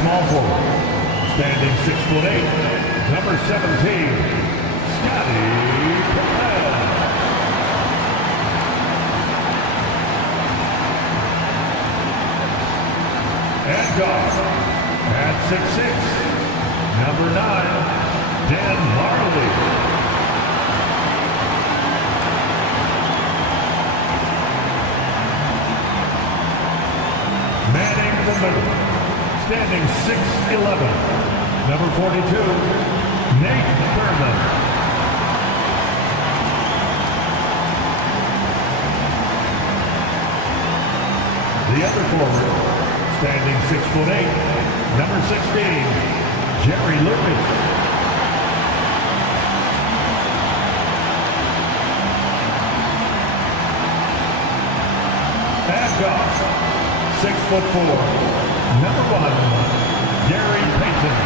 small forward, standing 6'8", number 17, Scotty Perez. And guard at 6'6", number 9, Dan Marley. Manning the middle, standing 6'11", number 42, Nate Thurman. The other forward, standing 6'8", number 16, Jerry Lucas. And off, 6'4", number 1, Gary Payton.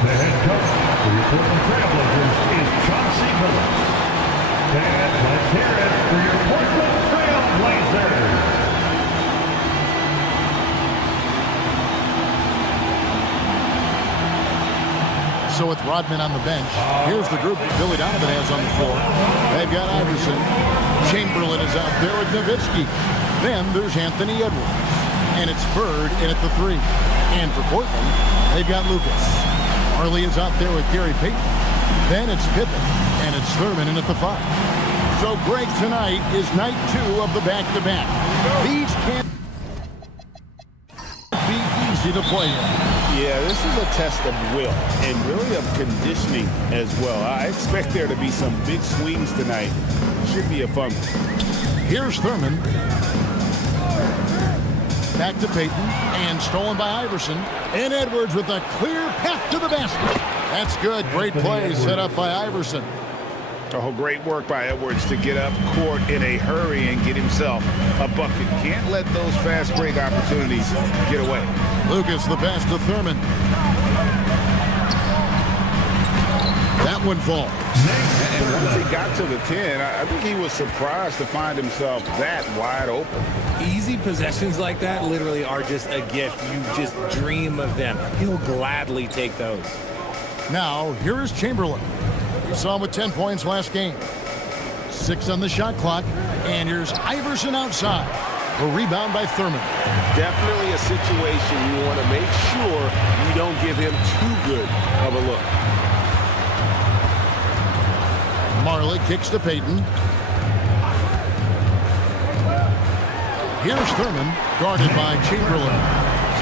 The head coach for your Portland Trailblazers is Chauncey Billups. And let's hear it for your Portland Trailblazers. So with Rodman on the bench, here's the group that Billy Donovan has on the floor. They've got Iverson. Chamberlain is out there with Nowitzki. Then there's Anthony Edwards. And it's Bird in at the 3. And for Portland, they've got Lucas. Marley is out there with Gary Payton. Then it's Pippen. And it's Thurman in at the 5. So, Greg, tonight is night 2 of the back-to-back. These can't be easy to play in. Yeah, this is a test of will and really of conditioning as well. I expect there to be some big swings tonight. Should be a fun one. Here's Thurman. Back to Payton, and stolen by Iverson. And Edwards with a clear path to the basket. That's good. Great play set up by Iverson. Oh, great work by Edwards to get up court in a hurry and get himself a bucket. Can't let those fast break opportunities get away. Lucas, the pass to Thurman. That one falls. And once he got to the 10, I think he was surprised to find himself that wide open. Easy possessions like that literally are just a gift. You just dream of them. He'll gladly take those. Now, here is Chamberlain. We saw him with 10 points last game. 6 on the shot clock. And here's Iverson outside. A rebound by Thurman. Definitely a situation you want to make sure you don't give him too good of a look. Marley kicks to Payton. Here's Thurman, guarded by Chamberlain.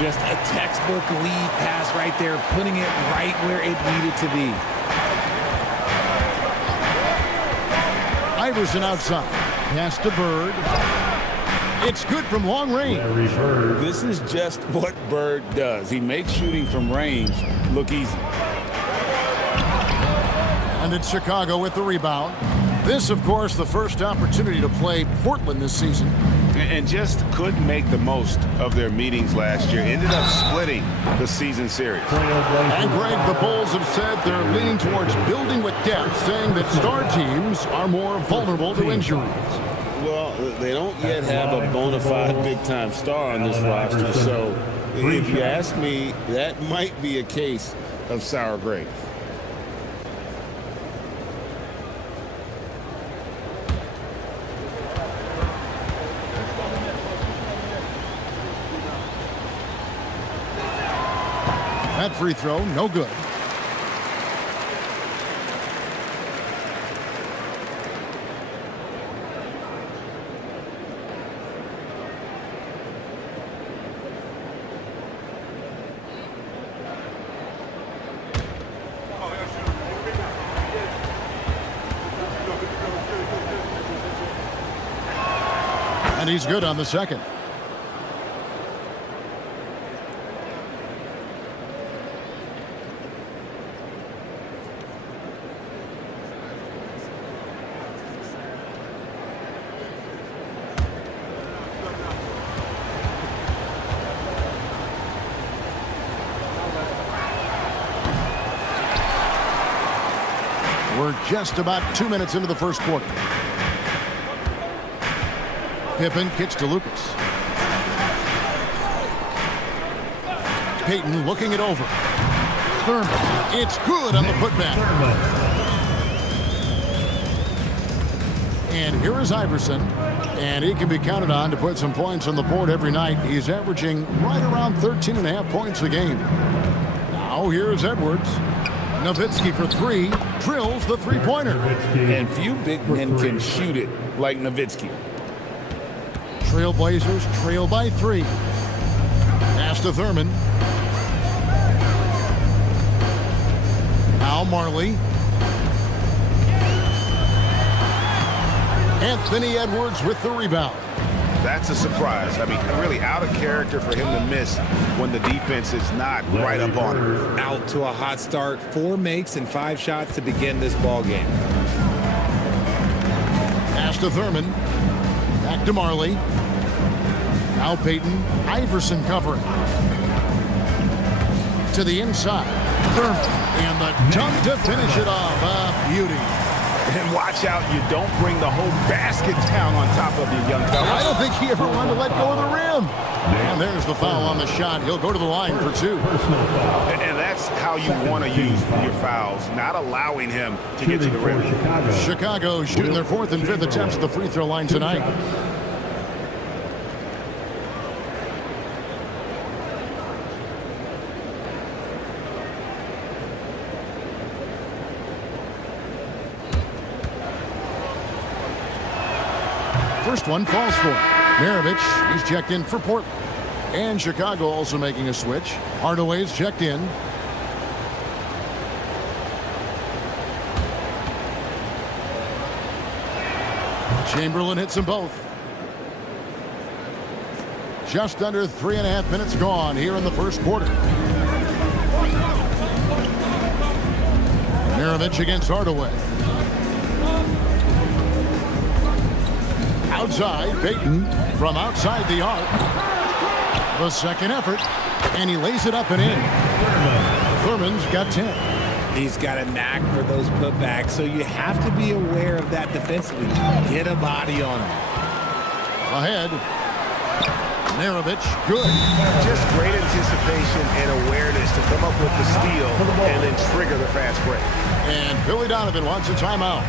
Just a textbook lead pass right there, putting it right where it needed to be. Iverson outside. Pass to Bird. It's good from long range. This is just what Bird does. He makes shooting from range look easy. And it's Chicago with the rebound. This, of course, the first opportunity to play Portland this season. And just couldn't make the most of their meetings last year. Ended up splitting the season series. And Greg, the Bulls have said they're leaning towards building with depth, saying that star teams are more vulnerable to injuries. Well, they don't yet have a bona fide big-time star on this roster, so if you ask me, that might be a case of sour grapes. That free throw, no good. And he's good on the second. We're just about 2 minutes into the first quarter. Pippen kicks to Lucas. Payton looking it over. Thurman. It's good on the putback. And here is Iverson. And he can be counted on to put some points on the board every night. He's averaging right around 13.5 points a game. Now here's Edwards. Nowitzki for three. Drills the three-pointer. And few big men can shoot it like Nowitzki. Trailblazers trail by 3. Pass to Thurman. Now Marley. Anthony Edwards with the rebound. That's a surprise. I mean, really out of character for him to miss when the defense is not right up on him. Out to a hot start. 4 makes and 5 shots to begin this ball game. Pass to Thurman. Back to Marley. Now Payton. Iverson covering. To the inside. Thurman. And the dunk to finish it off. A beauty. And watch out, you don't bring the whole basket down on top of you, young fella. I don't think he ever wanted to let go of the rim. And there's the foul on the shot. He'll go to the line for 2. And that's how you want to use your fouls, not allowing him to get to the rim. Chicago shooting their 4th and 5th attempts at the free throw line tonight. First one falls for Maravich. He's checked in for Portland. And Chicago also making a switch. Hardaway's checked in. Chamberlain hits them both. Just under 3.5 minutes gone here in the first quarter. Maravich against Hardaway. Outside, Payton from outside the arc. The second effort, and he lays it up and in. Thurman's got 10. He's got a knack for those putbacks, so you have to be aware of that defensively. Get a body on him. Ahead. Maravich, good. Just great anticipation and awareness to come up with the steal and then trigger the fast break. And Billy Donovan wants a timeout.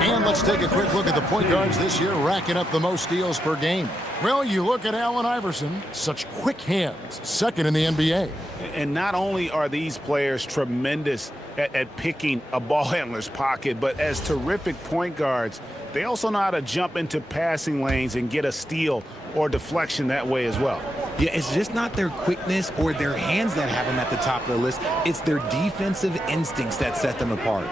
And let's take a quick look at the point guards this year racking up the most steals per game. Well, you look at Allen Iverson, such quick hands, second in the NBA. And not only are these players tremendous at picking a ball handler's pocket, but as terrific point guards, they also know how to jump into passing lanes and get a steal or deflection that way as well. Yeah, it's just not their quickness or their hands that have them at the top of the list. It's their defensive instincts that set them apart.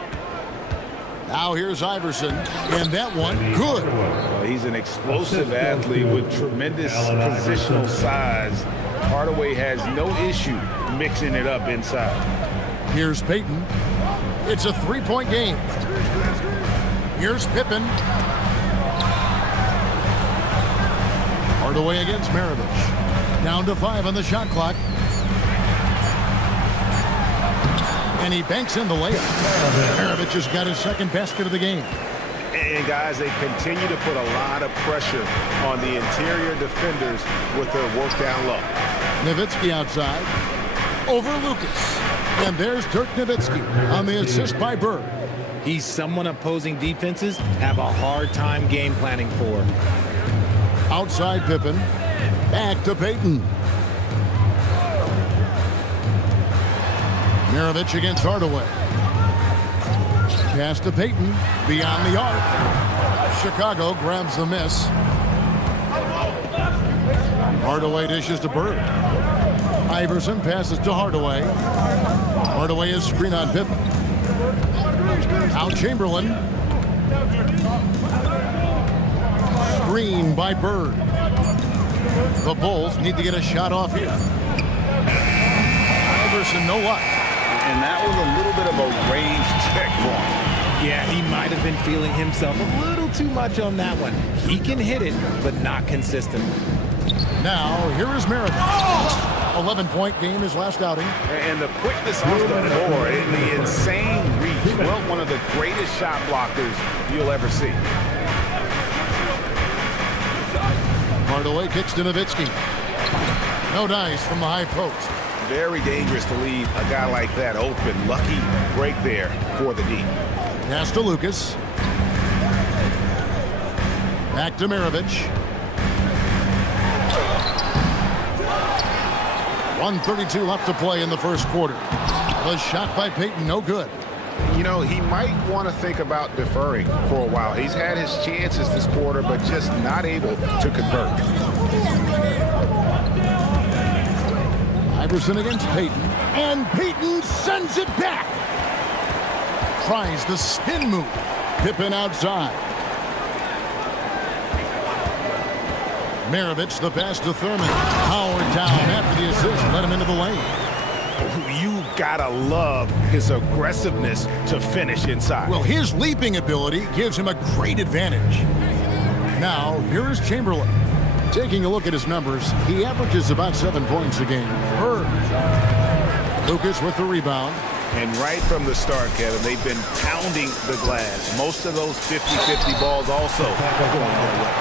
Now here's Iverson, and that one, good. Well, he's an explosive athlete with tremendous positional size. Hardaway has no issue mixing it up inside. Here's Payton. It's a three-point game. Here's Pippen. Hardaway against Maravich. Down to 5 on the shot clock. And he banks in the layup. Maravich has got his second basket of the game. And guys, they continue to put a lot of pressure on the interior defenders with their work down low. Nowitzki outside. Over Lucas. And there's Dirk Nowitzki on the assist by Bird. He's someone opposing defenses have a hard time game planning for. Outside Pippen. Back to Payton. Maravich against Hardaway. Pass to Payton. Beyond the arc. Chicago grabs the miss. Hardaway dishes to Bird. Iverson passes to Hardaway. Hardaway is screen on Pippen. Out Chamberlain. Screen by Bird. The Bulls need to get a shot off here. Iverson, no luck. And that was a little bit of a range check for him. Yeah, he might have been feeling himself a little too much on that one. He can hit it, but not consistent. Now, here is Maravich. 11-point game his last outing. And the quickness off the floor and the insane reach. Well, one of the greatest shot blockers you'll ever see. Hardaway kicks to Nowitzki. No dice from the high post. Very dangerous to leave a guy like that open. Lucky break there for the D. Pass to Lucas. Back to Maravich. 1:32 left to play in the first quarter. The shot by Payton, no good. You know, he might want to think about deferring for a while. He's had his chances this quarter, but just not able to convert. Iverson against Payton, and Payton sends it back. Tries the spin move. Pippen outside. Maravich, the pass to Thurman. Howard down after the assist. Let him into the lane. You've got to love his aggressiveness to finish inside. Well, his leaping ability gives him a great advantage. Now, here is Chamberlain. Taking a look at his numbers, he averages about 7 points a game. Bird. Lucas with the rebound. And right from the start, Kevin, they've been pounding the glass. Most of those 50-50 balls also going their way.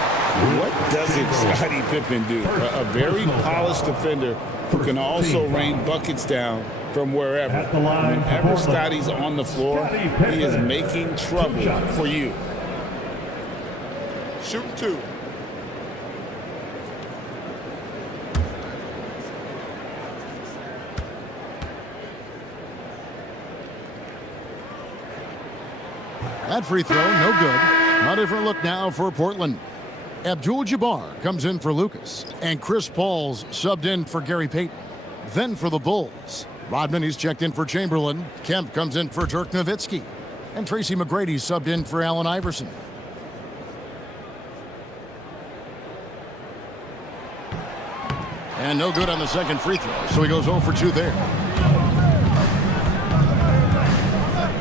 What doesn't Scottie Pippen do? A very polished defender who can also rain buckets down from wherever. Whenever Scottie's on the floor, he is making trouble for you. Shoot two. That free throw, no good. A different look now for Portland. Abdul-Jabbar comes in for Lucas, and Chris Paul's subbed in for Gary Payton. Then for the Bulls, Rodman, he's checked in for Chamberlain. Kemp comes in for Dirk Nowitzki, and Tracy McGrady subbed in for Allen Iverson. And no good on the second free throw, so he goes 0 for 2 there.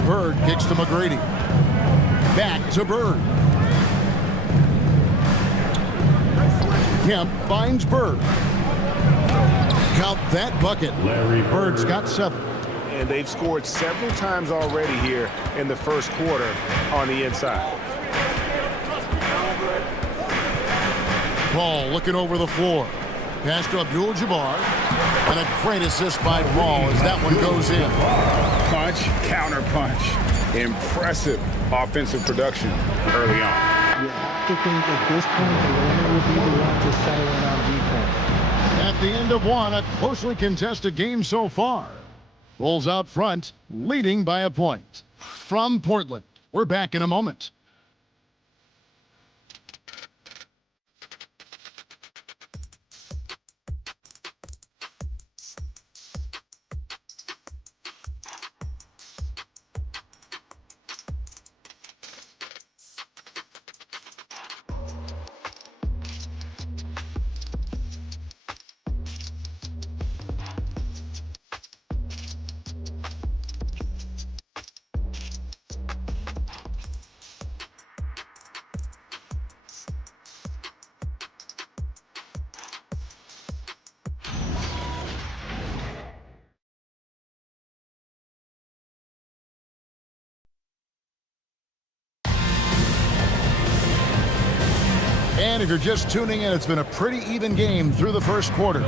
Bird kicks to McGrady. Back to Bird. Kemp finds Bird. Count that bucket. Bird's got 7. And they've scored several times already here in the first quarter on the inside. Paul looking over the floor. Pass to Abdul-Jabbar. And a great assist by Paul as that one goes in. Punch, counter punch. Impressive offensive production early on. You have to think at this point the winner will be the one to settle in on defense. At the end of one, a closely contested game so far. Bulls out front, leading by a point. From Portland, we're back in a moment. And if you're just tuning in, it's been a pretty even game through the first quarter.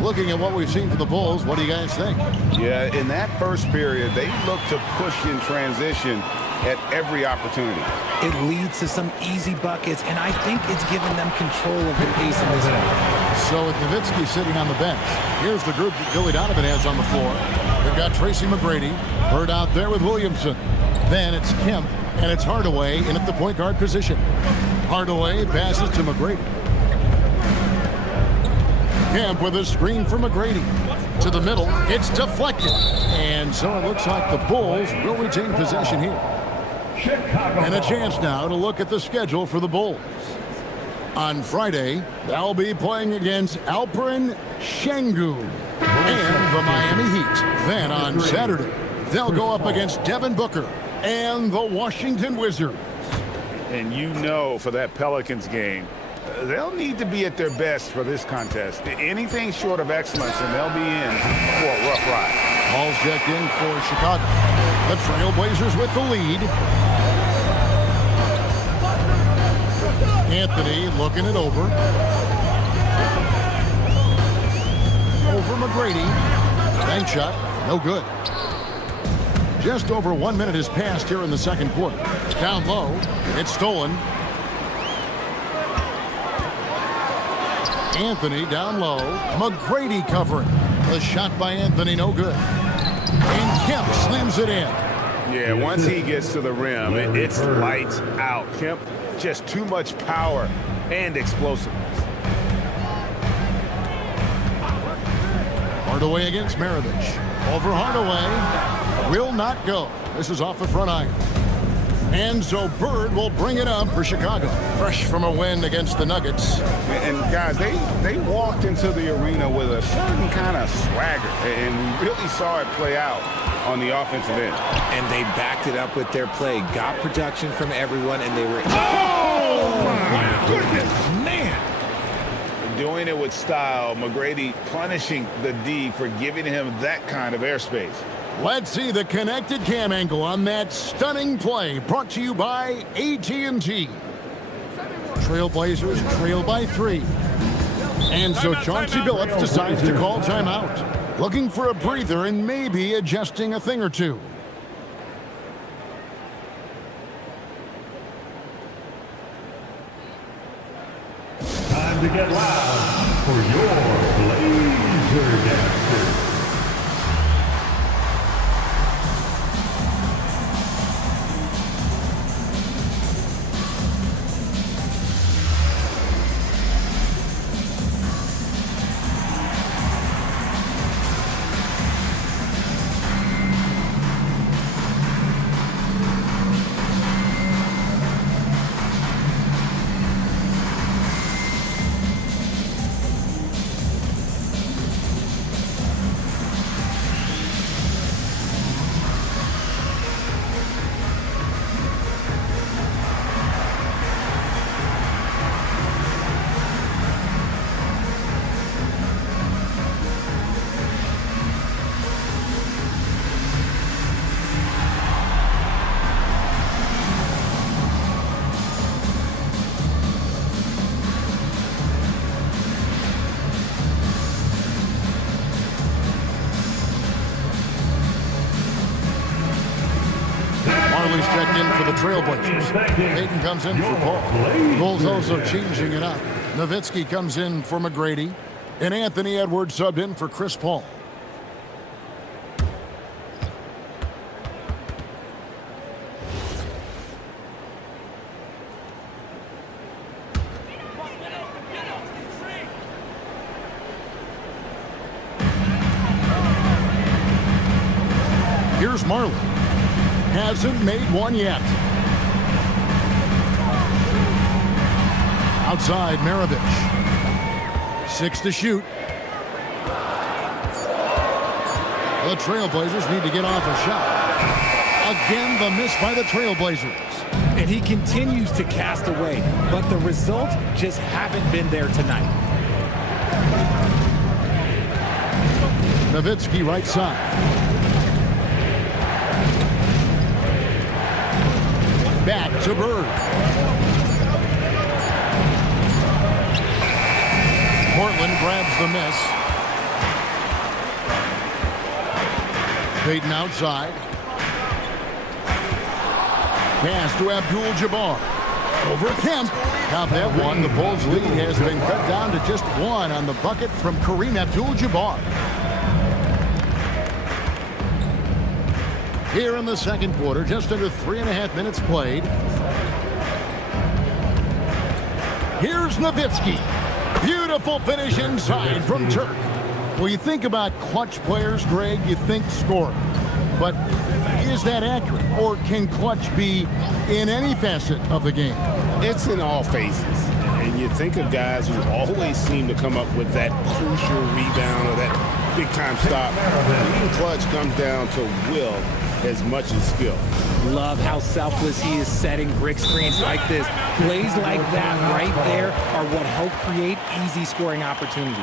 Looking at what we've seen for the Bulls, what do you guys think? Yeah, in that first period, they looked to push in transition at every opportunity. It leads to some easy buckets, and I think it's given them control of the pace in this one. So with Nowitzki sitting on the bench, here's the group that Billy Donovan has on the floor. They've got Tracy McGrady, Bird out there with Williamson. Then it's Kemp, and it's Hardaway in at the point guard position. Hardaway passes to McGrady. Kemp with a screen for McGrady. To the middle, it's deflected. And so it looks like the Bulls will retain possession here. And a chance now to look at the schedule for the Bulls. On Friday, they'll be playing against Alperen Şengün and the Miami Heat. Then on Saturday, they'll go up against Devin Booker and the Washington Wizards. And you know, for that Pelicans game, they'll need to be at their best for this contest. Anything short of excellence, and they'll be in for a rough ride. Ball's checked in for Chicago. The Trailblazers with the lead. Anthony looking it over. Over McGrady. Bank shot, no good. Just over 1 minute has passed here in the second quarter. Down low, it's stolen. Anthony down low. McGrady covering. The shot by Anthony, no good. And Kemp slams it in. Yeah, once he gets to the rim, it's lights out. Kemp, just too much power and explosiveness. Hardaway against Maravich. Over Hardaway. Will not go. This is off the front iron. And so Bird will bring it up for Chicago. Fresh from a win against the Nuggets. And guys, they walked into the arena with a certain kind of swagger, and we really saw it play out on the offensive end. And they backed it up with their play. Got production from everyone, and they were... Oh, my goodness, man! Doing it with style. McGrady punishing the D for giving him that kind of airspace. Let's see the connected cam angle on that stunning play, brought to you by AT&T. Trailblazers trail by 3. And so Chauncey Billups decides to call timeout, looking for a breather and maybe adjusting a thing or two. Time to get loud for your Blazer Dancers. Marley's checked in for the Trailblazers. Payton comes in for Paul. The Bulls also changing it up. Nowitzki comes in for McGrady. And Anthony Edwards subbed in for Chris Paul. Here's Marley. Hasn't made one yet. Outside, Maravich. 6 to shoot. The Trailblazers need to get off a shot. Again, the miss by the Trailblazers. And he continues to cast away, but the results just haven't been there tonight. Nowitzki right side. Back to Bird. Portland grabs the miss. Payton outside. Pass to Abdul-Jabbar. Over Kemp. Count that one. The Bulls' lead has been cut down to just one on the bucket from Kareem Abdul-Jabbar. Here in the second quarter, just under 3.5 minutes played. Here's Nowitzki. Beautiful finish inside from Turk. Well, you think about clutch players, Greg, you think scorer. But is that accurate? Or can clutch be in any facet of the game? It's in all phases. And you think of guys who always seem to come up with that crucial rebound or that big-time stop. Being clutch comes down to will as much as skill. Love how selfless he is setting brick screens like this. Plays like that right there are what help create easy scoring opportunities.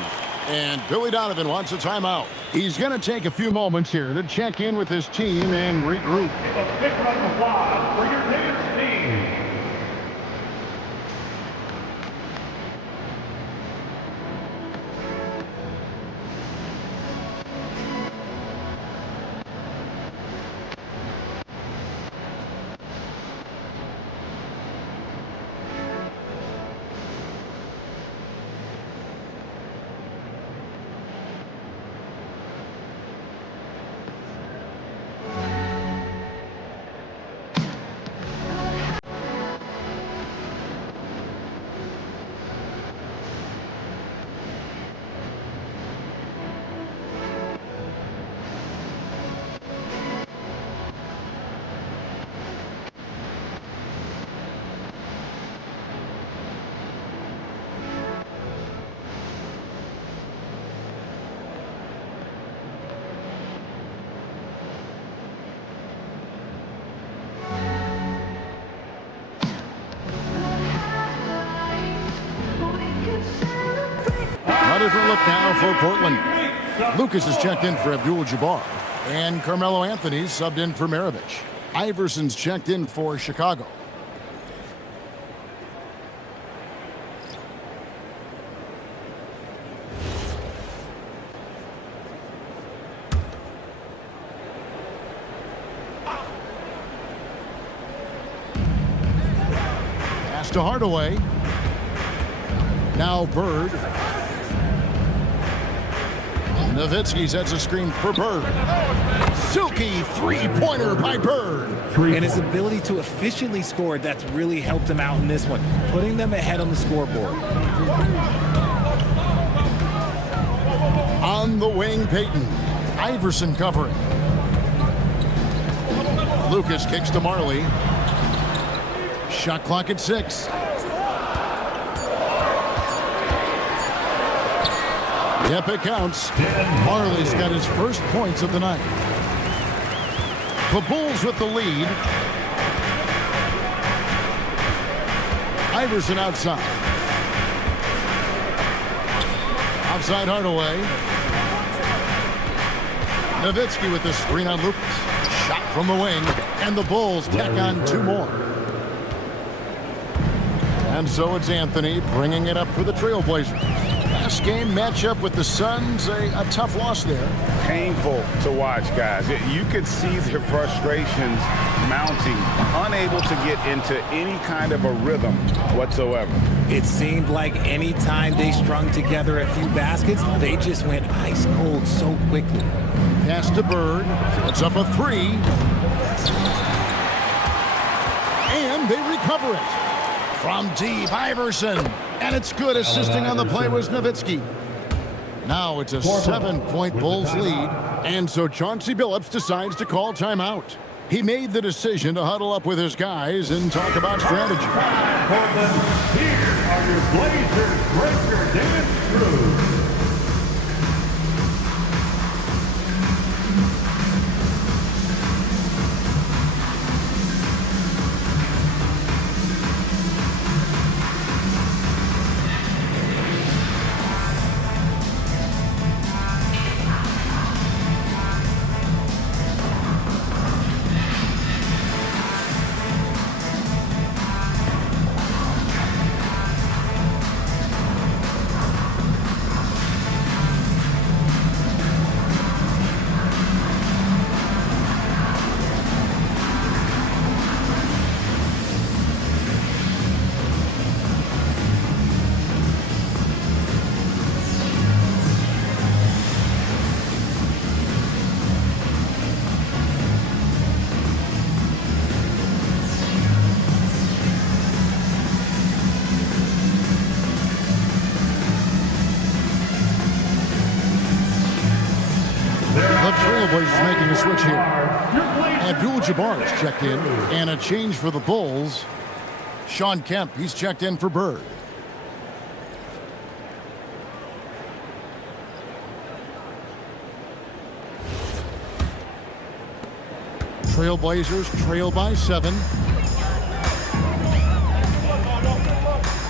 And Billy Donovan wants a timeout. He's going to take a few moments here to check in with his team and regroup. A big round of applause for your Gators team. Different look now for Portland. Lucas is checked in for Abdul-Jabbar. And Carmelo Anthony subbed in for Maravich. Iverson's checked in for Chicago. Pass to Hardaway. Now Bird. Nowitzki sets a screen for Bird. Silky three-pointer by Bird. And his ability to efficiently score, that's really helped him out in this one, putting them ahead on the scoreboard. On the wing, Payton. Iverson covering. Lucas kicks to Marley. Shot clock at 6. Yep, it counts. Marley's got his first points of the night. The Bulls with the lead. Iverson outside. Outside Hardaway. Nowitzki with the screen on Lucas. Shot from the wing. And the Bulls tack on 2 more. And so it's Anthony bringing it up for the Trailblazers. Last game matchup with the Suns, a tough loss there. Painful to watch, guys. You could see their frustrations mounting, unable to get into any kind of a rhythm whatsoever. It seemed like any time they strung together a few baskets, they just went ice cold so quickly. Pass to Bird. It's up a 3. And they recover it. From deep, Iverson. And it's good. Assisting on the play was Nowitzki. Now it's a 7-point Bulls lead. And so Chauncey Billups decides to call timeout. He made the decision to huddle up with his guys and talk about strategy. Portland, here are your Blazers breaker dance crew. making a switch here. Abdul-Jabbar is checked in, and a change for the Bulls. Sean Kemp, he's checked in for Bird. Trailblazers trail by 7.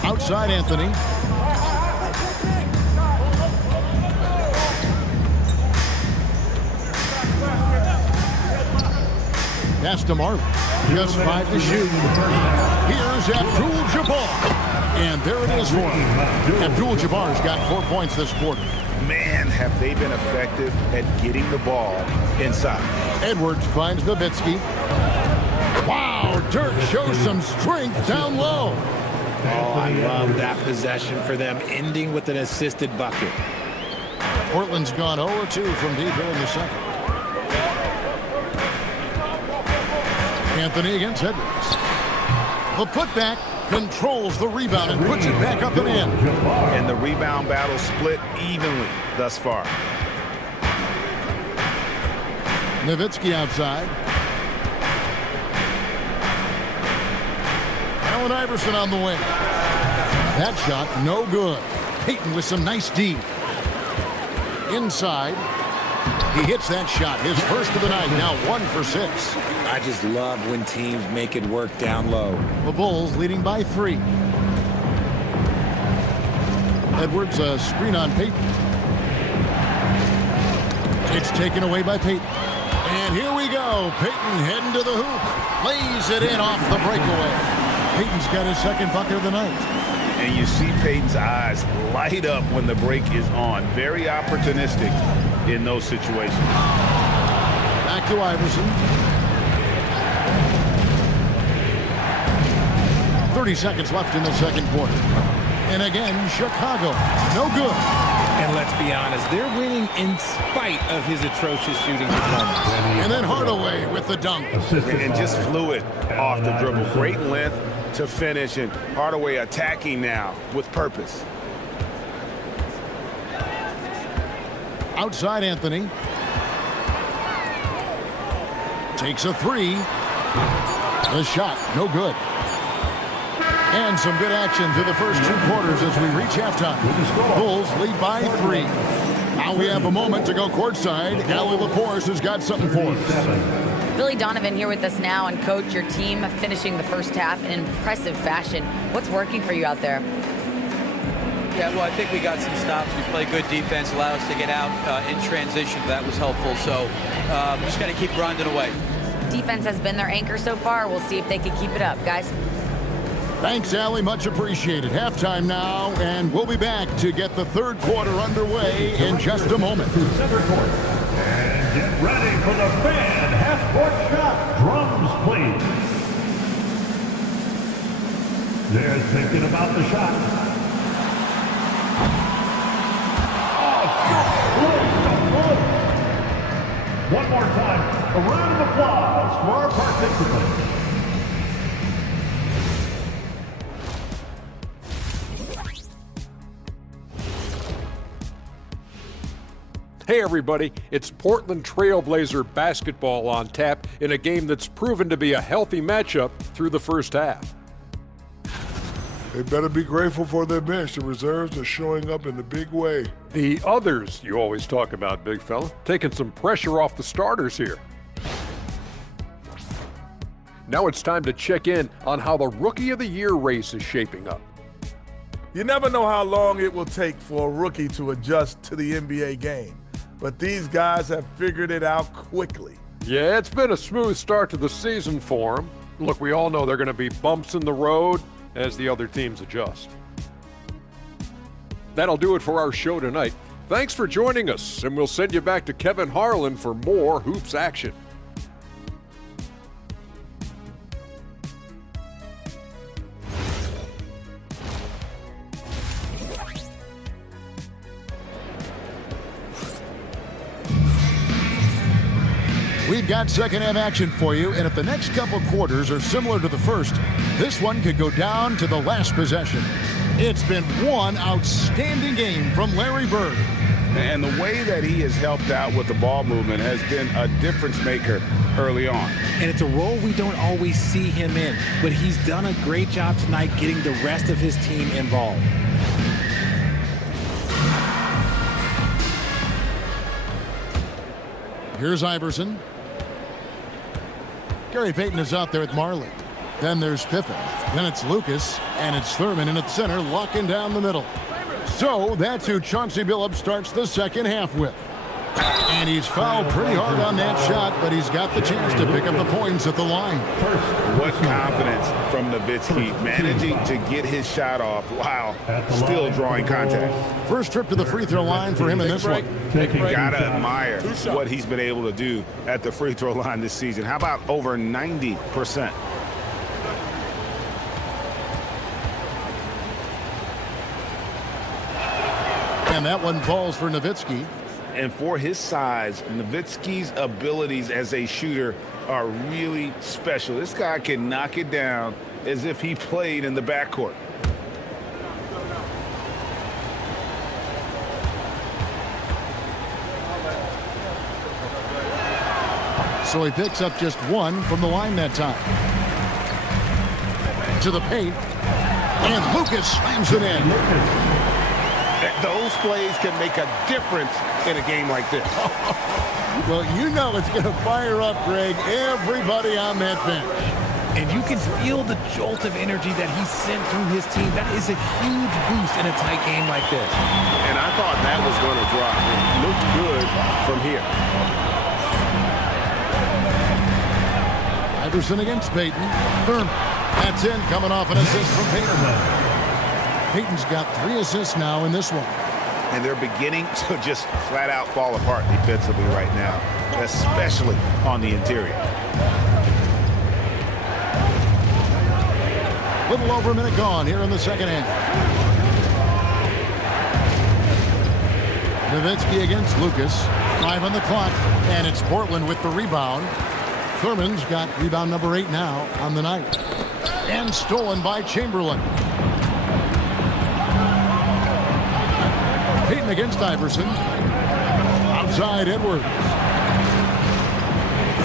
Outside Anthony. Pass to Marlin. Just 5 to shoot. Here's Abdul-Jabbar. And there it is for him. Abdul-Jabbar's got 4 points this quarter. Man, have they been effective at getting the ball inside. Edwards finds Nowitzki. Wow, Dirk shows some strength down low. Oh, I love that possession for them, ending with an assisted bucket. Portland's gone 0-2 from deep here in the second. Anthony against Edwards. The putback controls the rebound and puts it back up and in. And the rebound battle split evenly thus far. Nowitzki outside. Allen Iverson on the wing. That shot, no good. Payton with some nice D. Inside. He hits that shot, his first of the night, now 1 for 6. I just love when teams make it work down low. The Bulls leading by 3. Edwards, a screen on Payton. It's taken away by Payton. And here we go. Payton heading to the hoop. Lays it in off the breakaway. Payton's got his second bucket of the night. And you see Payton's eyes light up when the break is on. Very opportunistic in those situations. Back to Iverson. 30 seconds left in the second quarter. And again, Chicago. No good. And let's be honest, they're winning in spite of his atrocious shooting performance. And then Hardaway with the dunk. And just fluid off the dribble. Great length to finish, and Hardaway attacking now with purpose. Outside Anthony. Takes a 3. The shot, no good. And some good action through the first 2 quarters as we reach halftime. Bulls lead by 3. Now we have a moment to go courtside. Allie LaForce has got something for us. Billy Donovan here with us now, and coach, your team finishing the first half in impressive fashion. What's working for you out there? Yeah, well, I think we got some stops. We played good defense, allowed us to get out in transition. That was helpful. So just got to keep grinding away. Defense has been their anchor so far. We'll see if they can keep it up, guys. Thanks, Allie. Much appreciated. Halftime now, and we'll be back to get the third quarter underway in just a moment. To center court. And get ready for the fan half-court shot. Drums, please. They're thinking about the shot. One more time, a round of applause for our participants. Hey everybody, it's Portland Trailblazer basketball on tap in a game that's proven to be a healthy matchup through the first half. They better be grateful for their bench. The reserves are showing up in a big way. The others you always talk about, big fella, taking some pressure off the starters here. Now it's time to check in on how the Rookie of the Year race is shaping up. You never know how long it will take for a rookie to adjust to the NBA game, but these guys have figured it out quickly. Yeah, it's been a smooth start to the season for them. Look, we all know there are going to be bumps in the road as the other teams adjust. That'll do it for our show tonight. Thanks for joining us, and we'll send you back to Kevin Harlan for more hoops action. We've got second half action for you, and if the next couple quarters are similar to the first, this one could go down to the last possession. It's been one outstanding game from Larry Bird. And the way that he has helped out with the ball movement has been a difference maker early on. And it's a role we don't always see him in, but he's done a great job tonight getting the rest of his team involved. Here's Iverson. Gary Payton is out there with Marley. Then there's Pippen. Then it's Lucas. And it's Thurman in at center, locking down the middle. So that's who Chauncey Billups starts the second half with. And he's fouled pretty hard on that shot, but he's got the chance to pick up the points at the line. What confidence from Nowitzki, managing to get his shot off while still drawing contact. First trip to the free throw line for him in this one. Gotta admire what he's been able to do at the free throw line this season. How about over 90%? And that one falls for Nowitzki. And for his size, Nowitzki's abilities as a shooter are really special. This guy can knock it down as if he played in the backcourt. So he picks up just one from the line that time. To the paint. And Lucas slams it in. Those plays can make a difference in a game like this. Well, you know it's going to fire up, Greg, everybody on that bench. And you can feel the jolt of energy that he sent through his team. That is a huge boost in a tight game like this. And I thought that was going to drop. It looked good from here. Iverson against Payton. Thurman. That's in, coming off an assist from Payton. Payton's got 3 assists now in this one. And they're beginning to just flat out fall apart defensively right now, especially on the interior. Little over a minute gone here in the second half. Nowitzki against Lucas. 5 on the clock, and it's Portland with the rebound. Thurman's got rebound number 8 now on the night. And stolen by Chamberlain. Payton against Iverson. Outside Edwards.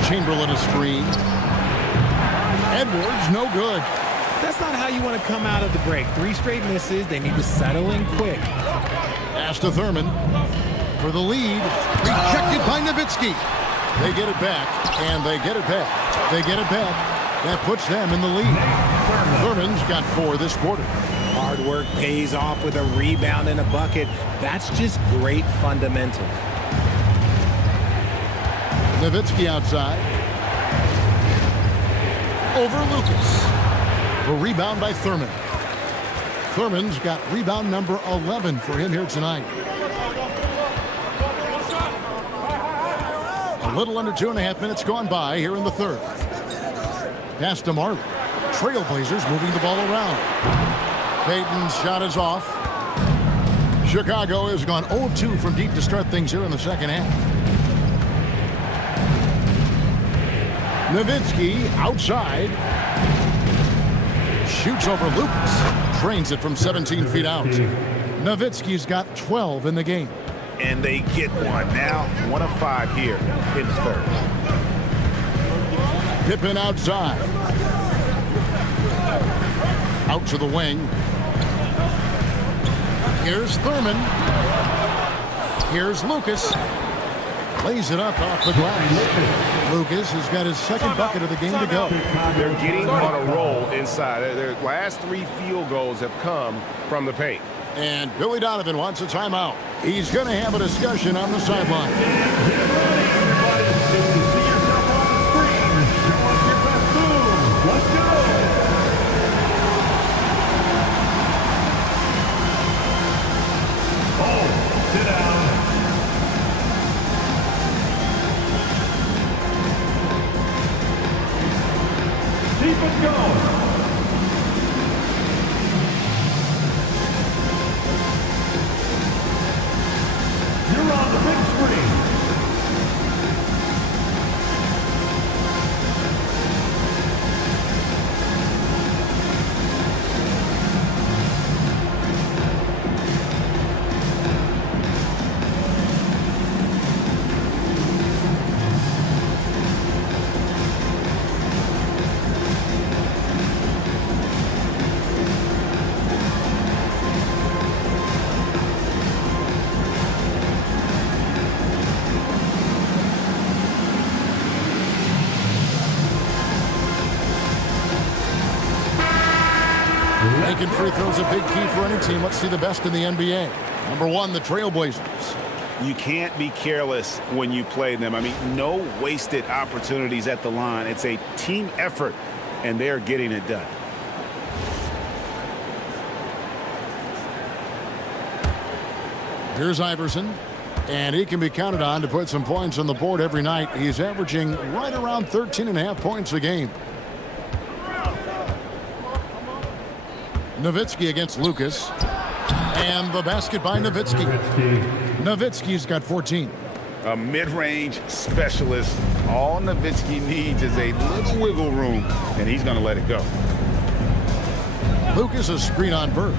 Chamberlain a screen. Edwards no good. That's not how you want to come out of the break. 3 straight misses. They need to settle in quick. Pass to Thurman for the lead. Rejected by Nowitzki. They get it back, and they get it back. They get it back. That puts them in the lead. Thurman's got 4 this quarter. Hard work pays off with a rebound and a bucket. That's just great fundamentals. Nowitzki outside. Over Lucas. The rebound by Thurman. Thurman's got rebound number 11 for him here tonight. A little under 2.5 minutes gone by here in the third. Pass to Marley. Trailblazers moving the ball around. Payton's shot is off. Chicago has gone 0 of 2 from deep to start things here in the second half. Nowitzki outside. Shoots over Lucas. Trains it from 17 feet out. Nowitzki's got 12 in the game. And they get one. Now 1 of 5 here in the third. Pippen outside. Out to the wing. Here's Thurman. Here's Lucas. Lays it up off the glass. Lucas has got his second bucket of the game to go. They're getting on a roll inside. Their last 3 field goals have come from the paint. And Billy Donovan wants a timeout. He's going to have a discussion on the sideline. Keep it going. You're on the big screen. Making free throws a big key for any team. Let's see the best in the NBA. Number 1, the Trailblazers. You can't be careless when you play them. I mean, no wasted opportunities at the line. It's a team effort, and they're getting it done. Here's Iverson, and he can be counted on to put some points on the board every night. He's averaging right around 13.5 points a game. Nowitzki against Lucas. And the basket by Nowitzki. Nowitzki's got 14. A mid-range specialist. All Nowitzki needs is a little wiggle room, and he's going to let it go. Lucas a screen on Bird.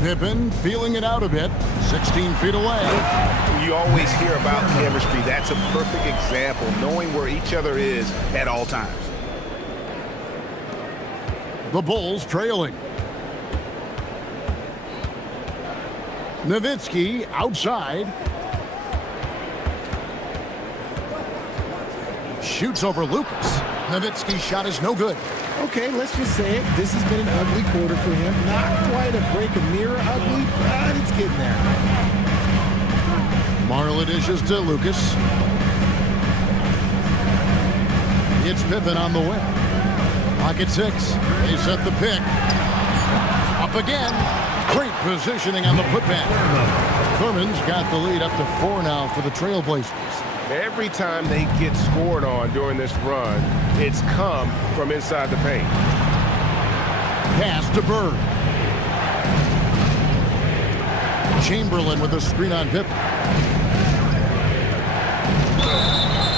Pippen feeling it out a bit. 16 feet away. You always hear about chemistry. That's a perfect example, knowing where each other is at all times. The Bulls trailing. Nowitzki outside. Shoots over Lucas. Nowitzki's shot is no good. Okay, let's just say it. This has been an ugly quarter for him. Not quite a break a mirror ugly, but it's getting there. Marla dishes to Lucas. It's Pippen on the wing. Pocket 6. They set the pick. Up again. Great positioning on the putback. Thurman's got the lead up to 4 now for the Trailblazers. Every time they get scored on during this run, it's come from inside the paint. Pass to Bird. Chamberlain with a screen on Pippen.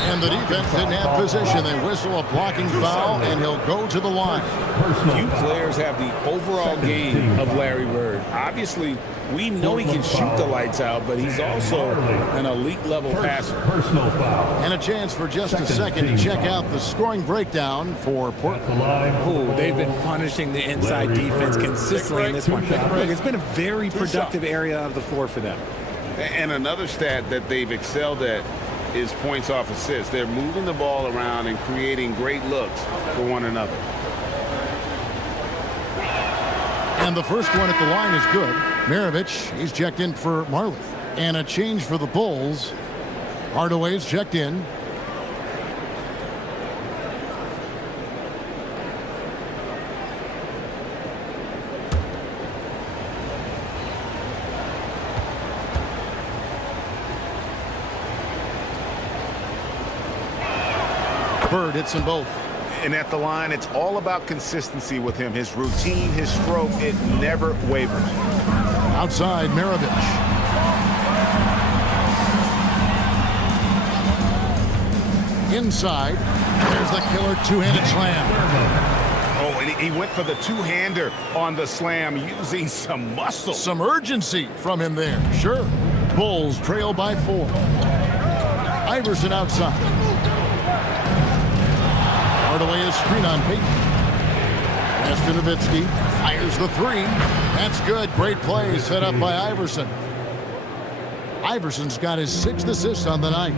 And the defense didn't have position. They whistle a blocking foul, and he'll go to the line. Few players have the overall game of Larry Bird. Obviously, we know he can shoot the lights out, but he's also an elite-level passer. And a chance for just a second to check out the scoring breakdown for Portland. Ooh, they've been punishing the inside defense consistently in this one. Look, it's been a very productive area of the floor for them. And another stat that they've excelled at is points off assists. They're moving the ball around and creating great looks for one another. And the first one at the line is good. Maravich, he's checked in for Marley. And a change for the Bulls. Hardaway's checked in. Bird hits them both. And at the line, it's all about consistency with him. His routine, his stroke, it never wavers. Outside, Maravich. Inside, there's the killer two-handed slam. Oh, and he went for the two-hander on the slam using some muscle. Some urgency from him there. Sure. Bulls trail by 4. Iverson outside. Hardaway is screen on Peyton. Pass to Nowitzki. Fires the 3. That's good. Great play set up by Iverson. Iverson's got his 6th assist on the night.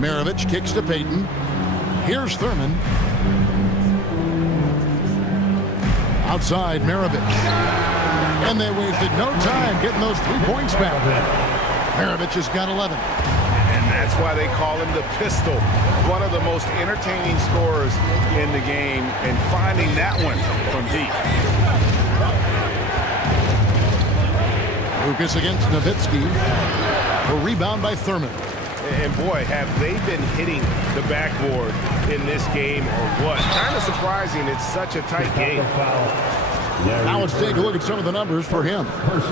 Maravich kicks to Peyton. Here's Thurman. Outside, Maravich. And they wasted no time getting those 3 points back. Maravich has got 11. And that's why they call him the pistol. One of the most entertaining scorers in the game, and finding that one from deep. Lucas against Nowitzki. A rebound by Thurman. And boy, have they been hitting the backboard in this game or what? Kind of surprising. It's such a tight game. Now let's take a look at some of the numbers for him.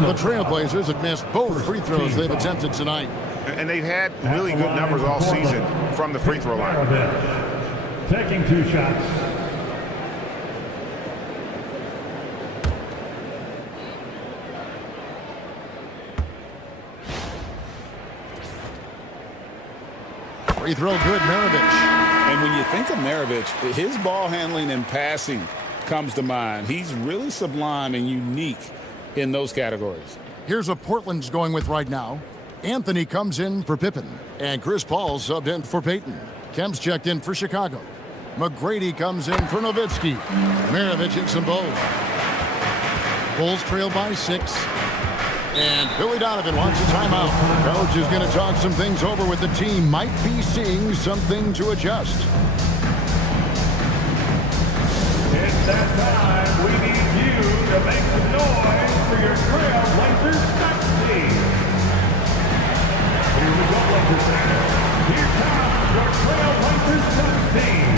The Trailblazers have missed both free throws they've attempted tonight. And they've had really good numbers all season from the free throw line. Taking 2 shots. Free throw good, Maravich. And when you think of Maravich, his ball handling and passing comes to mind. He's really sublime and unique in those categories. Here's what Portland's going with right now. Anthony comes in for Pippen, and Chris Paul subbed in for Peyton. Kemp's checked in for Chicago. McGrady comes in for Nowitzki. Maravich hits them both. Bulls trail by 6. And Billy Donovan wants a timeout. Coach is going to talk some things over with the team. Might be seeing something to adjust. It's that time. We need you to make some noise for your Trailblazers stunt team. Here we go, ladies and gentlemen. Here comes your Trailblazers stunt team.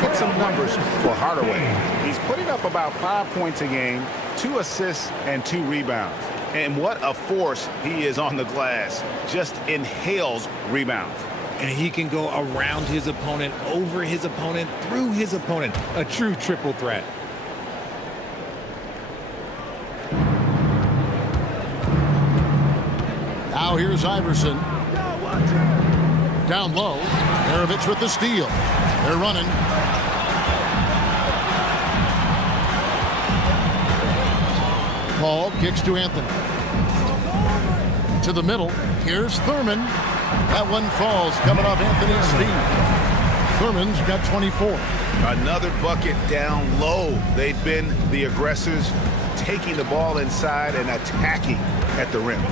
Put some numbers for Hardaway. He's putting up about 5 points a game, 2 assists, and 2 rebounds. And what a force he is on the glass. Just inhales rebounds. And he can go around his opponent, over his opponent, through his opponent. A true triple threat. Now here's Iverson. Down low. Maravich with the steal. They're running. Paul kicks to Anthony. To the middle. Here's Thurman. That one falls coming off Anthony's feet. Thurman's got 24. Another bucket down low. They've been the aggressors, taking the ball inside and attacking at the rim.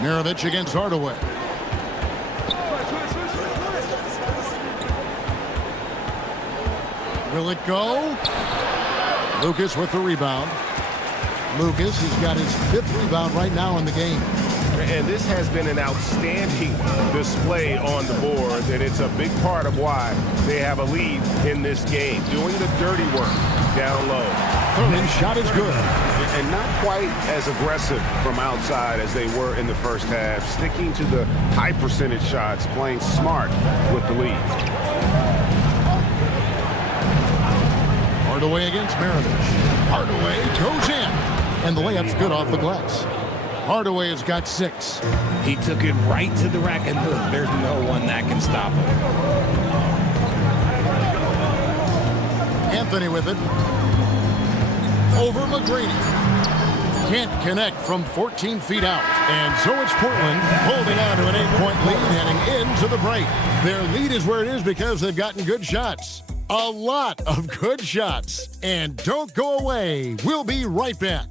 Maravich against Hardaway. Will it go? Lucas with the rebound. Lucas has got his 5th rebound right now in the game. And this has been an outstanding display on the board, and it's a big part of why they have a lead in this game. Doing the dirty work down low. Thurman's shot is good. And not quite as aggressive from outside as they were in the first half. Sticking to the high percentage shots, playing smart with the lead. Hardaway against Maravich. Hardaway goes in. And the layup's good off the glass. Hardaway has got 6. He took it right to the rack, and look, there's no one that can stop him. Anthony with it. Over McGrady. Can't connect from 14 feet out. And so it's Portland holding on to an 8-point lead heading into the break. Their lead is where it is because they've gotten good shots. A lot of good shots. And don't go away. We'll be right back.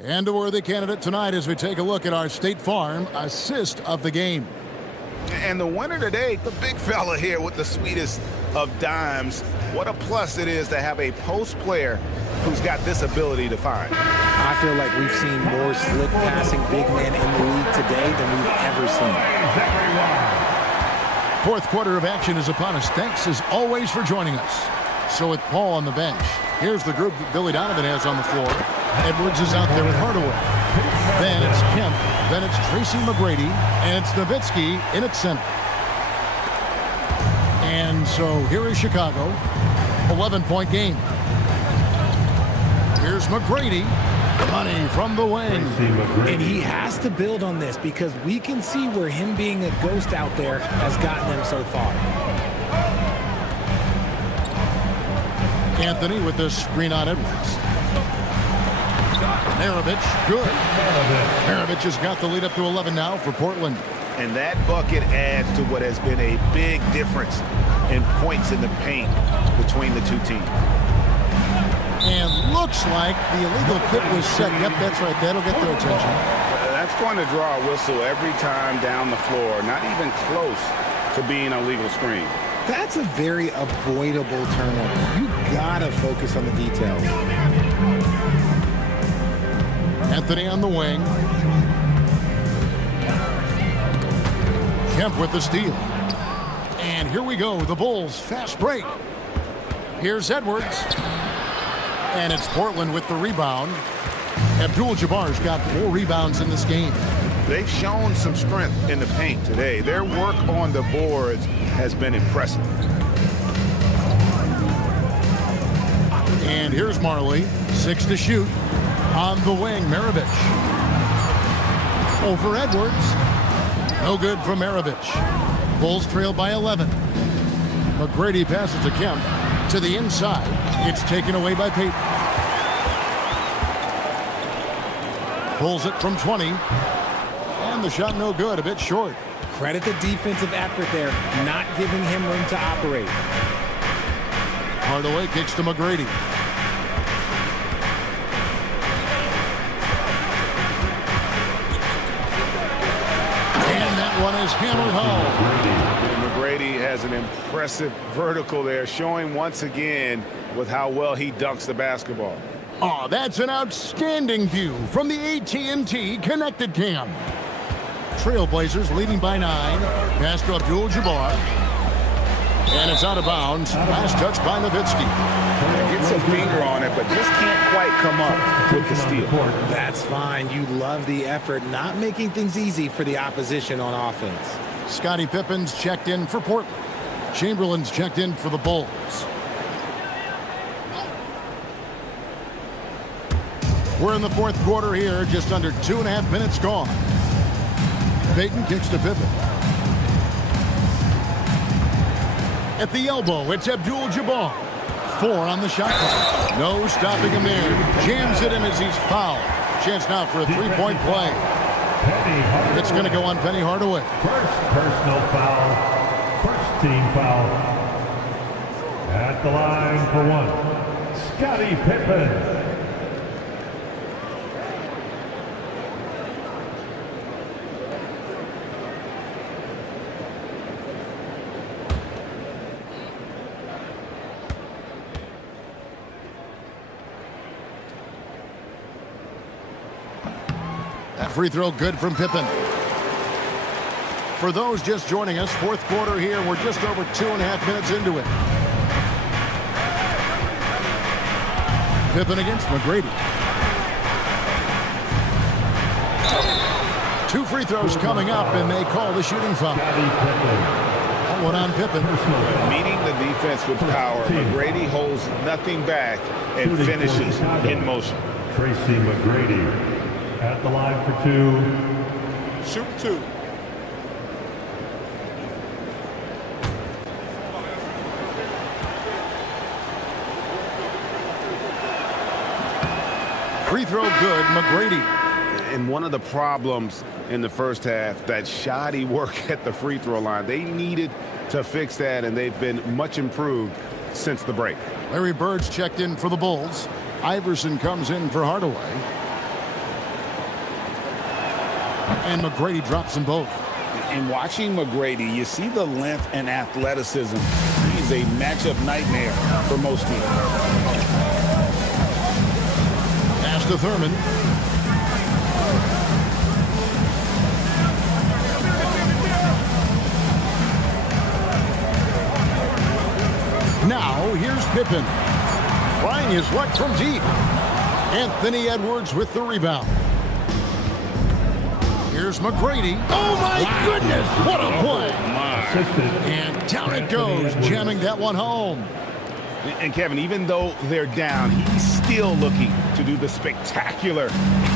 And a worthy candidate tonight as we take a look at our State Farm assist of the game. And the winner today, the big fella here with the sweetest of dimes. What a plus it is to have a post player who's got this ability to find. I feel like we've seen more slick passing big men in the league today than we've ever seen. 4th quarter of action is upon us. Thanks as always for joining us. So with Paul on the bench, here's the group that Billy Donovan has on the floor. Edwards is out there with Hardaway. Then it's Kemp. Then it's Tracy McGrady. And it's Nowitzki in at center. And so here is Chicago. 11-point game. Here's McGrady. Money from the wing. And he has to build on this because we can see where him being a ghost out there has gotten them so far. Anthony with the screen on Edwards. Maravich, good. Maravich has got the lead up to 11 now for Portland. And that bucket adds to what has been a big difference in points in the paint between the two teams. And looks like the illegal kick was set. Yep, that's right. That'll get their attention. That's going to draw a whistle every time down the floor. Not even close to being a legal screen. That's a very avoidable turnover. You gotta focus on the details. Anthony on the wing. Kemp with the steal. And here we go. The Bulls fast break. Here's Edwards. And it's Portland with the rebound. Abdul-Jabbar's got 4 rebounds in this game. They've shown some strength in the paint today. Their work on the boards has been impressive. And here's Marley. 6 to shoot. On the wing, Maravich. Over Edwards. No good from Maravich. Bulls trail by 11. McGrady passes to Kemp. To the inside. It's taken away by Payton. Pulls it from 20. And the shot no good, a bit short. Credit the defensive effort there, not giving him room to operate. Hardaway kicks to McGrady. And that one is hammered home. McGrady has an impressive vertical there, showing once again with how well he dunks the basketball. Oh, that's an outstanding view from the AT&T Connected Cam. Trailblazers leading by 9. Pass to Abdul-Jabbar. And it's out of bounds. Last touch by Nowitzki. Gets a finger on it, but just can't quite come up with the steal. That's fine. You love the effort, not making things easy for the opposition on offense. Scottie Pippen's checked in for Portland. Chamberlain's checked in for the Bulls. We're in the fourth quarter here, just under 2.5 minutes gone. Payton kicks to Pippen. At the elbow, it's Abdul-Jabbar. 4 on the shot clock. No stopping him there. Jams it in as he's fouled. Chance now for a 3-point play. It's going to go on Penny Hardaway. First personal foul. First team foul. At the line for 1. Scottie Pippen. That free throw good from Pippen. For those just joining us, fourth quarter here. We're just over 2.5 minutes into it. Pippen against McGrady. 2 free throws coming up, and they call the shooting foul. That one on Pippen. Meeting the defense with power, McGrady holds nothing back and finishes in motion. Tracy McGrady at the line for 2. Shoot 2. Free throw good, McGrady. And one of the problems in the first half, that shoddy work at the free throw line. They needed to fix that, and they've been much improved since the break. Larry Bird's checked in for the Bulls. Iverson comes in for Hardaway. And McGrady drops them both. In watching McGrady, you see the length and athleticism. He's a matchup nightmare for most teams. Pass to Thurman. Now, here's Pippen. Trying his luck from deep. Anthony Edwards with the rebound. Here's McGrady. Oh, my goodness. What a play. And down it goes, jamming that one home. And Kevin, even though they're down, he's still looking to do the spectacular,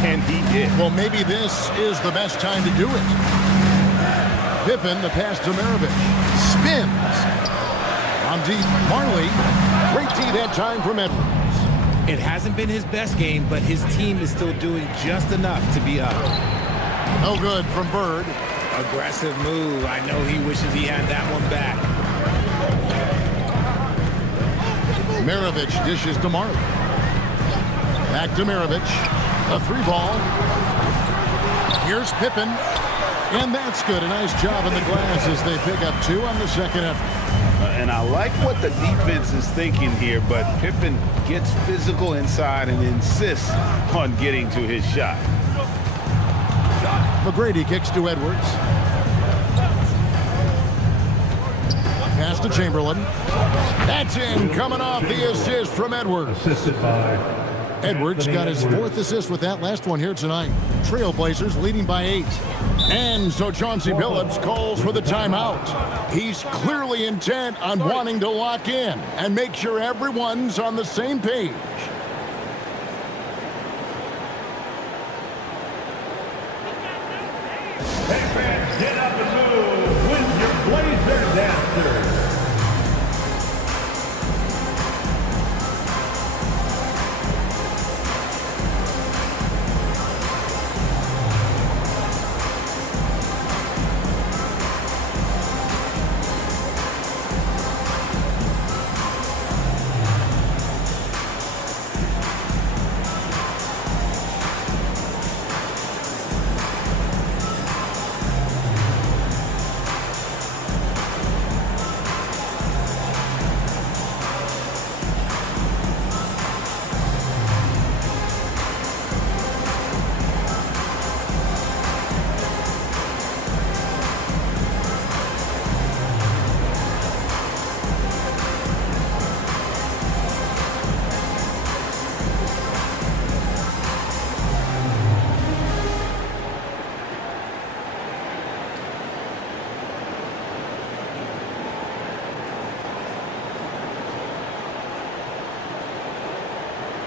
and he did. Well, maybe this is the best time to do it. Pippen, the pass to Maravich. Spins. On deep, Marley. Great D that time from Edwards. It hasn't been his best game, but his team is still doing just enough to be up. No good from Bird. Aggressive move. I know he wishes he had that one back. Maravich dishes to Marley. Back to Maravich. A 3-ball. Here's Pippen. And that's good. A nice job in the glass as they pick up 2 on the second effort. And I like what the defense is thinking here, but Pippen gets physical inside and insists on getting to his shot. McGrady kicks to Edwards. Pass to Chamberlain. That's in, coming off the assist from Edwards. Assisted by Edwards got his 4th assist with that last one here tonight. Trailblazers leading by 8. And so Chauncey Billups calls for the timeout. He's clearly intent on wanting to lock in and make sure everyone's on the same page. Hey fans, get up and move with your Blazer dancers.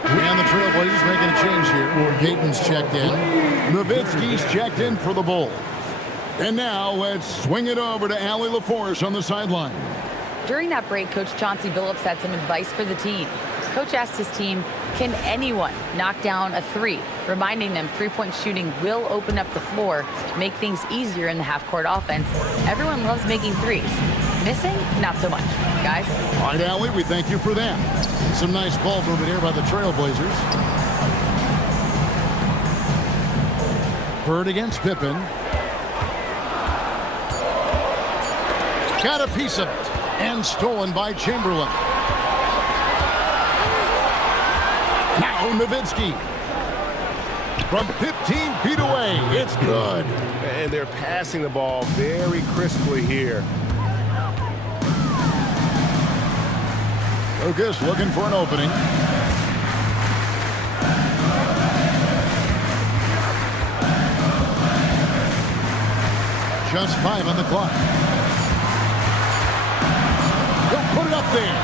And the Trailblazers making a change here. Payton's checked in. Nowitzki's checked in for the Bulls. And now let's swing it over to Allie LaForce on the sideline. During that break, Coach Chauncey Billups had some advice for the team. Coach asked his team, can anyone knock down a 3? Reminding them three-point shooting will open up the floor, make things easier in the half-court offense. Everyone loves making 3s. Missing? Not so much. Guys? All right, Allie, we thank you for that. Some nice ball movement here by the Trailblazers. Bird against Pippen. Got a piece of it. And stolen by Chamberlain. Now Nowitzki. From 15 feet away. It's good. And they're passing the ball very crisply here. Lucas looking for an opening. Just 5 on the clock. He'll put it up there.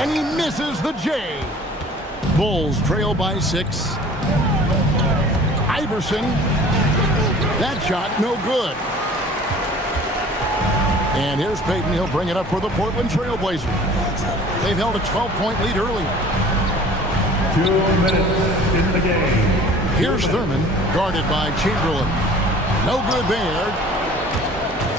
And he misses the J. Bulls trail by 6. Iverson. That shot no good. And here's Payton. He'll bring it up for the Portland Trailblazers. They've held a 12-point lead earlier. 2 minutes in the game. Here's Thurman, guarded by Chamberlain. No good there.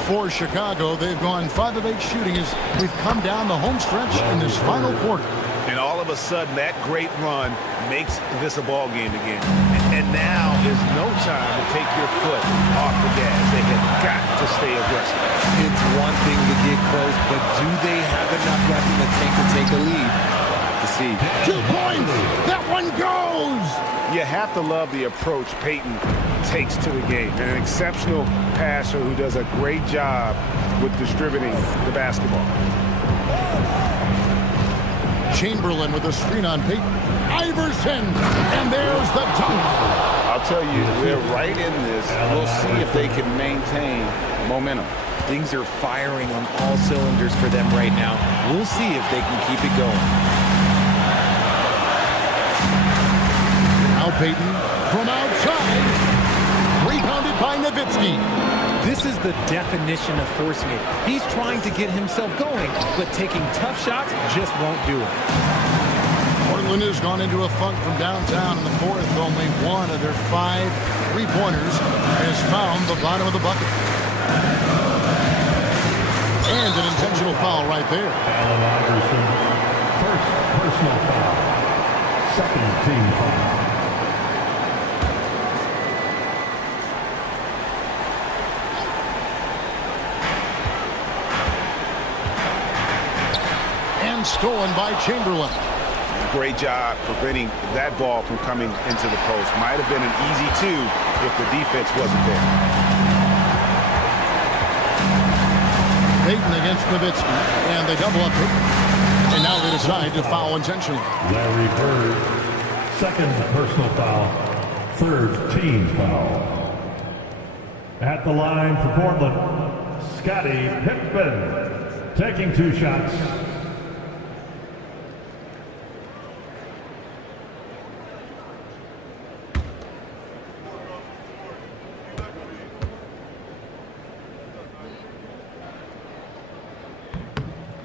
For Chicago, they've gone 5 of 8 shooting as we've come down the home stretch in this final quarter. And all of a sudden, that great run makes this a ball game again. And now is no time to take your foot off the gas. They have got to stay aggressive. It's one thing to get close, but do they have enough left in the tank to take a lead? We'll have to see. 2 points! That one goes! You have to love the approach Payton takes to the game. An exceptional passer who does a great job with distributing the basketball. Chamberlain with a screen on Payton. Iverson! And there's the dunk. I'll tell you, they're right in this. We'll see if they can maintain momentum. Things are firing on all cylinders for them right now. We'll see if they can keep it going. Now Payton from outside. Rebounded by Nowitzki. This is the definition of forcing it. He's trying to get himself going, but taking tough shots just won't do it. Portland has gone into a funk from downtown in the fourth. Only one of their 5 3-pointers has found the bottom of the bucket. And an intentional foul right there. Allen Iverson, first personal foul. Second team foul. And stolen by Chamberlain. Great job preventing that ball from coming into the post. Might have been an easy two if the defense wasn't there. Payton against Nowitzki, and they double up it. And now they decide to foul intentionally. Larry Bird, second personal foul, third team foul. At the line for Portland, Scottie Pippen, taking 2 shots.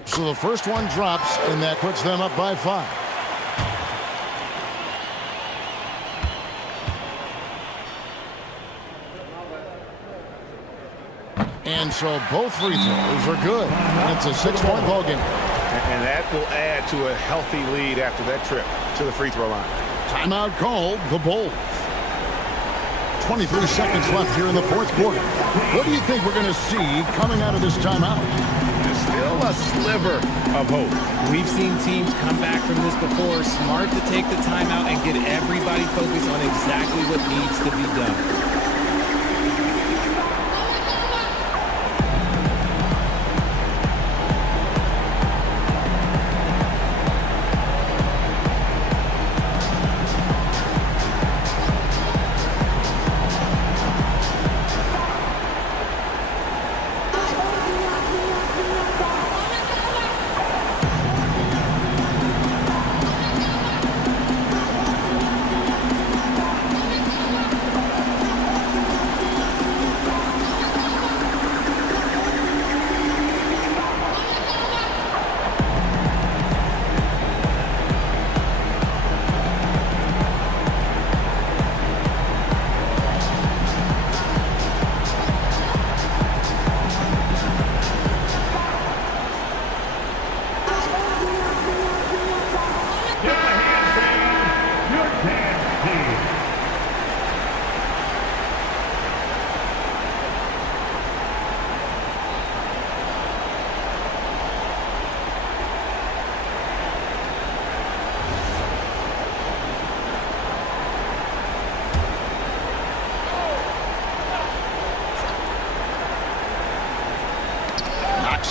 So the first one drops, and that puts them up by 5. And so both free throws are good. And it's a 6-point ball game. And that will add to a healthy lead after that trip to the free throw line. Timeout called, the Bulls. 23 seconds left here in the fourth quarter. What do you think we're going to see coming out of this timeout? Still a sliver of hope. We've seen teams come back from this before. Smart to take the timeout and get everybody focused on exactly what needs to be done.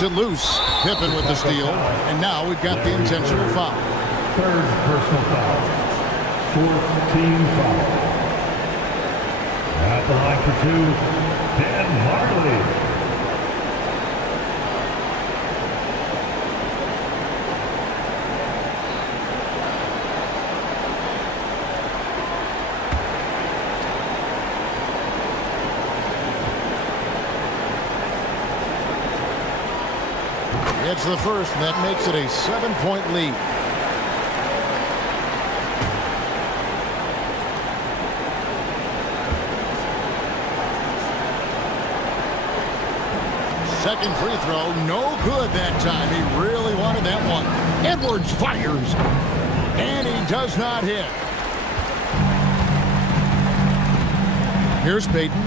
It loose. Pippen with the steal. And now we've got the intentional foul. Third personal foul. Fourth team foul. At the line for 2, Dan Marley. It's the first, and that makes it a 7-point lead. Second free throw, no good that time. He really wanted that one. Edwards fires, and he does not hit. Here's Payton.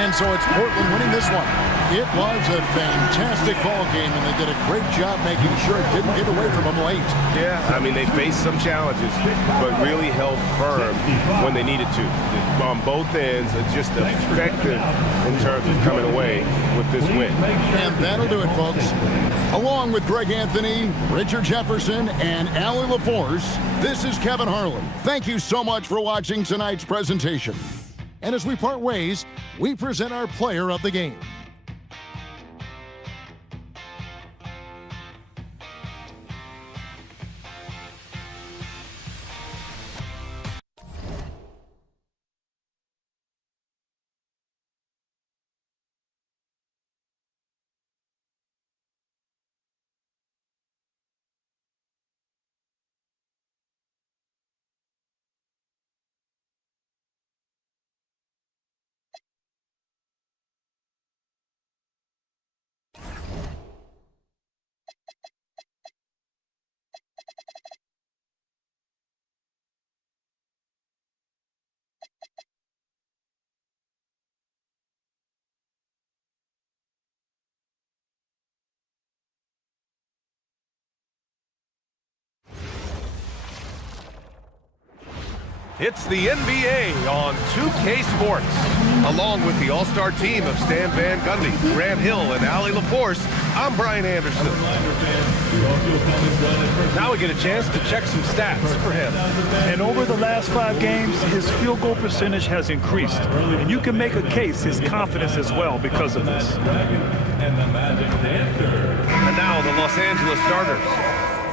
And so it's Portland winning this one. It was a fantastic ball game, and they did a great job making sure it didn't get away from them late. Yeah, I mean, they faced some challenges, but really held firm when they needed to. On both ends, just effective in terms of coming away with this win. And that'll do it, folks. Along with Greg Anthony, Richard Jefferson, and Allie LaForce, this is Kevin Harlan. Thank you so much for watching tonight's presentation. And as we part ways, we present our player of the game. It's the NBA on 2K Sports. Along with the all-star team of Stan Van Gundy, Grant Hill, and Allie LaForce, I'm Brian Anderson. Now we get a chance to check some stats for him. And over the last 5 games, his field goal percentage has increased. And you can make a case his confidence as well because of this. And now the Los Angeles starters.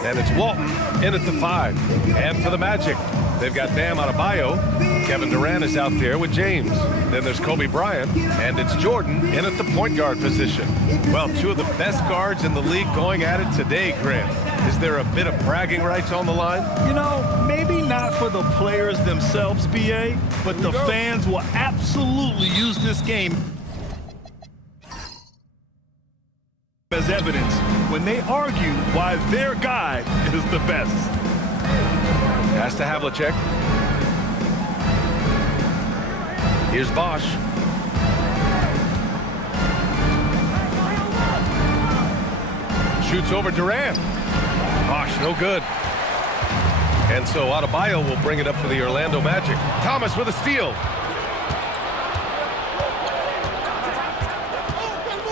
And it's Walton in at the 5. And for the Magic, they've got Bam Adebayo. Kevin Durant is out there with James. Then there's Kobe Bryant, and it's Jordan in at the point guard position. Well, 2 of the best guards in the league going at it today, Grant. Is there a bit of bragging rights on the line? You know, maybe not for the players themselves, BA, but the fans will absolutely use this game as evidence when they argue why their guy is the best. Pass to Havlicek. Here's Bosch. Shoots over Durant. Bosch, no good. And so Adebayo will bring it up for the Orlando Magic. Thomas with a steal.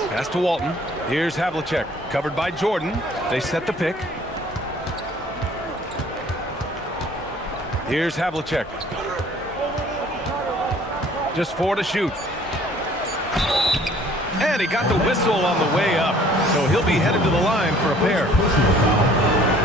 Pass to Walton. Here's Havlicek, covered by Jordan. They set the pick. Here's Havlicek. Just 4 to shoot. And he got the whistle on the way up, so he'll be headed to the line for a pair.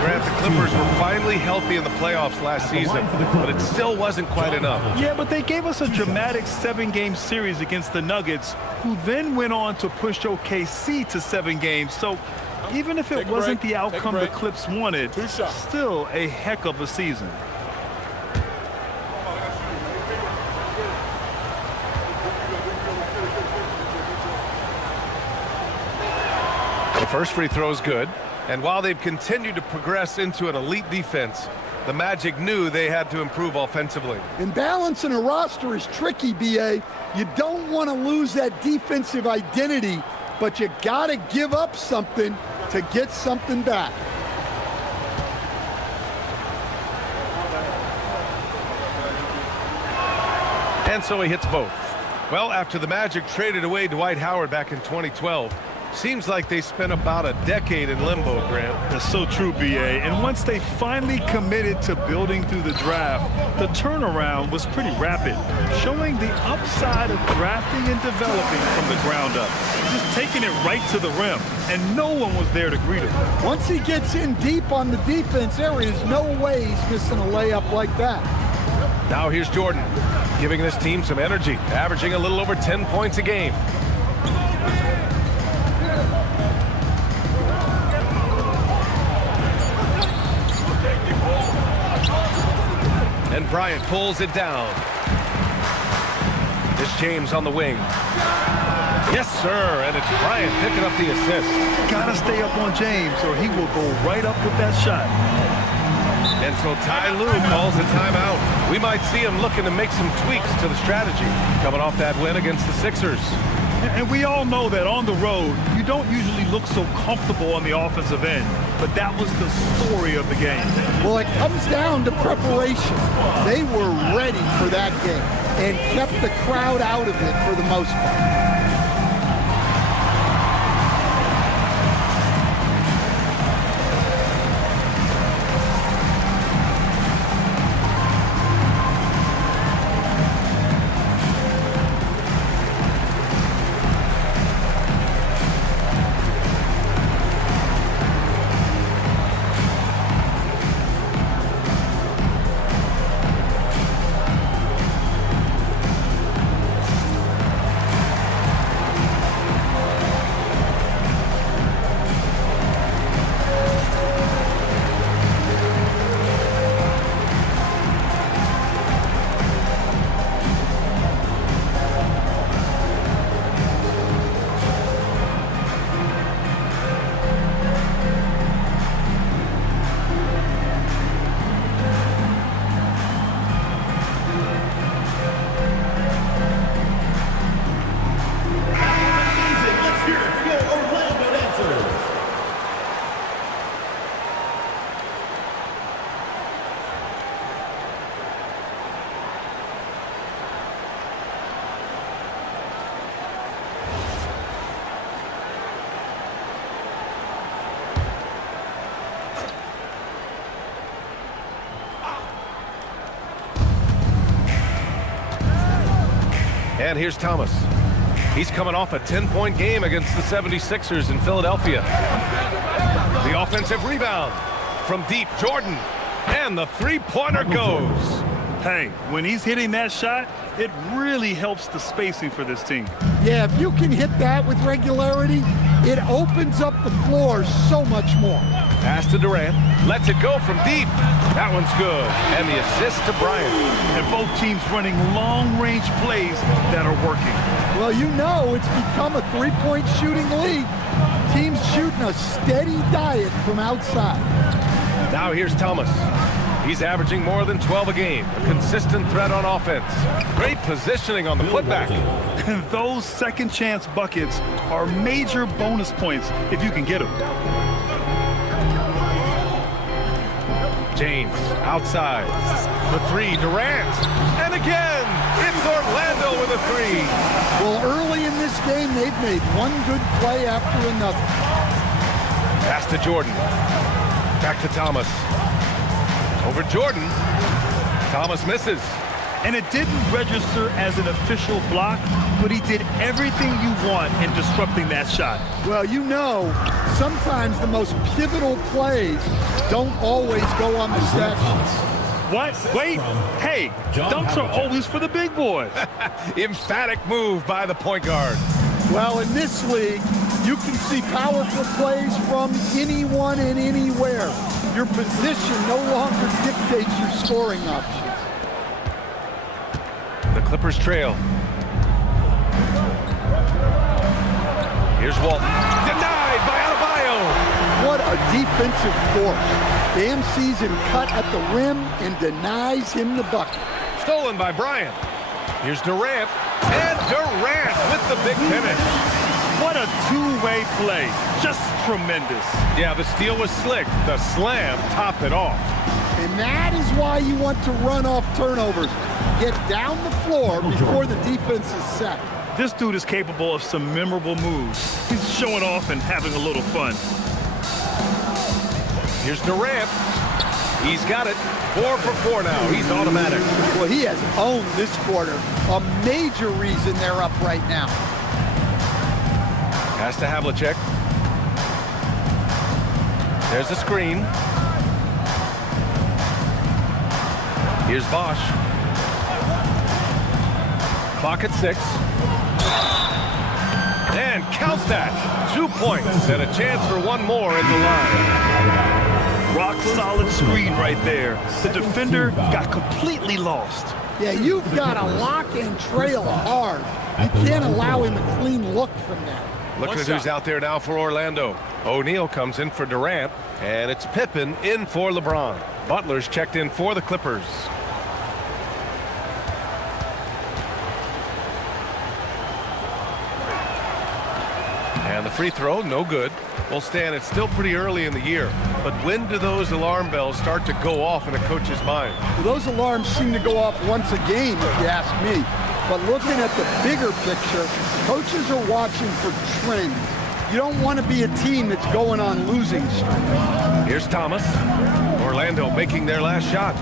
Grant, the Clippers were finally healthy in the playoffs last season, but it still wasn't quite enough. Yeah, but they gave us a dramatic 7-game series against the Nuggets, who then went on to push OKC to 7 games. So even if it wasn't the outcome the Clips wanted, still a heck of a season. The first free throw is good. And while they've continued to progress into an elite defense, the Magic knew they had to improve offensively. And balancing a roster is tricky, BA. You don't want to lose that defensive identity, but you got to give up something to get something back. And so he hits both. Well, after the Magic traded away Dwight Howard back in 2012, seems like they spent about a decade in limbo, Grant. That's so true, BA. And once they finally committed to building through the draft, the turnaround was pretty rapid, showing the upside of drafting and developing from the ground up. Just taking it right to the rim, and no one was there to greet him. Once he gets in deep on the defense, there is no way he's missing a layup like that. Now here's Jordan, giving this team some energy, averaging a little over 10 points a game. And Bryant pulls it down. It's James on the wing. Yes, sir, and it's Bryant picking up the assist. Gotta stay up on James, or he will go right up with that shot. And so Ty Lue calls a timeout. We might see him looking to make some tweaks to the strategy, coming off that win against the Sixers. And we all know that on the road, you don't usually look so comfortable on the offensive end. But that was the story of the game. Well, it comes down to preparation. They were ready for that game and kept the crowd out of it for the most part. And here's Thomas. He's coming off a 10-point game against the 76ers in Philadelphia. The offensive rebound from deep, Jordan. And the three-pointer goes. Hey, when he's hitting that shot, it really helps the spacing for this team. Yeah, if you can hit that with regularity, it opens up the floor so much more. Pass to Durant. Lets it go from deep. That one's good. And the assist to Bryant. And both teams running long-range plays that are working. Well, you know it's become a three-point shooting league. Teams shooting a steady diet from outside. Now here's Thomas. He's averaging more than 12 a game. A consistent threat on offense. Great positioning on the putback. And those second chance buckets are major bonus points if you can get them. James outside. The three, Durant. And again, it's Orlando with a three. Well, early in this game, they've made one good play after another. Pass to Jordan. Back to Thomas. Over Jordan. Thomas misses. And it didn't register as an official block, but he did everything you want in disrupting that shot. Well, you know, sometimes the most pivotal plays don't always go on the stat sheets. What? Wait. Hey, dunks are always for the big boys. Emphatic move by the point guard. Well, in this league, you can see powerful plays from anyone and anywhere. Your position no longer dictates your scoring options. The Clippers trail. Here's Walton. Denied by Adebayo. What a defensive force. Bam sees him cut at the rim and denies him the bucket. Stolen by Bryant. Here's Durant. And Durant with the big finish. What a two-way play. Just tremendous. Yeah, the steal was slick. The slam topped it off. And that is why you want to run off turnovers. Get down the floor before the defense is set. This dude is capable of some memorable moves. He's showing off and having a little fun. Here's Durant. He's got it. 4 for 4 now. He's automatic. Well, he has owned this quarter. A major reason they're up right now. Pass to Havlicek. There's a screen. Here's Bosch. Clock at 6. And counts that. 2 points and a chance for one more at the line. Rock solid screen right there. The defender got completely lost. Yeah, you've got to lock and trail hard. You can't allow him a clean look from that. Look at who's out there now for Orlando. O'Neal comes in for Durant, and it's Pippen in for LeBron. Butler's checked in for the Clippers. And the free throw, no good. Well, Stan, it's still pretty early in the year, but when do those alarm bells start to go off in a coach's mind? Well, those alarms seem to go off once a game, if you ask me. But looking at the bigger picture, coaches are watching for trends. You don't want to be a team that's going on losing streaks. Here's Thomas. Orlando making their last shot.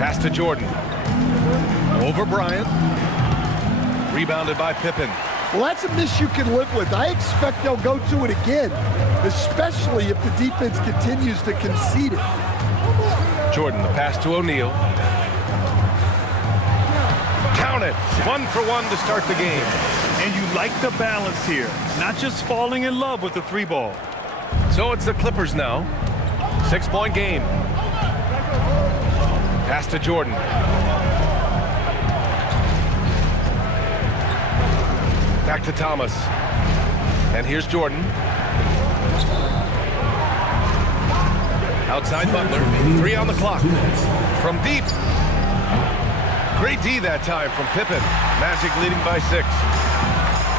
Pass to Jordan. Over Bryant. Rebounded by Pippen. Well, that's a miss you can live with. I expect they'll go to it again, especially if the defense continues to concede it. Jordan, the pass to O'Neal. Count it. 1 for 1 to start the game. And you like the balance here, not just falling in love with the three ball. So it's the Clippers now. 6-point game. Pass to Jordan. Back to Thomas. And here's Jordan. Outside Butler. 3 on the clock. From deep. Great D that time from Pippen. Magic leading by 6.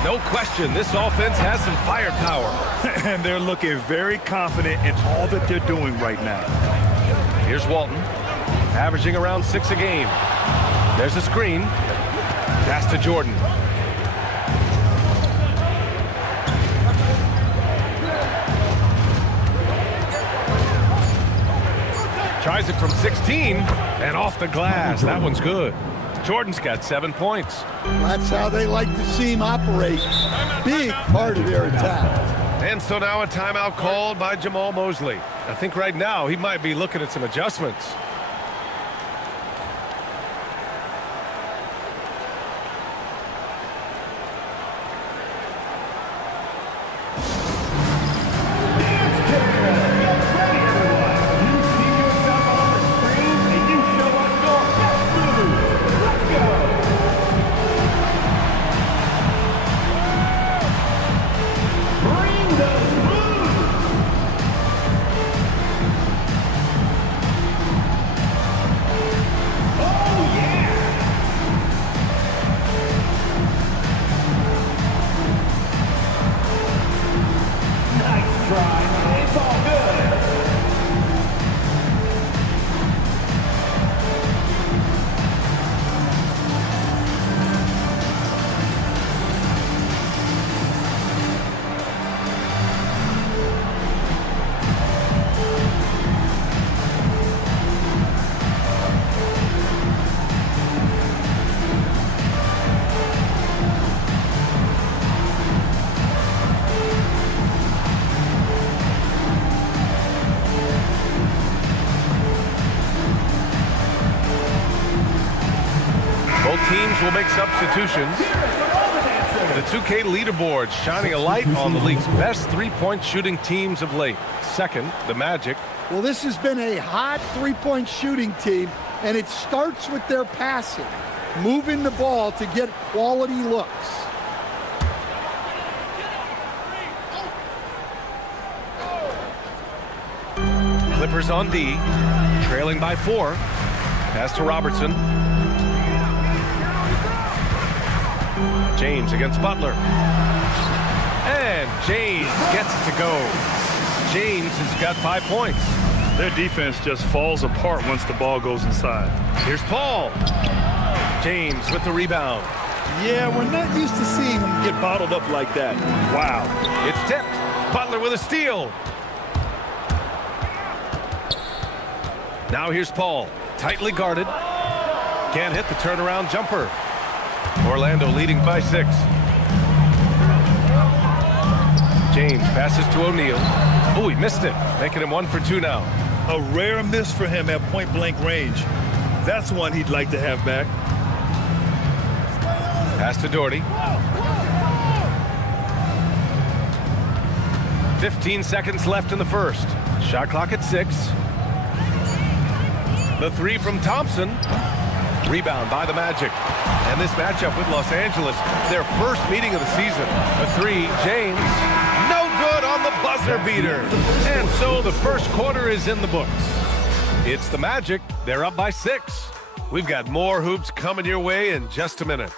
No question, this offense has some firepower. And they're looking very confident in all that they're doing right now. Here's Walton, averaging around 6 a game. There's a screen. Pass to Jordan. Tries it from 16 and off the glass. That one's good. Jordan's got 7 points. That's how they like to see him operate. Big part of their attack. And so now a timeout called by Jamal Mosley. I think right now he might be looking at some adjustments. Teams will make substitutions. The 2K leaderboard shining a light on the league's best three-point shooting teams of late. Second, the Magic. Well, this has been a hot three-point shooting team, and it starts with their passing, moving the ball to get quality looks. Clippers on D, trailing by 4. Pass to Robertson. James against Butler. And James gets it to go. James has got 5 points. Their defense just falls apart once the ball goes inside. Here's Paul. James with the rebound. Yeah, we're not used to seeing him get bottled up like that. Wow. It's tipped. Butler with a steal. Now here's Paul. Tightly guarded. Can't hit the turnaround jumper. Orlando leading by 6. James passes to O'Neal. Oh, he missed it, making him 1 for 2 now. A rare miss for him at point-blank range. That's one he'd like to have back. Pass to Doherty. 15 seconds left in the first. Shot clock at 6. The 3 from Thompson. Rebound by the Magic. And this matchup with Los Angeles, their first meeting of the season. The 3, James, no good on the buzzer beater. And so the first quarter is in the books. It's the Magic. They're up by 6. We've got more hoops coming your way in just a minute.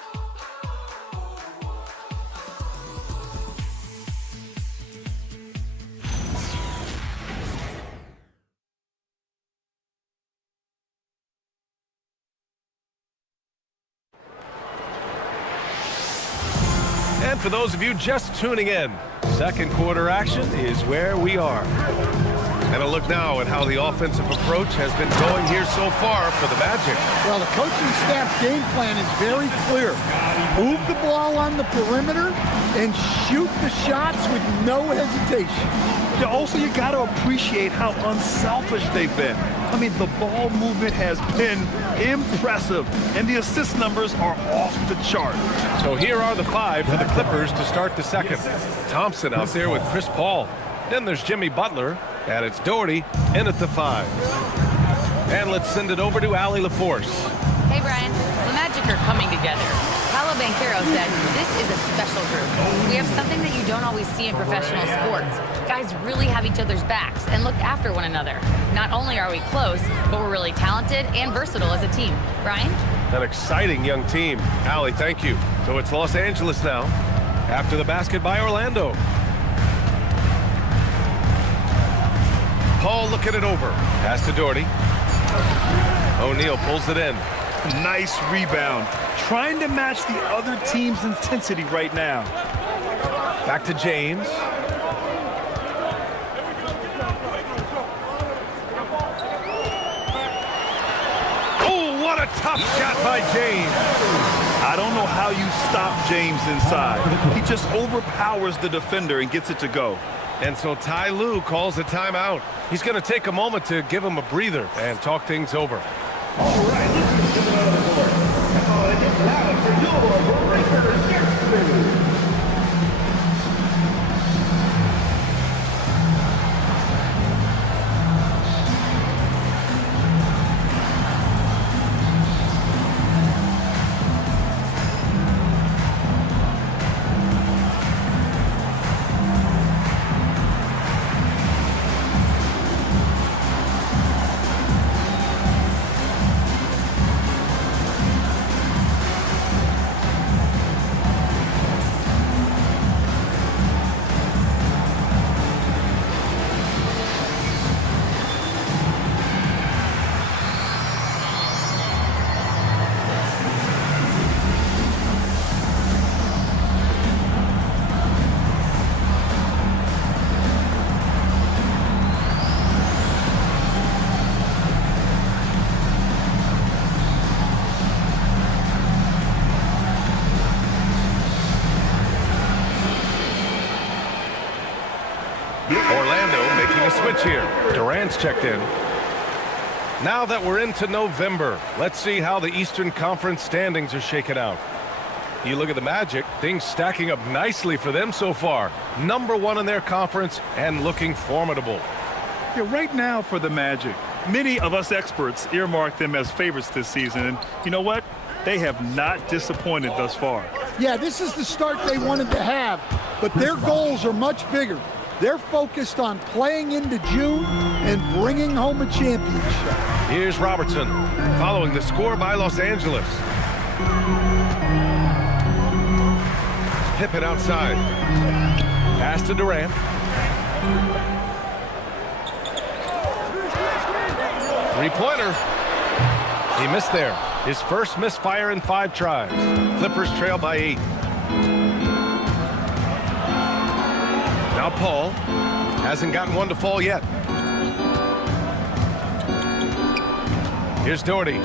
And for those of you just tuning in, second quarter action is where we are. And a look now at how the offensive approach has been going here so far for the Magic. Well, the coaching staff's game plan is very clear. Move the ball on the perimeter and shoot the shots with no hesitation. Yeah, also, you got to appreciate how unselfish they've been. I mean, the ball movement has been impressive, and the assist numbers are off the chart. So here are the 5 for the Clippers to start the second. Thompson out there with Chris Paul. Then there's Jimmy Butler, and it's Doherty in at the 5. And let's send it over to Allie LaForce. Hey, Brian. The Magic are coming together. Paolo Banchero said, this is a special group. We have something that you don't always see in professional sports. Guys really have each other's backs and look after one another. Not only are we close, but we're really talented and versatile as a team. Brian? An exciting young team. Allie, thank you. So it's Los Angeles now, after the basket by Orlando. Paul looking it over. Pass to Doherty. O'Neal pulls it in. Nice rebound. Trying to match the other team's intensity right now. Back to James. Oh, what a a tough shot by James. I don't know how you stop James inside. He just overpowers the defender and gets it to go. And so Ty Lue calls a timeout. He's going to take a moment to give him a breather and talk things over. All right, let's get another board. Come on, it's time for your breakers. Yes, Orlando making a switch here. Durant's checked in. Now that we're into November, let's see how the Eastern Conference standings are shaken out. You look at the Magic, things stacking up nicely for them so far. #1 in their conference and looking formidable. Yeah, right now for the Magic, many of us experts earmark them as favorites this season. And you know what? They have not disappointed thus far. Yeah, this is the start they wanted to have, but their goals are much bigger. They're focused on playing into June and bringing home a championship. Here's Robertson following the score by Los Angeles. Pippen outside. Pass to Durant. Three-pointer. He missed there. His first misfire in 5 tries. Clippers trail by 8. Now Paul hasn't gotten one to fall yet. Here's Doherty.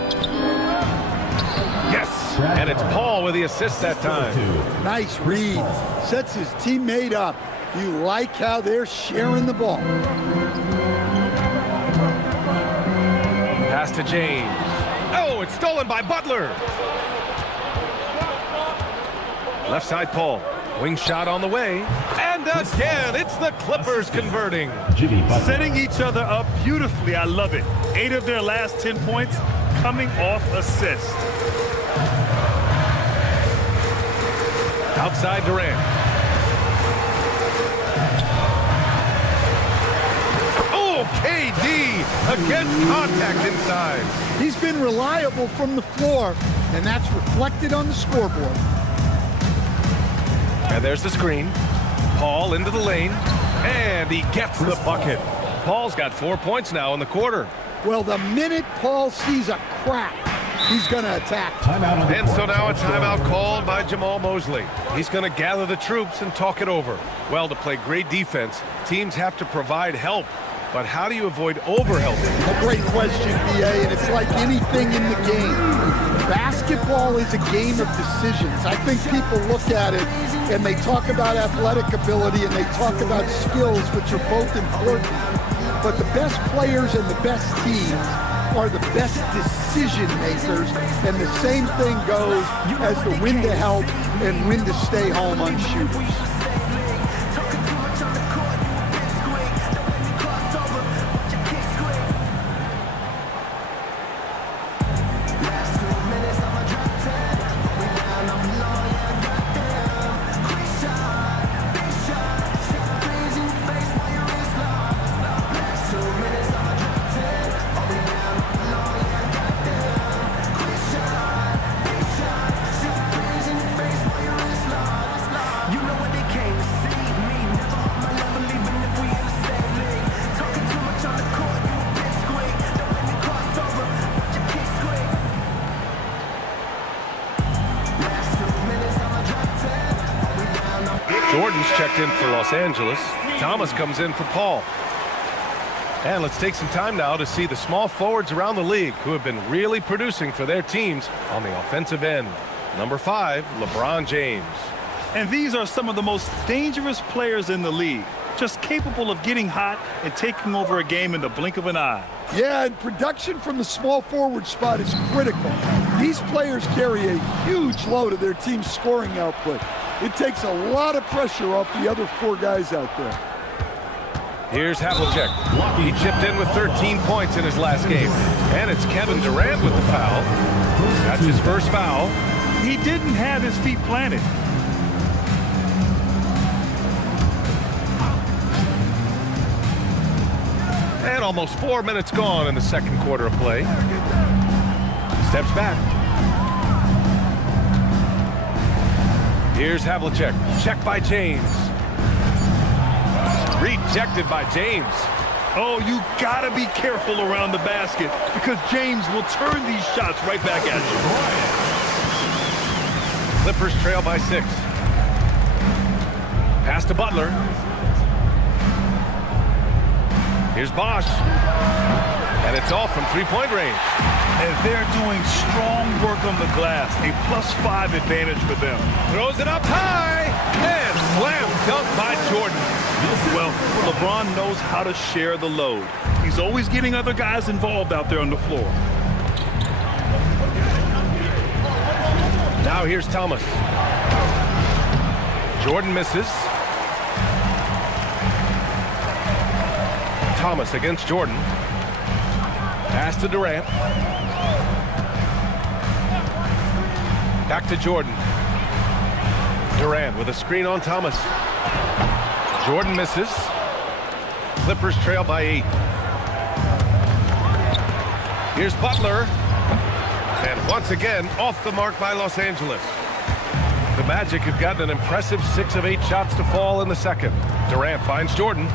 Yes, and it's Paul with the assist that time. Nice read. Sets his teammate up. You like how they're sharing the ball. Pass to James. Oh, it's stolen by Butler. Left side Paul. Wing shot on the way. And again, it's the Clippers converting. Setting each other up beautifully. I love it. 8 of their last 10 points coming off assists. Outside Durant. Oh, KD against contact inside. He's been reliable from the floor, and that's reflected on the scoreboard. And there's the screen. Paul into the lane, and he gets the bucket. Paul's got 4 points now in the quarter. Well, the minute Paul sees a crack, he's going to attack. And so now a timeout called by Jamal Mosley. He's going to gather the troops and talk it over. Well, to play great defense, teams have to provide help. But how do you avoid overhelping? A great question, B.A., and it's like anything in the game. Basketball is a game of decisions. I think people look at it and they talk about athletic ability and they talk about skills, which are both important. But the best players and the best teams are the best decision makers, and the same thing goes as to when to help and when to stay home on shooters. Jordan's checked in for Los Angeles. Thomas comes in for Paul. And let's take some time now to see the small forwards around the league who have been really producing for their teams on the offensive end. Number 5, LeBron James. And these are some of the most dangerous players in the league, just capable of getting hot and taking over a game in the blink of an eye. Yeah, and production from the small forward spot is critical. These players carry a huge load of their team's scoring output. It takes a lot of pressure off the other 4 guys out there. Here's Havlicek. He chipped in with 13 points in his last game. And it's Kevin Durant with the foul. That's his first foul. He didn't have his feet planted. And almost 4 minutes gone in the second quarter of play. Steps back. Here's Havlicek. Check by James. Rejected by James. Oh, you gotta be careful around the basket because James will turn these shots right back at you. Clippers trail by 6. Pass to Butler. Here's Bosch. And it's off from three-point range. And they're doing strong work on the glass. A +5 advantage for them. Throws it up high. And slam dunk by Jordan. Well, LeBron knows how to share the load. He's always getting other guys involved out there on the floor. Now here's Thomas. Jordan misses. Thomas against Jordan. Pass to Durant. Back to Jordan. Durant with a screen on Thomas. Jordan misses. Clippers trail by 8. Here's Butler. And once again, off the mark by Los Angeles. The Magic have gotten an impressive 6 of 8 shots to fall in the second. Durant finds Jordan.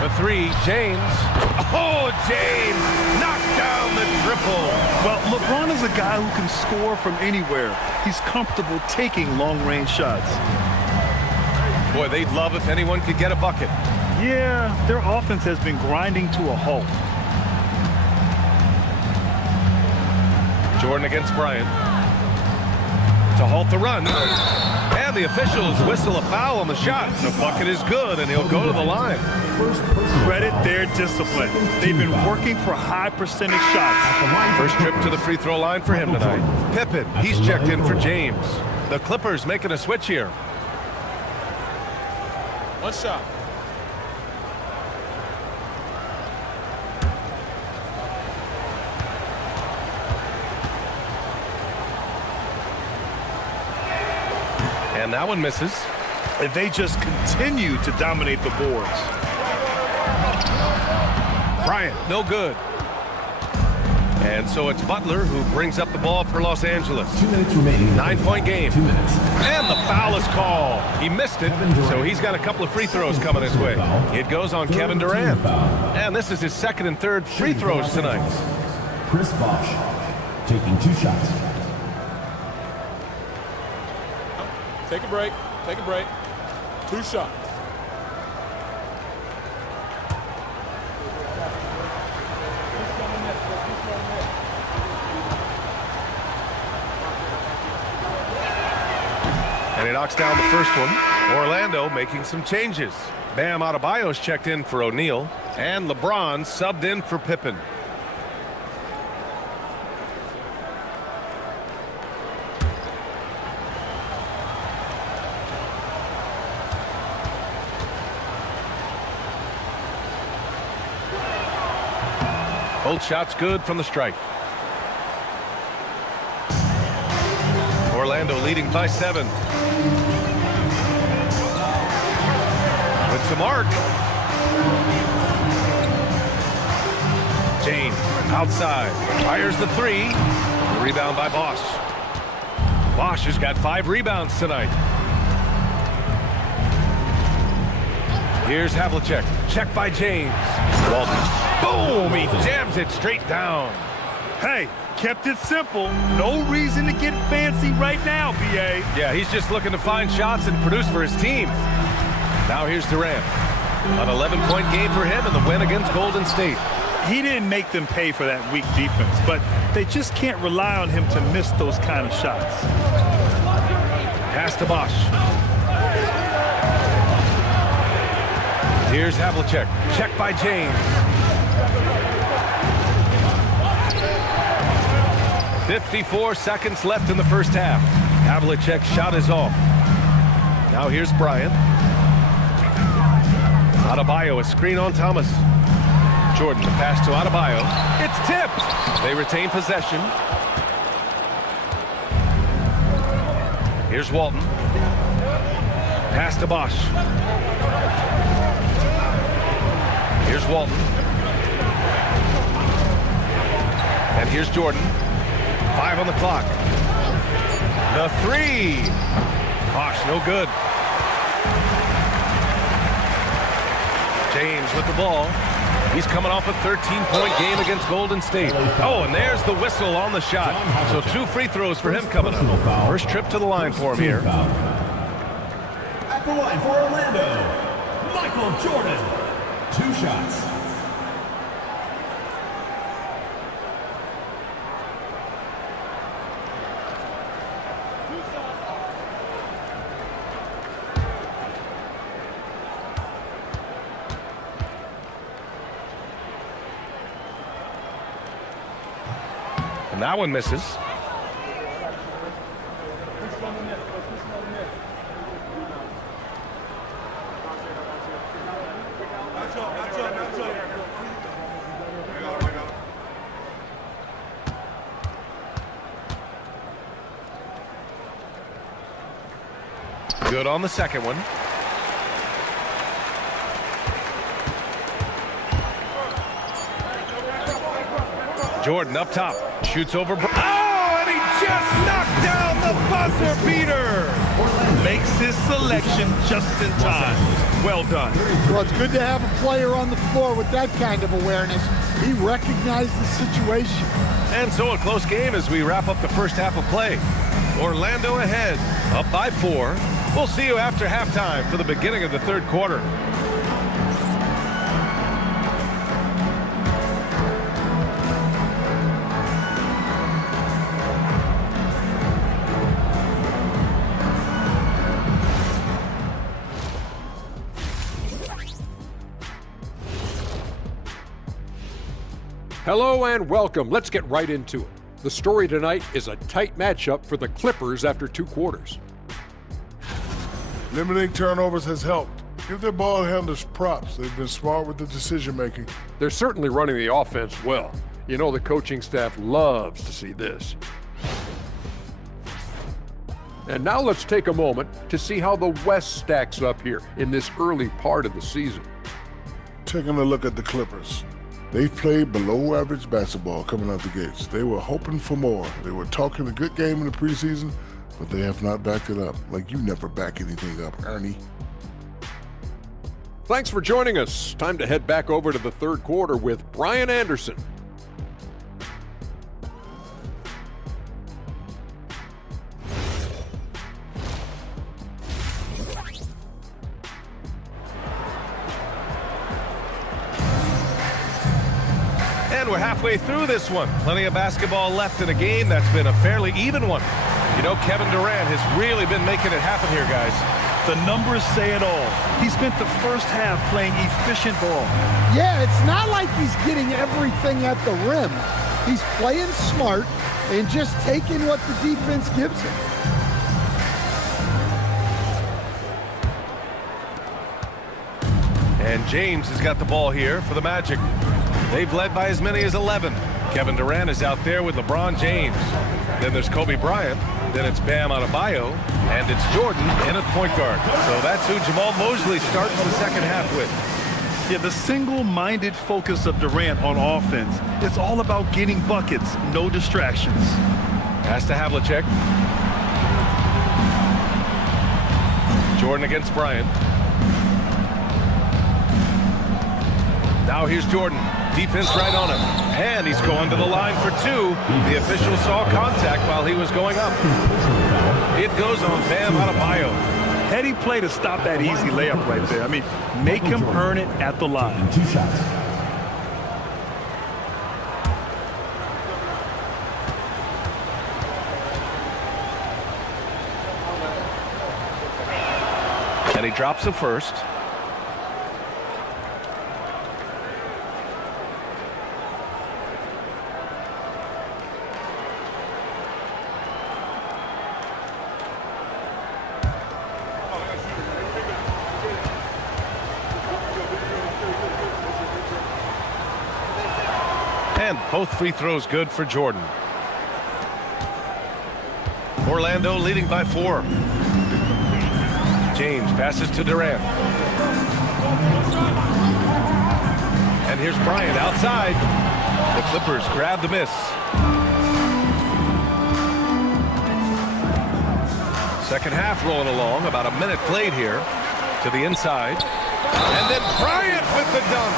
For 3, James. Oh, James knocks down the triple. Well, LeBron is a guy who can score from anywhere. He's comfortable taking long-range shots. Boy, they'd love if anyone could get a bucket. Yeah, their offense has been grinding to a halt. Jordan against Bryant. To halt the run. And the officials whistle a foul on the shot. The bucket is good, and he'll go to the line. Credit their discipline. They've been working for high percentage shots. First trip to the free throw line for him tonight. Pippen, he's checked in for James. The Clippers making a switch here. One shot. And that one misses. And they just continue to dominate the boards. Bryant, no good. And so it's Butler who brings up the ball for Los Angeles. 2 minutes remaining. 9-point game. 2 minutes. And the foul is called. He missed it, so he's got a couple of free throws coming his way. It goes on Kevin Durant. And this is his second and third free throws tonight. Chris Bosh taking 2 shots. Take a break. Take a break. 2 shots. And he knocks down the first one. Orlando making some changes. Bam Adebayo's checked in for O'Neal. And LeBron subbed in for Pippen. Both shots good from the strike. Orlando leading by 7. With some arc. James outside. Fires the 3. Rebound by Bosch. Bosch has got 5 rebounds tonight. Here's Havlicek. Check by James. Walton. Boom! He jams it straight down. Hey, kept it simple. No reason to get fancy right now, B.A. Yeah, he's just looking to find shots and produce for his team. Now here's Durant. An 11-point game for him in the win against Golden State. He didn't make them pay for that weak defense, but they just can't rely on him to miss those kind of shots. Pass to Bosch. Here's Havlicek. Check by James. 54 seconds left in the first half. Havlicek's shot is off. Now here's Bryant. Adebayo, a screen on Thomas. Jordan, the pass to Adebayo. It's tipped. They retain possession. Here's Walton. Pass to Bosch. Here's Walton. And here's Jordan. 5 on the clock. The three. Bosch, no good. James with the ball. He's coming off a 13-point game against Golden State. Oh, and there's the whistle on the shot. So 2 free throws for him coming up. First trip to the line for him here. At the line for Orlando, Michael Jordan. 2 shots. And that one misses. Good on the second one. Jordan up top. Shoots over. Oh, and he just knocked down the buzzer beater. Makes his selection just in time. Well done. Well, it's good to have a player on the floor with that kind of awareness. He recognized the situation. And so a close game as we wrap up the first half of play. Orlando ahead, up by 4. We'll see you after halftime for the beginning of the third quarter. Hello and welcome. Let's get right into it. The story tonight is a tight matchup for the Clippers after 2 quarters. Limiting turnovers has helped. Give their ball handlers props. They've been smart with the decision-making. They're certainly running the offense well. You know the coaching staff loves to see this. And now let's take a moment to see how the West stacks up here in this early part of the season. Taking a look at the Clippers. They've played below-average basketball coming out the gates. They were hoping for more. They were talking a good game in the preseason, but they have not backed it up. Like you never back anything up, Ernie. Thanks for joining us. Time to head back over to the third quarter with Brian Anderson. And we're halfway through this one. Plenty of basketball left in a game that's been a fairly even one. You know, Kevin Durant has really been making it happen here, guys. The numbers say it all. He spent the first half playing efficient ball. Yeah, it's not like he's getting everything at the rim. He's playing smart and just taking what the defense gives him. And James has got the ball here for the Magic. They've led by as many as 11. Kevin Durant is out there with LeBron James. Then there's Kobe Bryant. Then it's Bam Adebayo. And it's Jordan in at point guard. So that's who Jamal Mosley starts the second half with. Yeah, the single-minded focus of Durant on offense. It's all about getting buckets, no distractions. Pass to Havlicek. Jordan against Bryant. Now here's Jordan. Defense right on him. And he's going to the line for 2. The official saw contact while he was going up. It goes on Bam Adebayo. Heady play to stop that easy layup right there. I mean, make him earn it at the line. 2 shots. And he drops the first. And both free throws good for Jordan. Orlando leading by 4. James passes to Durant. And here's Bryant outside. The Clippers grab the miss. Second half rolling along. About a minute played here. To the inside. And then Bryant with the dunk.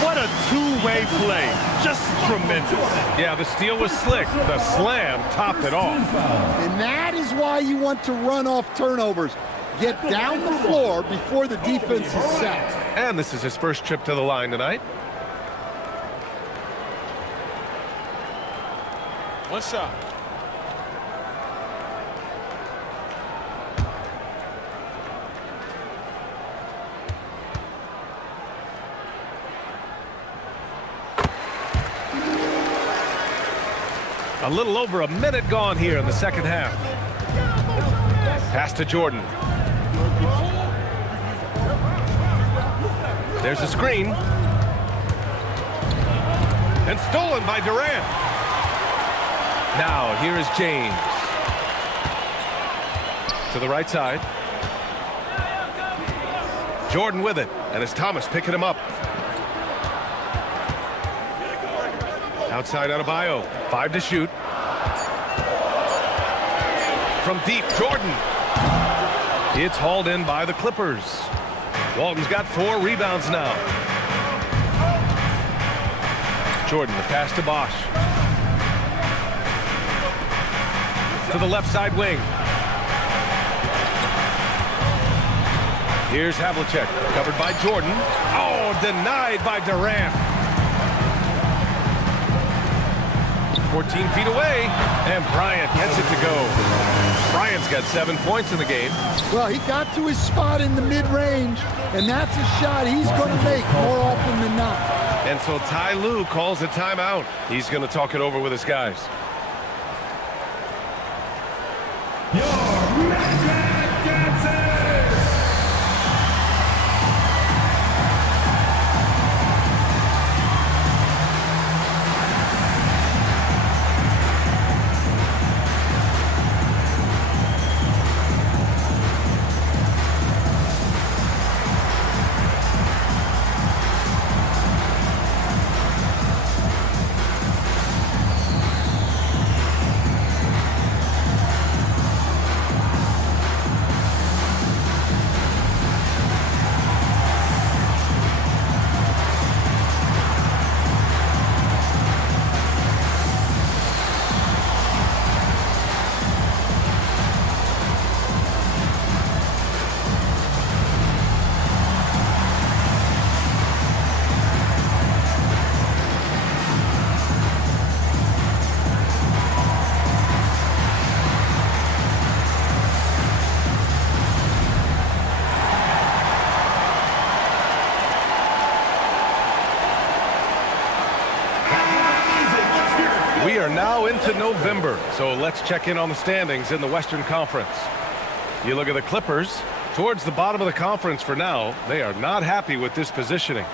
What a two-way play. Just tremendous. Yeah, the steal was slick. The slam topped it off. And that is why you want to run off turnovers. Get down the floor before the defense is set. And this is his first trip to the line tonight. One shot. A little over a minute gone here in the second half. Pass to Jordan. There's a screen. And stolen by Durant. Now here is James. To the right side. Jordan with it. And it's Thomas picking him up. Outside Adebayo. 5 to shoot. From deep, Jordan. It's hauled in by the Clippers. Walton's got 4 rebounds now. Jordan, the pass to Bosch. To the left side wing. Here's Havlicek, covered by Jordan. Oh, denied by Durant. 14 feet away, and Bryant gets it to go. Bryant's got 7 points in the game. Well, he got to his spot in the mid-range, and that's a shot he's going to make more often than not. And so Ty Lue calls a timeout. He's going to talk it over with his guys. We are now into November, so let's check in on the standings in the Western Conference. You look at the Clippers, towards the bottom of the conference for now. They are not happy with this positioning.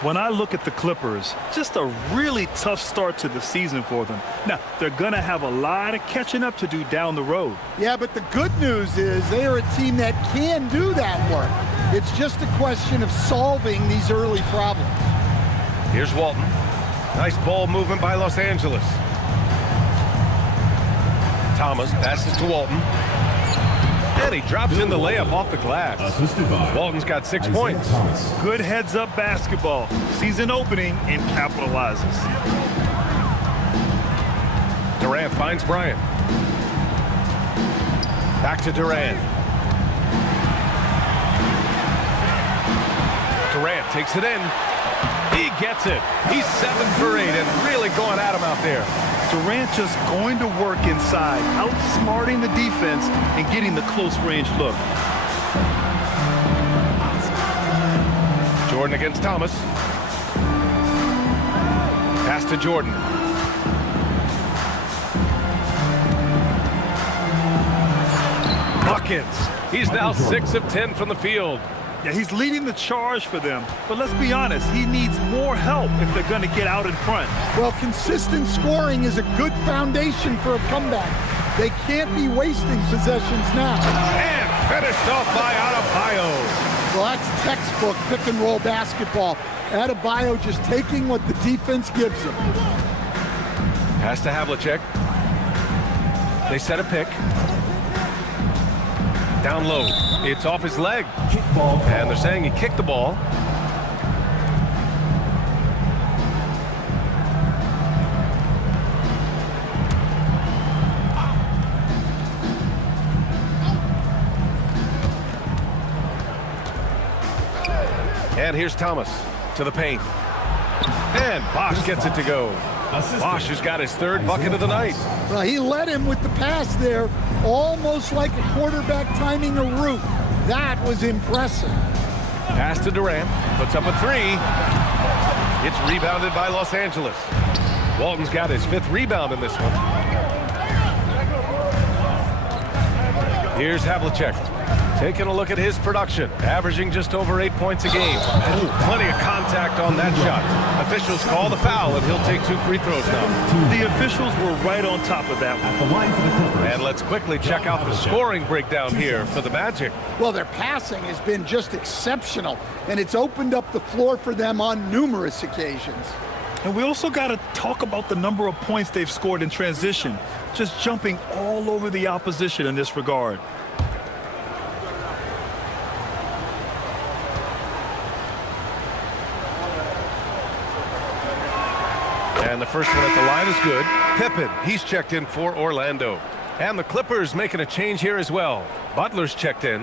When I look at the Clippers, just a really tough start to the season for them. Now, they're going to have a lot of catching up to do down the road. Yeah, but the good news is they are a team that can do that work. It's just a question of solving these early problems. Here's Walton. Nice ball movement by Los Angeles. Thomas passes to Walton. And he drops in the layup off the glass. Walton's got 6 points. Good heads-up basketball. Season opening and capitalizes. Durant finds Bryant. Back to Durant. Durant takes it in. He gets it. He's 7 for 8 and really going at him out there. Durant just going to work inside, outsmarting the defense and getting the close range look. Jordan against Thomas. Pass to Jordan. Buckets. He's now 6 of 10 from the field. Yeah, he's leading the charge for them. But let's be honest, he needs more help if they're going to get out in front. Well, consistent scoring is a good foundation for a comeback. They can't be wasting possessions now. And finished off by Adebayo. Well, that's textbook pick-and-roll basketball. Adebayo just taking what the defense gives him. Pass to Havlicek. They set a pick. Down low. It's off his leg. And they're saying he kicked the ball. And here's Thomas to the paint. And Bosch gets it to go. Bosch has got his 3rd bucket of the night. Well, he led him with the pass there, almost like a quarterback timing a route. That was impressive. Pass to Durant, puts up a 3. It's rebounded by Los Angeles. Walton's got his 5th rebound in this one. Here's Havlicek. Taking a look at his production, averaging just over 8 points a game. Plenty of contact on that shot. Officials call the foul, and he'll take 2 free throws now. The officials were right on top of that one. And let's quickly check out the scoring breakdown here for the Magic. Well, their passing has been just exceptional, and it's opened up the floor for them on numerous occasions. And we also got to talk about the number of points they've scored in transition, just jumping all over the opposition in this regard. And the first one at the line is good. Pippen, he's checked in for Orlando. And the Clippers making a change here as well. Butler's checked in.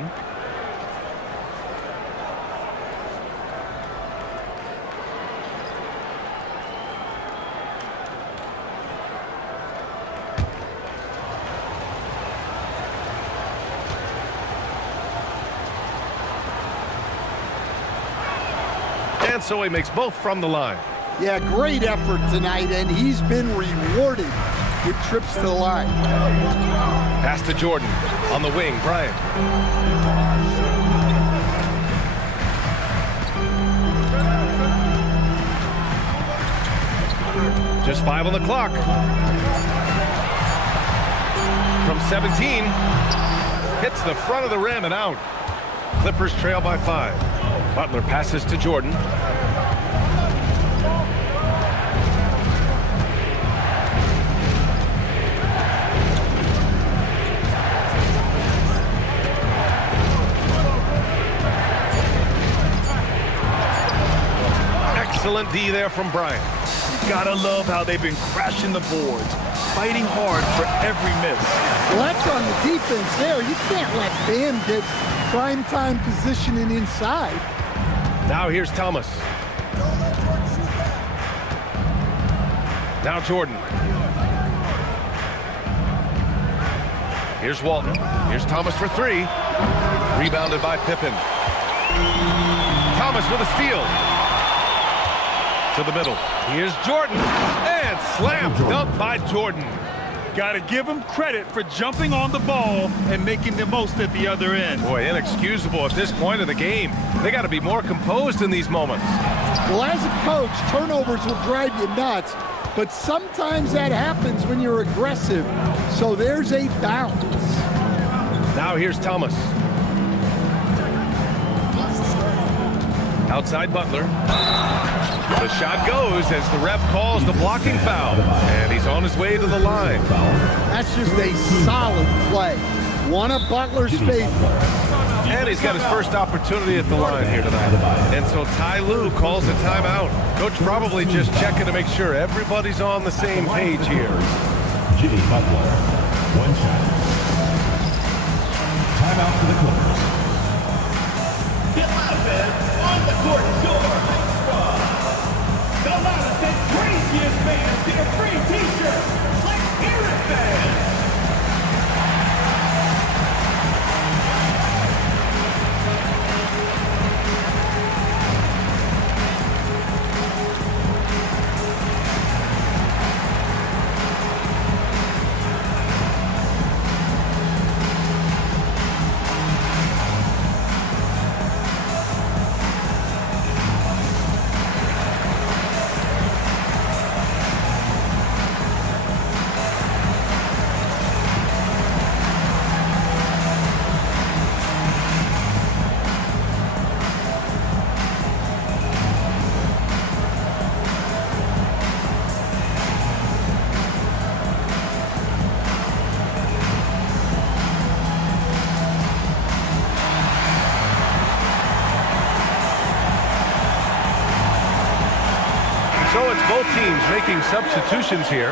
And so he makes both from the line. Yeah, great effort tonight, and he's been rewarded with trips to the line. Pass to Jordan. On the wing, Bryant. Just 5 on the clock. From 17. Hits the front of the rim and out. Clippers trail by 5. Butler passes to Jordan. Excellent D there from Bryant. Gotta love how they've been crashing the boards, fighting hard for every miss. Well, that's on the defense there. You can't let Bam get prime-time positioning inside. Now here's Thomas. Now Jordan. Here's Walton. Here's Thomas for 3. Rebounded by Pippen. Thomas with a steal. To the middle. Here's Jordan. And slam dunk by Jordan. Got to give him credit for jumping on the ball and making the most at the other end. Boy, inexcusable at this point of the game. They got to be more composed in these moments. Well, as a coach, turnovers will drive you nuts, but sometimes that happens when you're aggressive. So there's a balance. Now here's Thomas. Outside Butler. The shot goes as the ref calls the blocking foul. And he's on his way to the line. That's just a solid play. One of Butler's favorites. And he's got his first opportunity at the line here tonight. And so Ty Lue calls a timeout. Coach probably just checking to make sure everybody's on the same page here. Jimmy Butler, 1 shot. Timeout for the Clippers. on the court, your squad. The loudest and craziest fans get a free t-shirt. Let's hear it, fans. So it's both teams making substitutions here.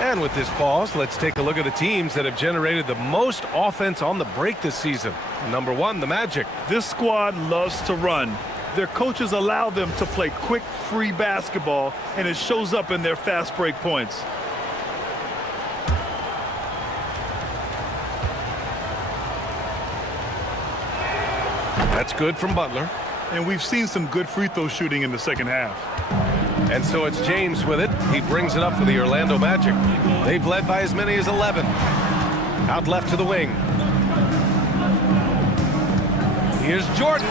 And with this pause, let's take a look at the teams that have generated the most offense on the break this season. Number 1, the Magic. This squad loves to run. Their coaches allow them to play quick, free basketball, and it shows up in their fast break points. That's good from Butler. And we've seen some good free throw shooting in the second half. And so it's James with it. He brings it up for the Orlando Magic. They've led by as many as 11. Out left to the wing. Here's Jordan.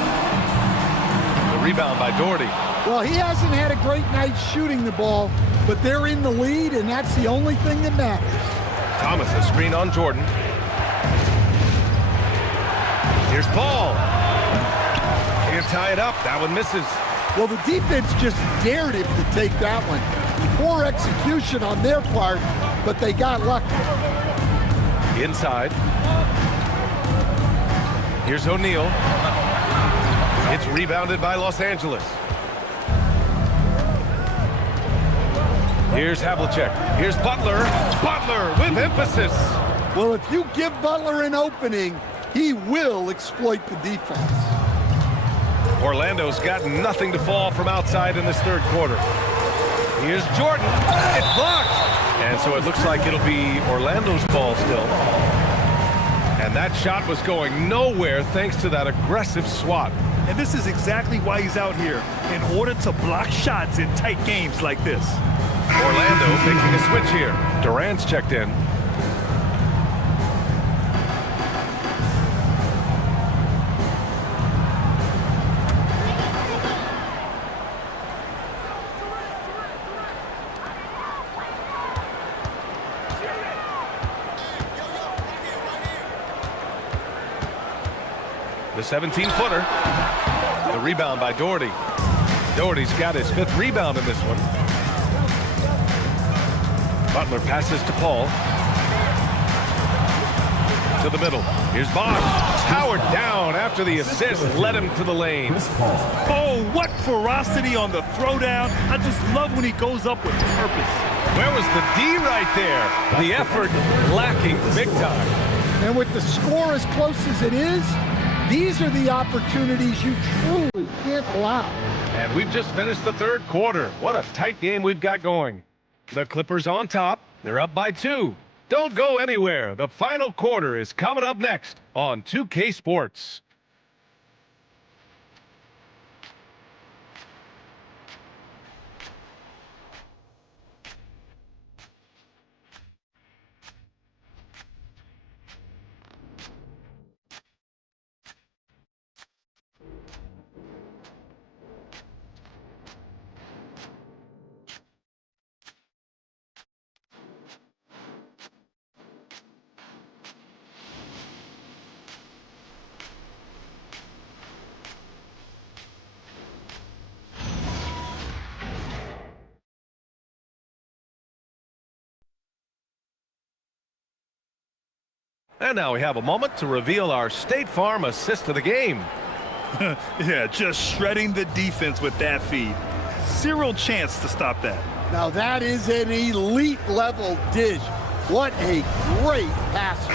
The rebound by Doherty. Well, he hasn't had a great night shooting the ball, but they're in the lead, and that's the only thing that matters. Thomas, a screen on Jordan. Here's Paul. Can't tie it up. That one misses. Well, the defense just dared him to take that one. Poor execution on their part, but they got lucky. Inside. Here's O'Neal. It's rebounded by Los Angeles. Here's Havlicek. Here's Butler. Butler with emphasis. Well, if you give Butler an opening, he will exploit the defense. Orlando's got nothing to fall from outside in this third quarter. Here's Jordan. It's blocked. And so it looks like it'll be Orlando's ball still. And that shot was going nowhere thanks to that aggressive swat. And this is exactly why he's out here, in order to block shots in tight games like this. Orlando making a switch here. Durant's checked in. The 17-footer. The rebound by Doherty. Doherty's got his 5th rebound in this one. Butler passes to Paul. To the middle. Here's Bosch. Howard down after the assist led him to the lane. Oh, what ferocity on the throwdown. I just love when he goes up with purpose. Where was the D right there? The effort lacking big time. And with the score as close as it is, these are the opportunities you truly can't allow. And we've just finished the third quarter. What a tight game we've got going. The Clippers on top. They're up by 2. Don't go anywhere. The final quarter is coming up next on 2K Sports. And now we have a moment to reveal our State Farm assist of the game. Yeah, just shredding the defense with that feed. Zero chance to stop that. Now that is an elite level dish. What a great passer.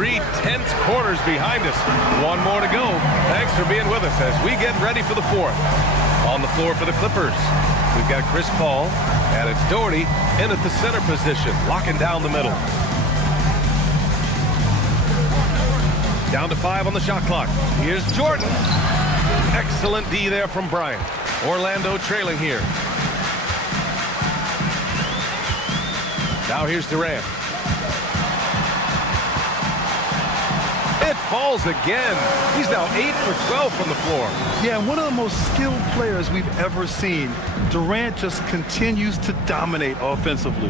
3 tense quarters behind us. One more to go. Thanks for being with us as we get ready for the fourth. On the floor for the Clippers, we've got Chris Paul, and it's Doherty in at the center position, locking down the middle. Down to 5 on the shot clock. Here's Jordan. Excellent D there from Bryant. Orlando trailing here. Now here's Durant. It falls again. He's now 8 for 12 from the floor. Yeah, one of the most skilled players we've ever seen. Durant just continues to dominate offensively.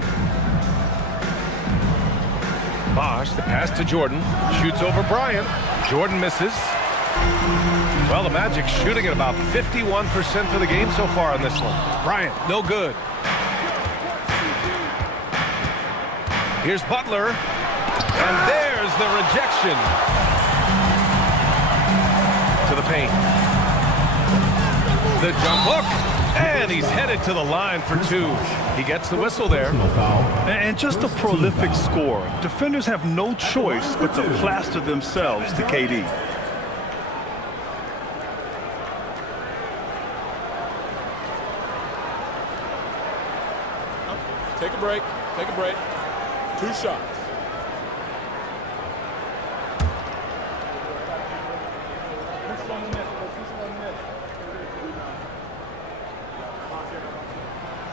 Bosh, the pass to Jordan. Shoots over Bryant. Jordan misses. Well, the Magic shooting at about 51% for the game so far on this one. Bryant, no good. Here's Butler. And there's the rejection. To the paint. The jump hook. And he's headed to the line for 2. He gets the whistle there. And just a prolific scorer. Defenders have no choice but to plaster themselves to KD. Take a break. Take a break. 2 shots.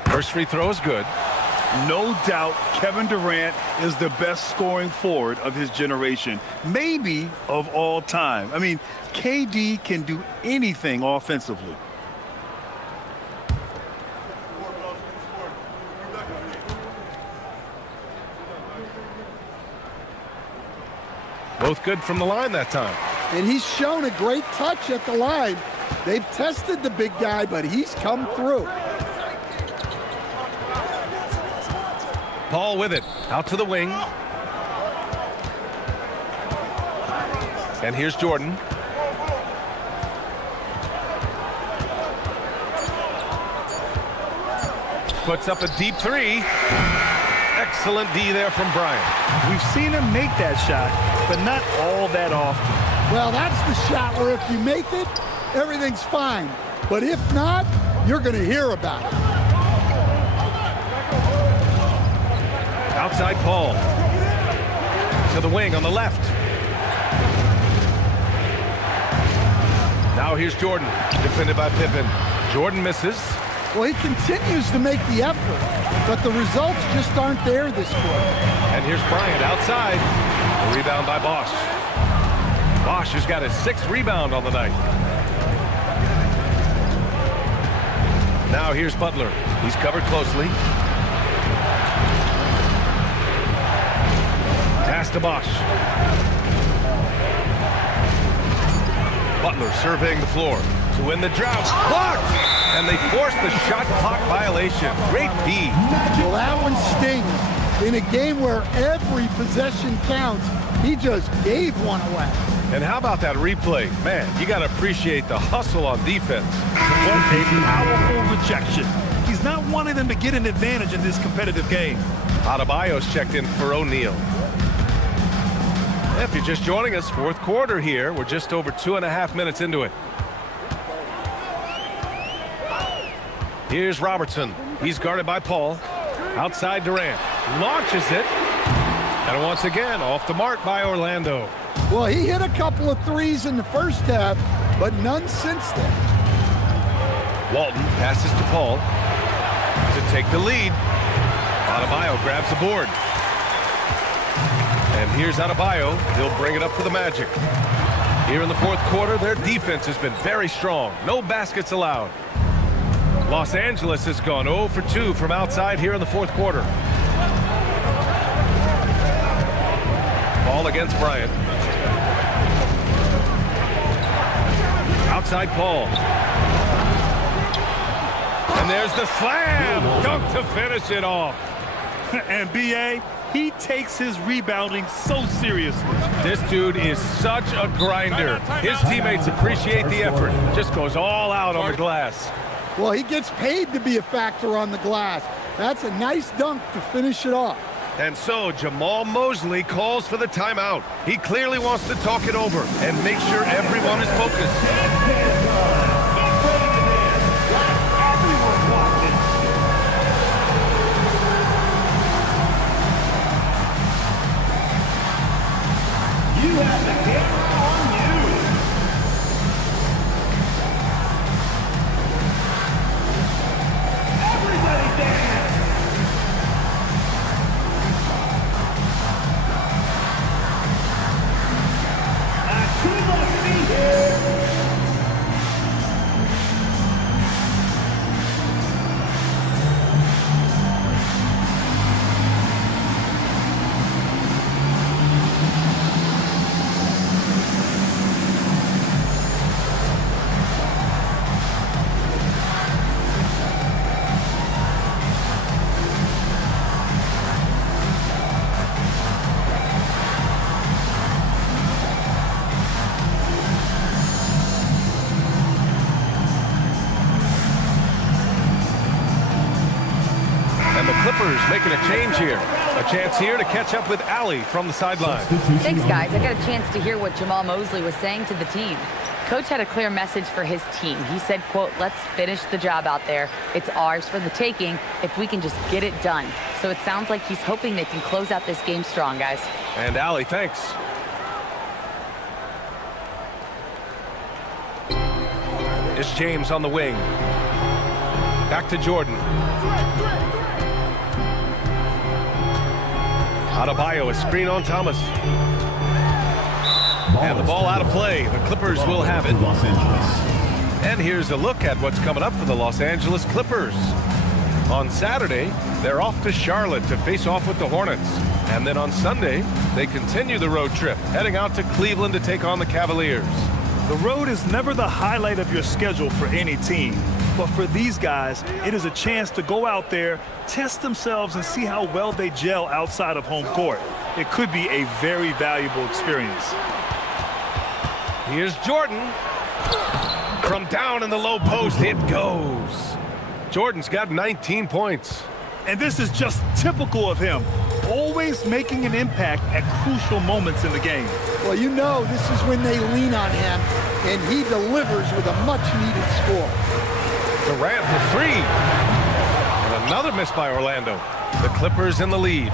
First free throw is good. No doubt Kevin Durant is the best scoring forward of his generation, maybe of all time. I mean, KD can do anything offensively. Both good from the line that time. And he's shown a great touch at the line. They've tested the big guy, but he's come through. Paul with it. Out to the wing. And here's Jordan. Puts up a deep 3. Excellent D there from Bryant. We've seen him make that shot, but not all that often. Well, that's the shot where if you make it, everything's fine. But if not, you're going to hear about it. Outside Paul. To the wing on the left. Now here's Jordan. Defended by Pippen. Jordan misses. Well, he continues to make the effort, but the results just aren't there this quarter. And here's Bryant outside. A rebound by Bosh. Bosh has got his 6th rebound on the night. Now here's Butler. He's covered closely. Pass to Bosh. Butler surveying the floor to win the drought. Blocked! And they force the shot clock violation. Great D. Well, that one stings. In a game where every possession counts, he just gave one away. And how about that replay? Man, you got to appreciate the hustle on defense. What a powerful rejection. He's not wanting them to get an advantage in this competitive game. Adebayo's checked in for O'Neal. If you're just joining us, 4th quarter here. We're just over 2.5 minutes into it. Here's Robertson. He's guarded by Paul. Outside Durant. Launches it. And once again, off the mark by Orlando. Well, he hit a couple of threes in the first half, but none since then. Walton passes to Paul to take the lead. Adebayo grabs the board. And here's Adebayo. He'll bring it up for the Magic. Here in the 4th quarter, their defense has been very strong. No baskets allowed. Los Angeles has gone 0 for 2 from outside here in the 4th quarter. Ball against Bryant. Outside Paul. And there's the slam. Dunk to finish it off. And B.A., he takes his rebounding so seriously. This dude is such a grinder. His teammates appreciate the effort. Just goes all out on the glass. Well, he gets paid to be a factor on the glass. That's a nice dunk to finish it off. And so Jamal Mosley calls for the timeout. He clearly wants to talk it over and make sure everyone is focused. You have the camera on you. Everybody dance. Too much feet here. Clippers making a change here. A chance here to catch up with Allie from the sideline. Thanks, guys. I got a chance to hear what Jamal Mosley was saying to the team. Coach had a clear message for his team. He said, quote, let's finish the job out there. It's ours for the taking if we can just get it done. So it sounds like he's hoping they can close out this game strong, guys. And Allie, thanks. It's James on the wing. Back to Jordan. Adebayo, a screen on Thomas. And the ball out of play. The Clippers will have it. And here's a look at what's coming up for the Los Angeles Clippers. On Saturday, they're off to Charlotte to face off with the Hornets. And then on Sunday, they continue the road trip, heading out to Cleveland to take on the Cavaliers. The road is never the highlight of your schedule for any team. But for these guys, it is a chance to go out there, test themselves, and see how well they gel outside of home court. It could be a very valuable experience. Here's Jordan. From down in the low post, it goes. Jordan's got 19 points. And this is just typical of him, always making an impact at crucial moments in the game. Well, you know this is when they lean on him, and he delivers with a much-needed score. Durant for three. And another miss by Orlando. The Clippers in the lead.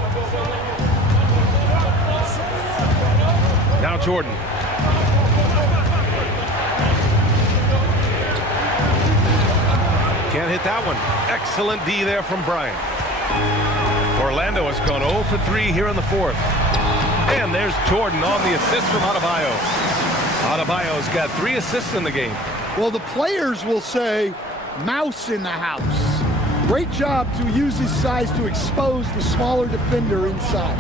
Now Jordan. Can't hit that one. Excellent D there from Bryant. Orlando has gone 0 for 3 here in the fourth. And there's Jordan on the assist from Adebayo. Adebayo's got 3 assists in the game. Well, the players will say, mouse in the house. Great job to use his size to expose the smaller defender inside.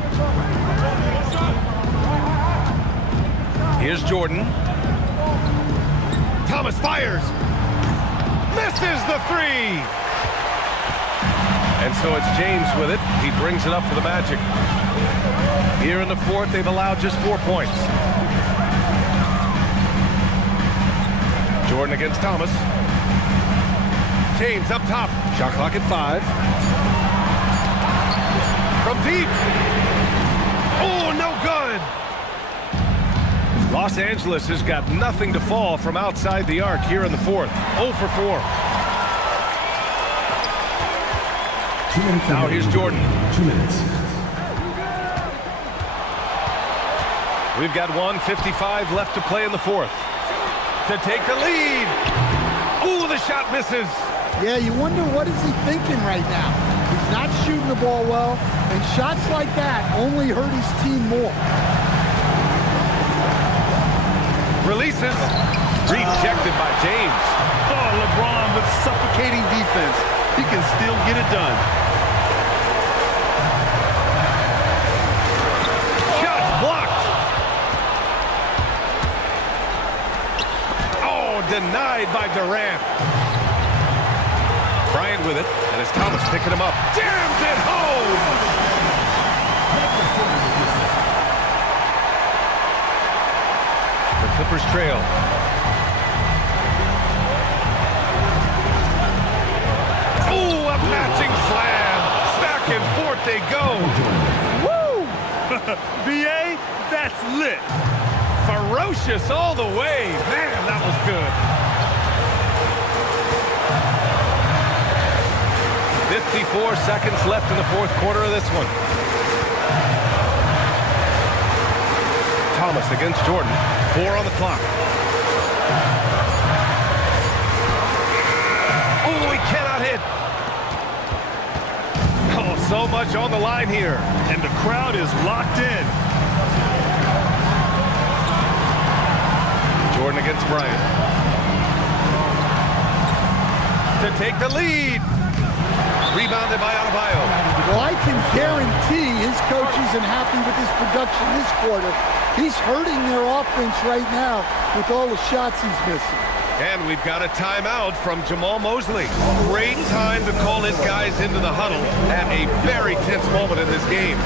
Here's Jordan. Thomas fires. Misses the three. And so it's James with it. He brings it up for the Magic. Here in the fourth, they've allowed just 4 points. Jordan against Thomas. James up top. Shot clock at 5. From deep. Oh, no good. Los Angeles has got nothing to fall from outside the arc here in the fourth. 0 for 4. Now here's Jordan. 2 minutes. We've got 1:55 left to play in the fourth. To take the lead. Ooh, the shot misses. Yeah, you wonder what is he thinking right now. He's not shooting the ball well, and shots like that only hurt his team more. Releases. Rejected by James. Oh, LeBron with suffocating defense. He can still get it done. Shot blocked. Oh, denied by Durant. Bryant with it, and it's Thomas picking him up. Jams it home! The Clippers trail. Ooh, a matching slam. Back and forth they go. BA, that's lit. Ferocious all the way. Man, that was good. 54 seconds left in the fourth quarter of this one. Thomas against Jordan. 4 on the clock. Oh, he cannot hit. Oh, so much on the line here. And the crowd is locked in. Jordan against Bryant. To take the lead. Rebounded by Adebayo. Well, I can guarantee his coach isn't happy with his production this quarter. He's hurting their offense right now with all the shots he's missing. And we've got a timeout from Jamal Mosley. Great time to call his guys into the huddle at a very tense moment in this game.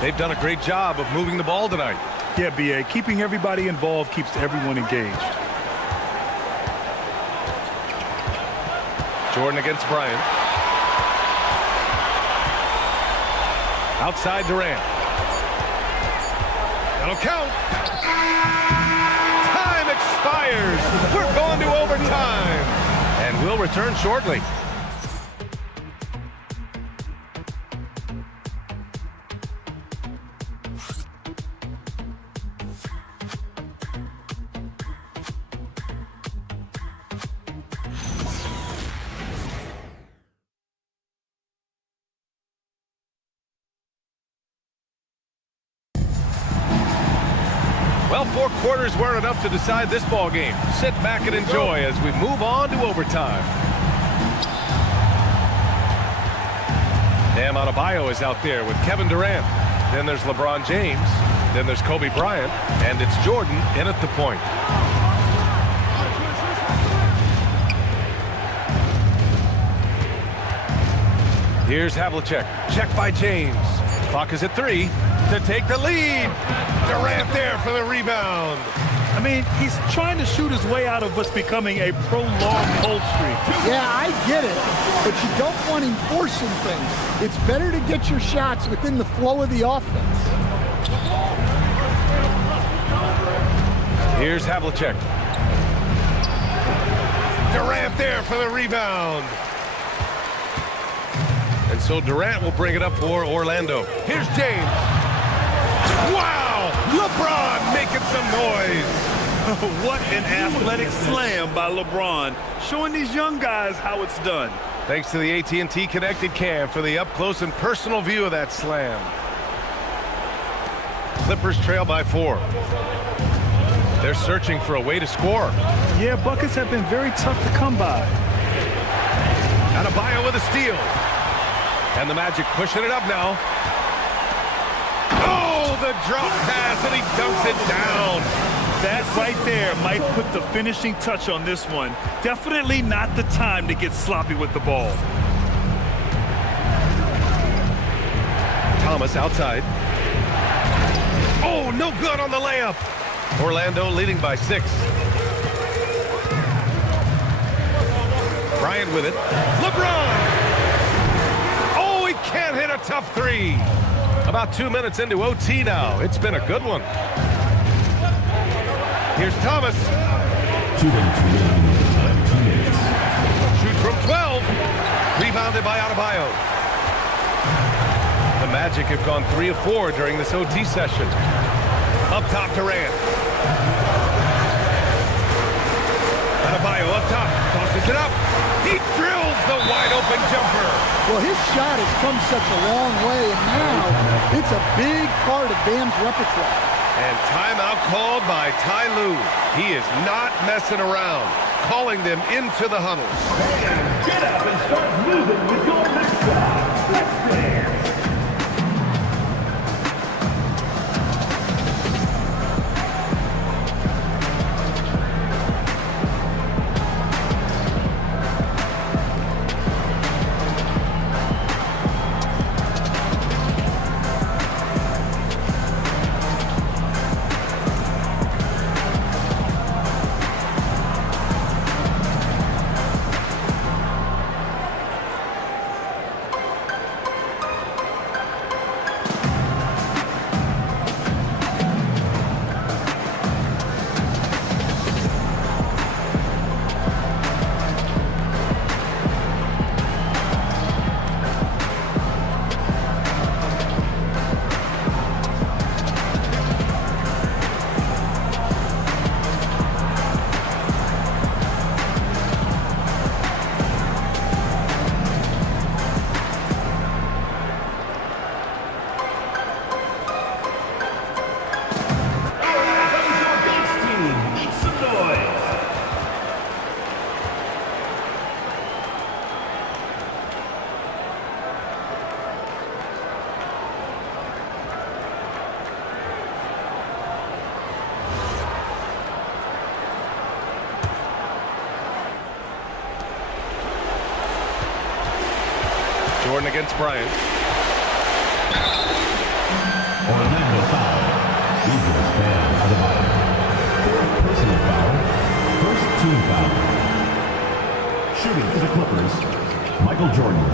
They've done a great job of moving the ball tonight. Yeah, BA, keeping everybody involved keeps everyone engaged. Jordan against Bryant. Outside Durant. That'll count. Time expires. We're going to overtime. And we'll return shortly. Well, 4 quarters weren't enough to decide this ball game. Sit back and enjoy as we move on to overtime. Bam Adebayo is out there with Kevin Durant. Then there's LeBron James. Then there's Kobe Bryant. And it's Jordan in at the point. Here's Havlicek. Check by James. Clock is at 3 to take the lead. Durant there for the rebound. I mean, he's trying to shoot his way out of what's becoming a prolonged cold streak. Yeah, I get it, but you don't want him forcing things. It's better to get your shots within the flow of the offense. Here's Havlicek. Durant there for the rebound. And so Durant will bring it up for Orlando. Here's James. Wow! LeBron making some noise. What an athletic slam by LeBron, showing these young guys how it's done. Thanks to the AT&T Connected Cam for the up-close and personal view of that slam. Clippers trail by 4. They're searching for a way to score. Yeah, buckets have been very tough to come by. Adebayo with a steal. And the Magic pushing it up now. Oh, the drop pass, and he dunks it down. That right there might put the finishing touch on this one. Definitely not the time to get sloppy with the ball. Thomas outside. Oh, no good on the layup. Orlando leading by 6. Bryant with it. LeBron! Oh, he can't hit a tough three. About 2 minutes into OT now. It's been a good one. Here's Thomas. Shoots from 12. Rebounded by Adebayo. The Magic have gone 3 of 4 during this OT session. Up top, Durant. Adebayo up top. Tosses it up. He drills the wide-open jumper. Well, his shot has come such a long way, and now it's a big part of Bam's repertoire. And timeout called by Ty Lue. He is not messing around, calling them into the huddle. Get up and start moving with your next shot. Let's dance. Jordan against Bryant. Orlando foul. Eagles ban Adebayo. Third personal foul. First team foul. Shooting for the Clippers, Michael Jordan.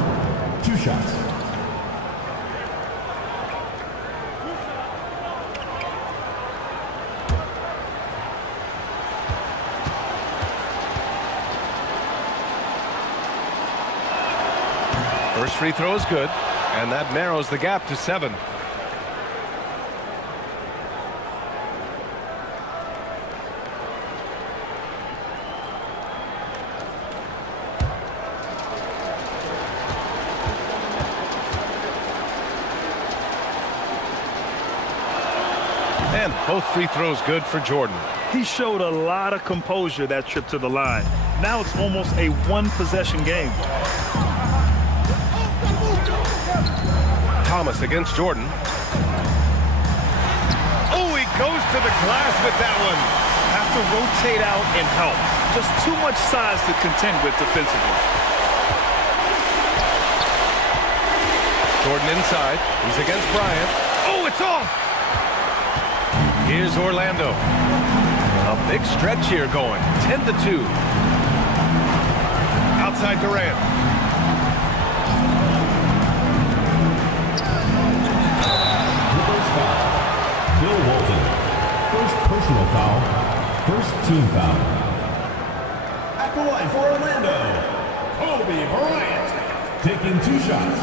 2 shots. First free throw is good, and that narrows the gap to 7. And both free throws good for Jordan. He showed a lot of composure that trip to the line. Now it's almost a one-possession game. Thomas against Jordan. Oh, he goes to the glass with that one. Have to rotate out and help. Just too much size to contend with defensively. Jordan inside. He's against Bryant. Oh, it's off. Here's Orlando. A big stretch here going. 10-2. Outside Durant. Bill Walton. First personal foul. First team foul. At the line for Orlando, Kobe Bryant. Taking 2 shots.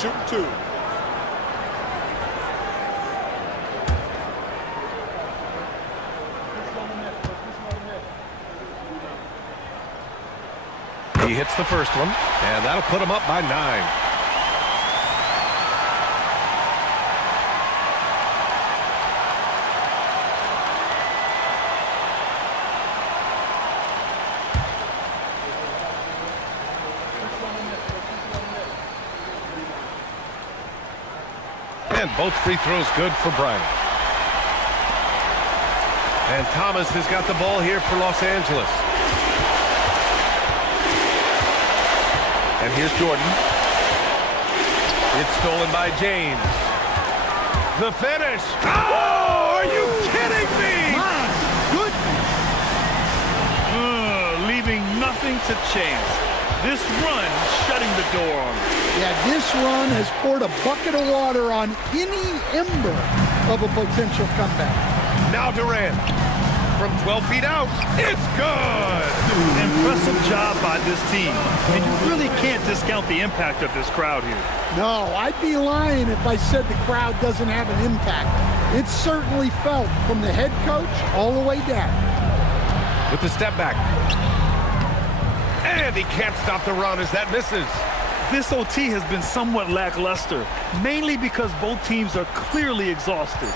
Shoot 2. He hits the first one, and that'll put him up by 9. And both free throws good for Bryant. And Thomas has got the ball here for Los Angeles. And here's Jordan. It's stolen by James. The finish. Oh, are you kidding me? My goodness. nothing to chance. This run shutting the door on him. Yeah, this run has poured a bucket of water on any ember of a potential comeback. Now Durant from 12 feet out. It's good. Impressive job by this team. And you really can't discount the impact of this crowd here. No, I'd be lying if I said the crowd doesn't have an impact. It's certainly felt from the head coach all the way down. With the step back. And he can't stop the run as that misses. This OT has been somewhat lackluster, mainly because both teams are clearly exhausted.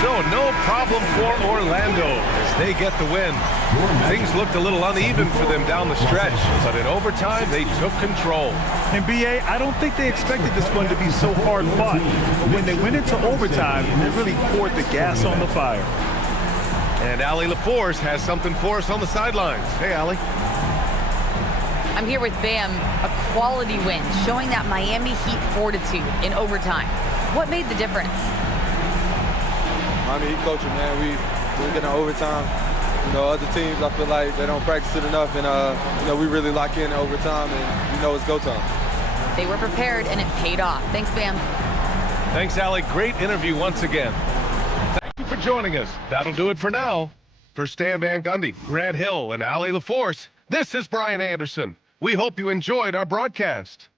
So no problem for Orlando as they get the win. Things looked a little uneven for them down the stretch, but in overtime they took control. And BA, I don't think they expected this one to be so hard fought, but when they went into overtime, they really poured the gas on the fire. And Allie LaForce has something for us on the sidelines. Hey, Allie. I'm here with Bam, a quality win, showing that Miami Heat fortitude in overtime. What made the difference? Miami Heat coaching, man. We get in overtime. You know, other teams, I feel like they don't practice it enough, and you know, we really lock in overtime, and you know it's go time. They were prepared, and it paid off. Thanks, Bam. Thanks, Allie. Great interview once again. Thank you for joining us. That'll do it for now. For Stan Van Gundy, Grant Hill, and Allie LaForce, this is Brian Anderson. We hope you enjoyed our broadcast.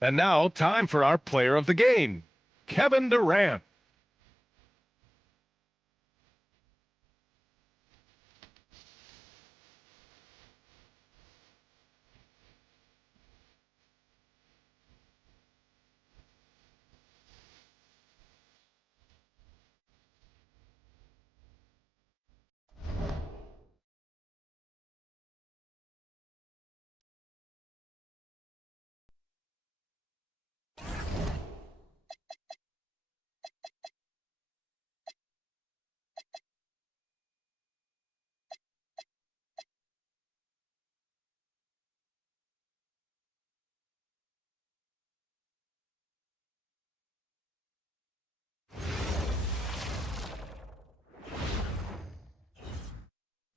And now, time for our player of the game, Kevin Durant.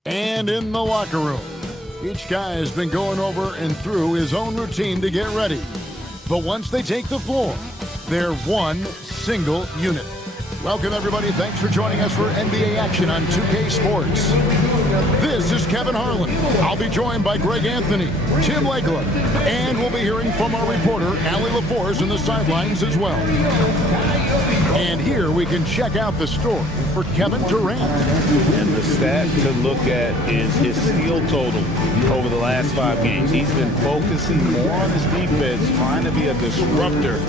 And in the locker room, each guy has been going over and through his own routine to get ready. But once they take the floor, they're one single unit. Welcome, everybody. Thanks for joining us for NBA action on 2K Sports. This is Kevin Harlan. I'll be joined by Greg Anthony, Tim Legler, and we'll be hearing from our reporter, Allie LaForce, in the sidelines as well. And here we can check out the story for Kevin Durant. And the stat to look at is his steal total over the last 5 games. He's been focusing more on his defense, trying to be a disruptor,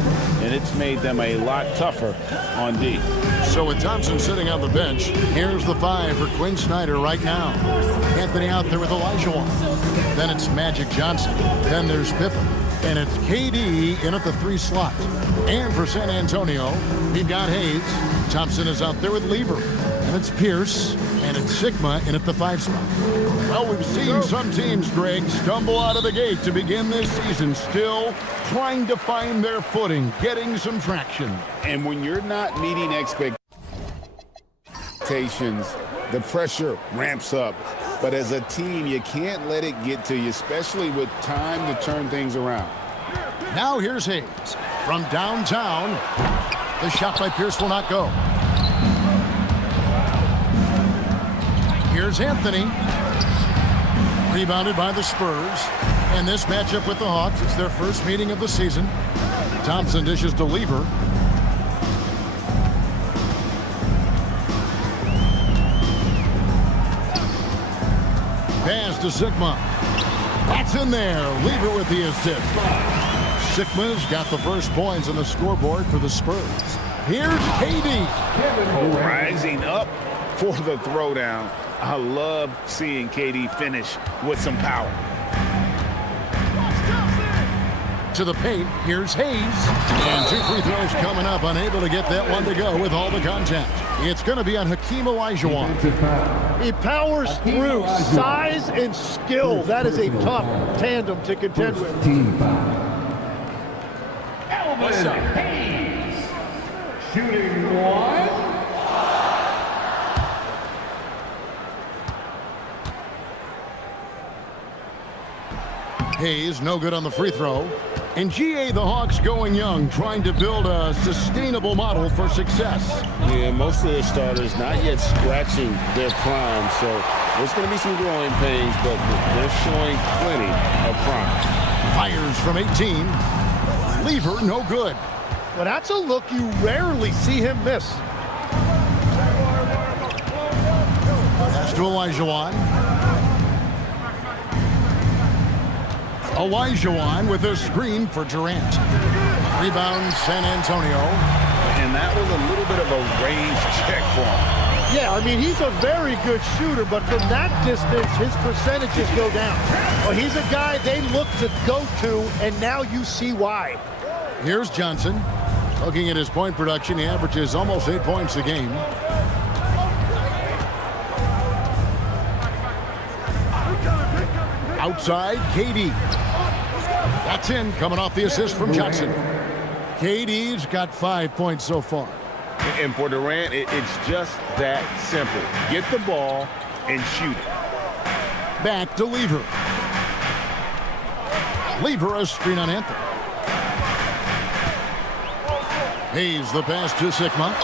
and it's made them a lot tougher on D. So with Thompson sitting on the bench, here's the 5 for Quinn Snyder right now. Anthony out there with Olajuwon. Then it's Magic Johnson. Then there's Pippen. And it's KD in at the 3 slot. And for San Antonio, we've got Hayes. Thompson is out there with Lever. And it's Pierce. And it's Sigma in at the 5 spot. Well, we've seen some teams, Greg, stumble out of the gate to begin this season, still trying to find their footing, getting some traction. And when you're not meeting expectations, the pressure ramps up. But as a team, you can't let it get to you, especially with time to turn things around. Now here's Hayes from downtown. The shot by Pierce will not go. Here's Anthony. Rebounded by the Spurs. And this matchup with the Hawks, it's their first meeting of the season. Thompson dishes to Lever. Pass to Sigma. That's in there. Lever with the assist. Sigma's got the first points on the scoreboard for the Spurs. Here's KD. Rising up for the throwdown. I love seeing KD finish with some power. To the paint, here's Hayes. And 2 free throws coming up, unable to get that one to go with all the contact. It's going to be on Hakeem Olajuwon. He powers through. Size and skill. That is a tough tandem to contend with. What's up? Hayes. Shooting 1. Hayes, no good on the free throw. And GA, the Hawks going young, trying to build a sustainable model for success. Yeah, most of their starters not yet scratching their prime, so there's going to be some growing pains, but they're showing plenty of promise. Fires from 18. Lever, no good. Well, that's a look you rarely see him miss. Pass to Olajuwon. Olajuwon with a screen for Durant. Rebound, San Antonio. And that was a little bit of a range check for him. Yeah, I mean, he's a very good shooter, but from that distance, his percentages go down. Well, he's a guy they look to go to, and now you see why. Here's Johnson. Looking at his point production, he averages almost 8 points a game. Outside, KD. That's in, coming off the assist from Johnson. KD's got 5 points so far. And for Durant, it's just that simple. Get the ball and shoot it. Back to Lever. Lever, a screen on Anthony. Hayes, the pass to Sigma.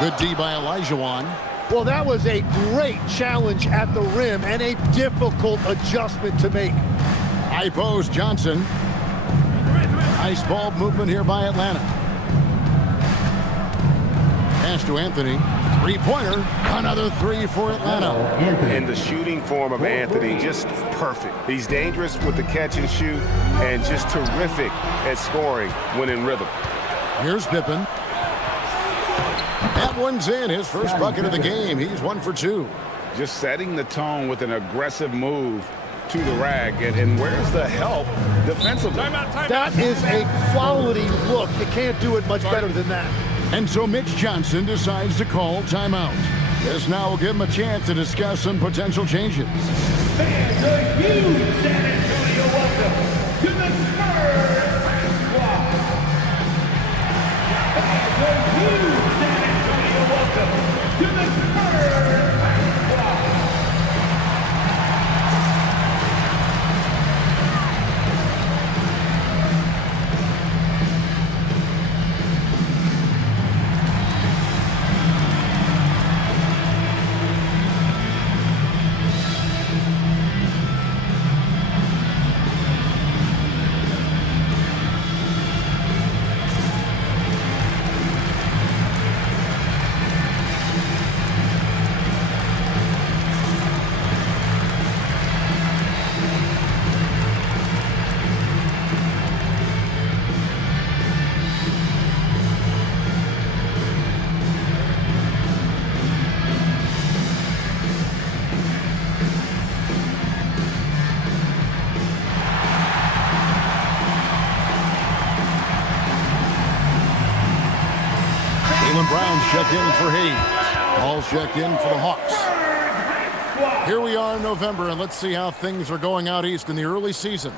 Good D by Olajuwon. Well, that was a great challenge at the rim and a difficult adjustment to make. High post, Johnson. Nice ball movement here by Atlanta. Pass to Anthony. Three-pointer. Another three for Atlanta. And the shooting form of Anthony, just perfect. He's dangerous with the catch and shoot and just terrific at scoring when in rhythm. Here's Pippen. That one's in, his first bucket of the game. He's 1 for 2. Just setting the tone with an aggressive move to the rack. And where's the help defensively? That is a quality look. You can't do it much better than that. And so Mitch Johnson decides to call timeout. This now will give him a chance to discuss some potential changes. Fans, a huge San Antonio welcome to the Spurs squad. Fans, a huge San Antonio welcome to the Spurs squad. Brown's checked in for Hayes. All checked in for the Hawks. Here we are in November, and let's see how things are going out east in the early season.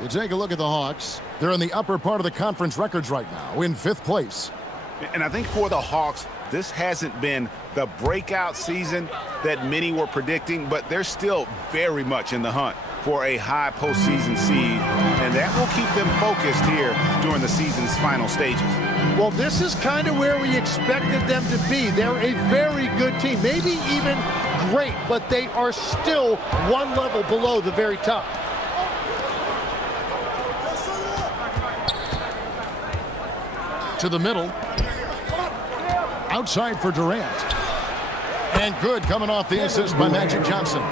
You take a look at the Hawks. They're in the upper part of the conference records right now, in 5th place. And I think for the Hawks, this hasn't been the breakout season that many were predicting, but they're still very much in the hunt for a high postseason seed, and that will keep them focused here during the season's final stages. Well, this is kind of where we expected them to be. They're a very good team, maybe even great, but they are still one level below the very top. To the middle. Outside for Durant. And good coming off the assist by Magic Johnson.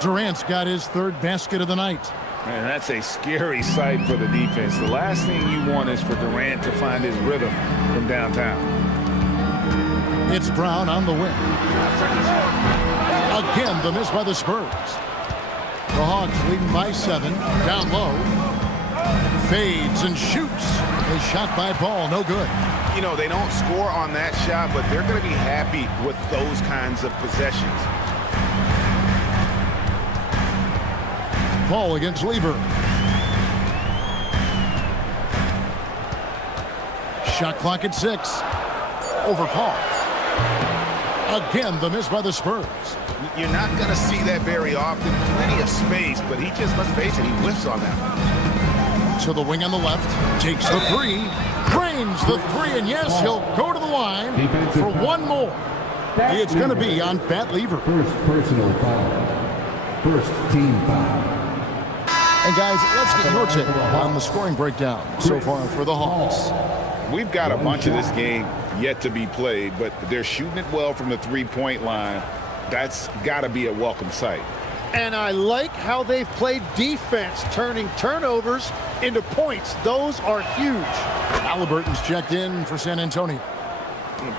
Durant's got his 3rd basket of the night. Man, that's a scary sight for the defense. The last thing you want is for Durant to find his rhythm from downtown. It's Brown on the wing. Again, the miss by the Spurs. The Hawks leading by 7. Down low. Fades and shoots. A shot by Paul, no good. You know, they don't score on that shot, but they're going to be happy with those kinds of possessions. Paul against Lever. Shot clock at 6. Over Paul. Again, the miss by the Spurs. You're not going to see that very often. Plenty of space, but he just, let's face it, he whiffs on that. To the wing on the left, takes the three, drains the three, and yes, he'll go to the line for one more. It's going to be on Fat Lever. First personal foul. First team foul. And guys, let's get your take on the scoring breakdown so far for the Hawks. We've got a bunch of this game yet to be played, but they're shooting it well from the three-point line. That's got to be a welcome sight. And I like how they've played defense, turning turnovers into points. Those are huge. Halliburton's checked in for San Antonio.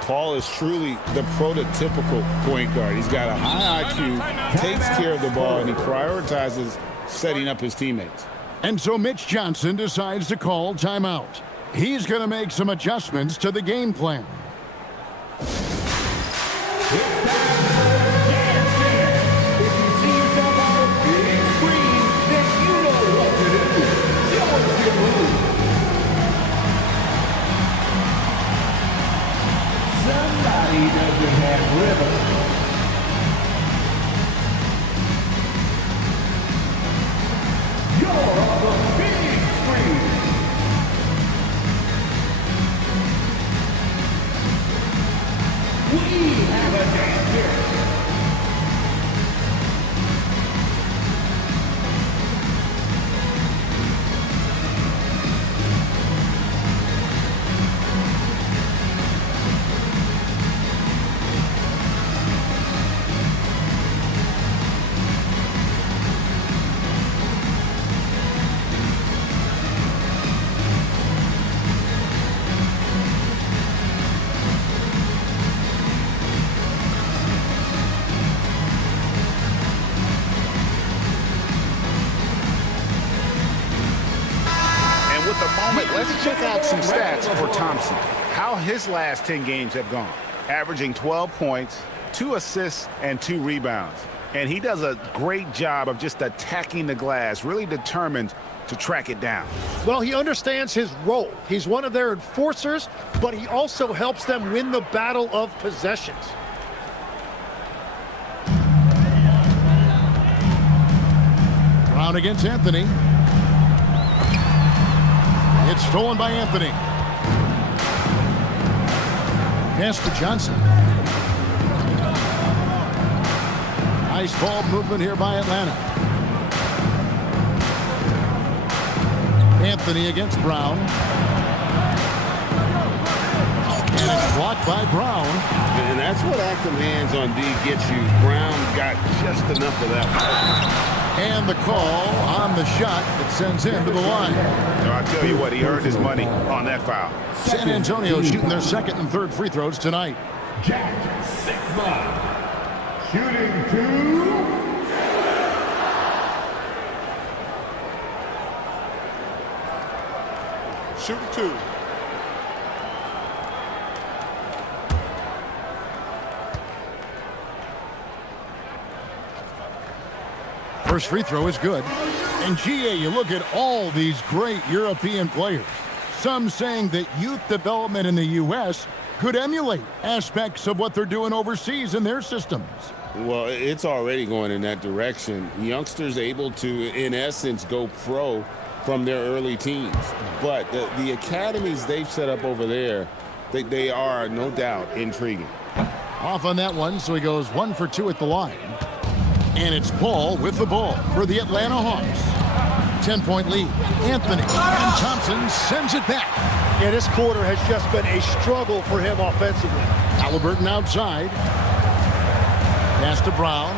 Paul is truly the prototypical point guard. He's got a high IQ, takes care of the ball, and he prioritizes setting up his teammates. And so Mitch Johnson decides to call timeout. He's going to make some adjustments to the game plan. Somebody doesn't have rhythm. You're on the big screen. We have a dancer. Let's check out some stats for Thompson. How his last 10 games have gone. Averaging 12 points, 2 assists, and 2 rebounds. And he does a great job of just attacking the glass, really determined to track it down. Well, he understands his role. He's one of their enforcers, but he also helps them win the battle of possessions. Brown against Anthony. It's stolen by Anthony. Pass to Johnson. Nice ball movement here by Atlanta. Anthony against Brown. And it's blocked by Brown. And that's what active hands on D gets you. Brown got just enough of that. And the call on the shot that sends him to the line. I'll tell you what, he earned his money on that foul. San Antonio shooting their second and third free throws tonight. Jack Sigma shooting 2. Shooting 2. First free throw is good. And GA, you look at all these great European players. Some saying that youth development in the U.S. could emulate aspects of what they're doing overseas in their systems. Well, it's already going in that direction. Youngsters able to, in essence, go pro from their early teens. But the academies they've set up over there, they are, no doubt, intriguing. Off on that one, so he goes 1 for 2 at the line. And it's Paul with the ball for the Atlanta Hawks. 10-point lead. Anthony and Thompson sends it back. Yeah, this quarter has just been a struggle for him offensively. Halliburton outside. Pass to Brown.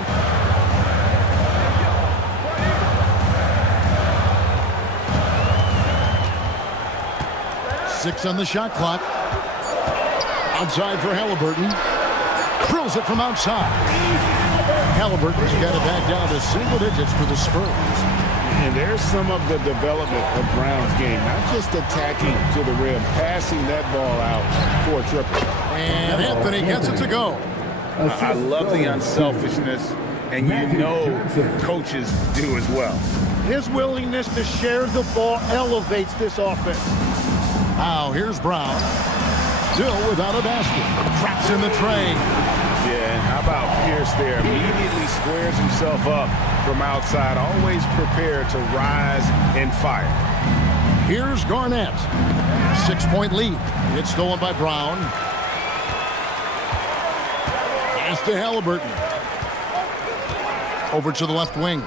Six on the shot clock. Outside for Halliburton. Drills it from outside. Halliburton's got it back down to single digits for the Spurs. And there's some of the development of Brown's game, not just attacking to the rim, passing that ball out for a triple. And Anthony gets it to go. I love the unselfishness, and you know coaches do as well. His willingness to share the ball elevates this offense. Now here's Brown. Still without a basket. Traps in the tray. Yeah, and how about Pierce there? Immediately squares himself up from outside, always prepared to rise and fire. Here's Garnett. 6-point lead. It's stolen by Brown. Pass to Halliburton. Over to the left wing.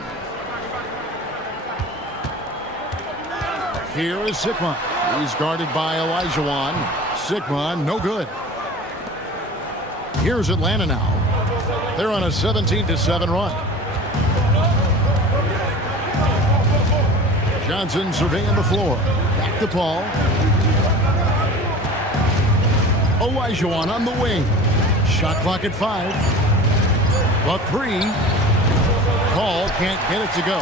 Here is Sigma. He's guarded by Olajuwon. Sigma, no good. Here's Atlanta now. They're on a 17-7 run. Johnson surveying the floor. Back to Paul. Olajuwon on the wing. Shot clock at 5. The 3. Paul can't get it to go.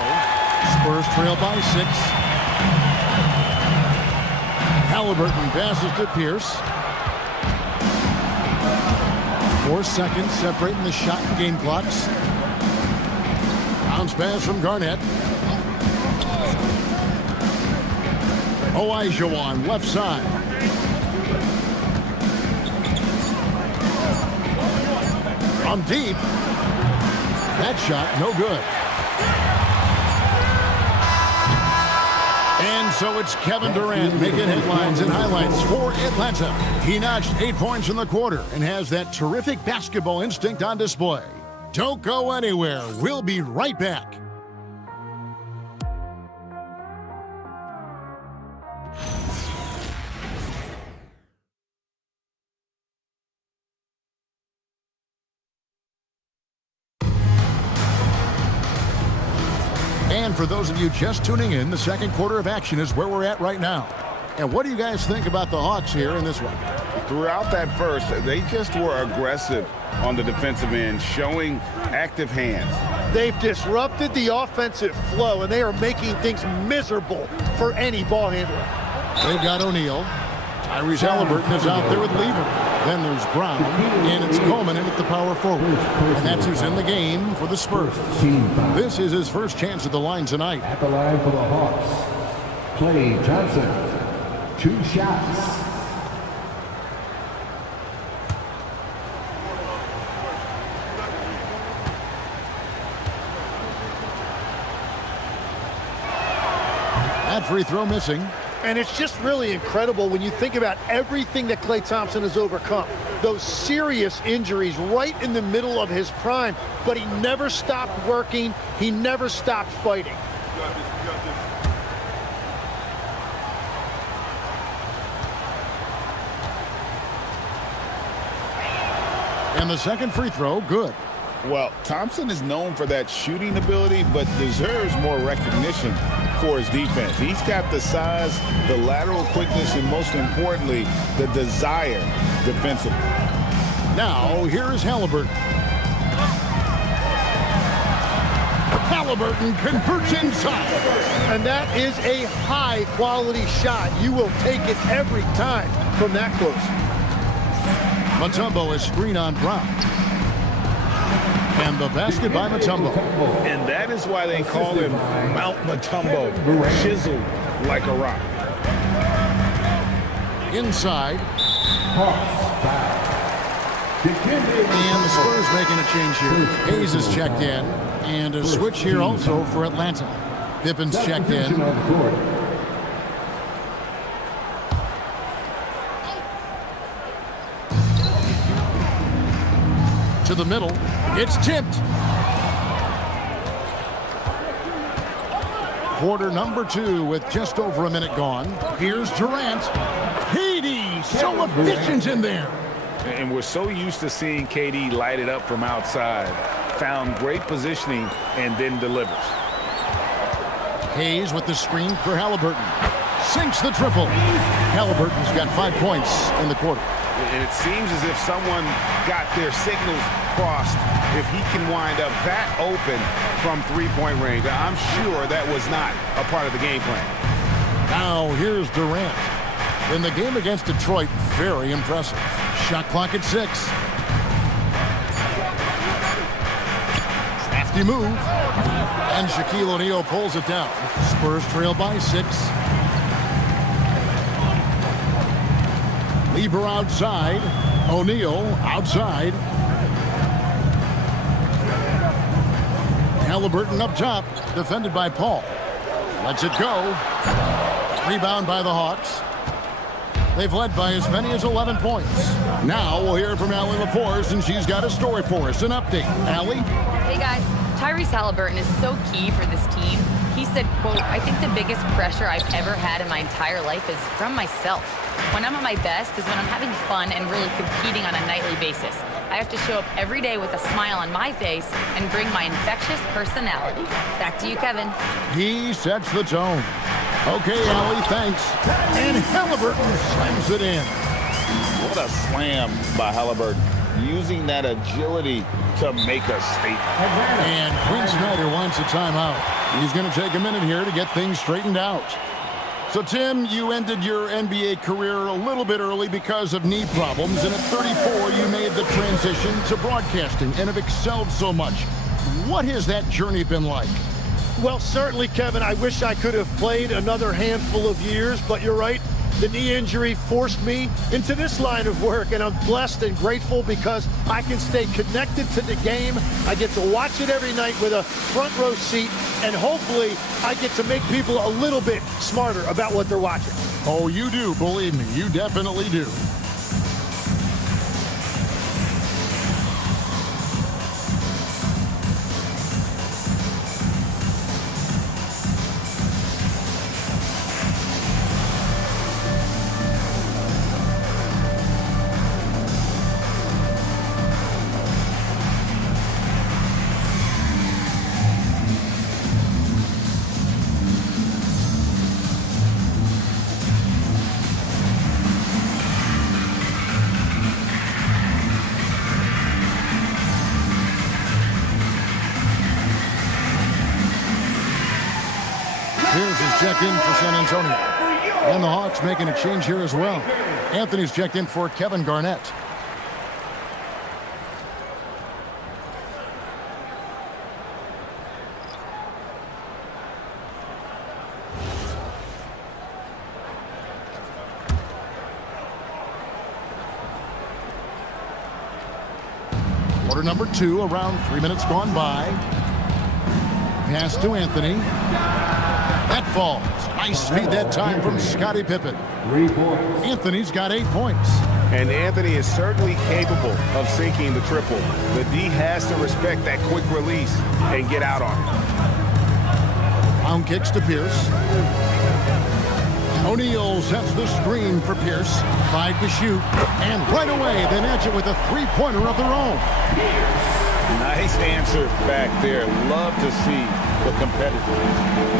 Spurs trail by 6. Halliburton passes to Pierce. 4 seconds separating the shot and game clocks. Bounce pass from Garnett. Olajuwon left side. From deep. That shot no good. And so it's Kevin Durant making headlines and highlights for Atlanta. He notched 8 points in the quarter and has that terrific basketball instinct on display. Don't go anywhere. We'll be right back. And for those of you just tuning in, the second quarter of action is where we're at right now. And what do you guys think about the Hawks here in this one? Throughout that first, they just were aggressive on the defensive end, showing active hands. They've disrupted the offensive flow, and they are making things miserable for any ball handler. They've got O'Neal. Tyrese Halliburton is out there with Lever. Then there's Brown, and it's Coleman in at the power forward. And that's who's in the game for the Spurs. This is his first chance at the line tonight. At the line for the Hawks, Clay Johnson. 2 shots. That free throw missing. And it's just really incredible when you think about everything that Klay Thompson has overcome. Those serious injuries right in the middle of his prime, but he never stopped working. He never stopped fighting. And the second free throw, good. Well, Thompson is known for that shooting ability, but deserves more recognition for his defense. He's got the size, the lateral quickness, and most importantly, the desire defensively. Now, here's Halliburton. Halliburton converts inside. And that is a high-quality shot. You will take it every time from that close. Mutombo is screen on Brown. And the basket by Mutombo. And that is why they call him Mount Mutombo, chiseled like a rock. Inside. And the Spurs making a change here. Hayes is checked in. And a switch here also for Atlanta. Pippen's checked in. To the middle. It's tipped. Quarter number 2 with just over a minute gone. Here's Durant. KD, so efficient in there. And we're so used to seeing KD light it up from outside. Found great positioning and then delivers. Hayes with the screen for Halliburton. Sinks the triple. Halliburton's got 5 points in the quarter. And it seems as if someone got their signals crossed if he can wind up that open from three-point range. I'm sure that was not a part of the game plan. Now here's Durant. In the game against Detroit, very impressive. Shot clock at 6. Crafty move. And Shaquille O'Neal pulls it down. Spurs trail by 6. Lever outside. O'Neal outside. Halliburton up top, defended by Paul. Lets it go. Rebound by the Hawks. They've led by as many as 11 points. Now we'll hear from Allie LaForce, and she's got a story for us. An update. Allie? Hey, guys. Tyrese Halliburton is so key for this team. He said, quote, "I think the biggest pressure I've ever had in my entire life is from myself. When I'm at my best is when I'm having fun and really competing on a nightly basis. I have to show up every day with a smile on my face and bring my infectious personality." Back to you, Kevin. He sets the tone. Okay, Allie, thanks. And Halliburton slams it in. What a slam by Halliburton. Using that agility to make a statement. And Quinn Snyder wants a timeout. He's going to take a minute here to get things straightened out. So, Tim, you ended your NBA career a little bit early because of knee problems, and at 34, you made the transition to broadcasting and have excelled so much. What has that journey been like? Well, certainly, Kevin, I wish I could have played another handful of years, but you're right. The knee injury forced me into this line of work, and I'm blessed and grateful because I can stay connected to the game. I get to watch it every night with a front row seat, and hopefully I get to make people a little bit smarter about what they're watching. Oh, you do, believe me. You definitely do. Check in for San Antonio. And the Hawks making a change here as well. Anthony's checked in for Kevin Garnett. Quarter number 2, around 3 minutes gone by. Pass to Anthony. That falls. Nice feed that time from Scottie Pippen. 3 points. Anthony's got 8 points. And Anthony is certainly capable of sinking the triple. The D has to respect that quick release and get out on it. Brown kicks to Pierce. O'Neal sets the screen for Pierce. 5 to shoot. And right away, they match it with a three-pointer of their own. Nice answer back there. Love to see the competitors.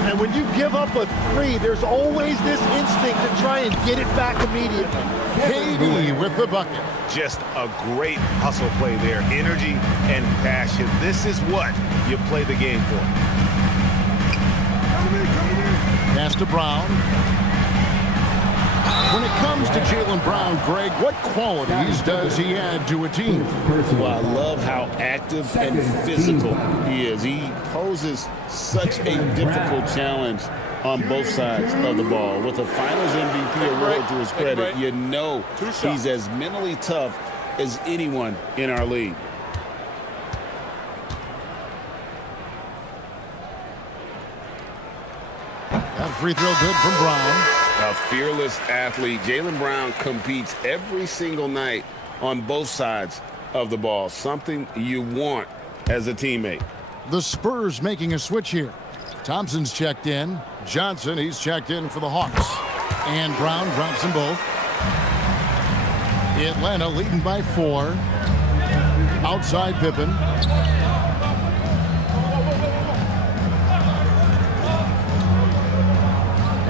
And when you give up a 3, there's always this instinct to try and get it back immediately. KD with the bucket. Just a great hustle play there. Energy and passion. This is what you play the game for. Pass to Brown. When it comes to Jaylen Brown, Greg, what qualities does he add to a team? Well, I love how active and physical he is. He poses such a difficult challenge on both sides of the ball. With a Finals MVP award to his credit, you know he's as mentally tough as anyone in our league. That free throw good from Brown. A fearless athlete. Jaylen Brown competes every single night on both sides of the ball. Something you want as a teammate. The Spurs making a switch here. Thompson's checked in. Johnson, he's checked in for the Hawks. And Brown drops them both. Atlanta leading by 4. Outside Pippen.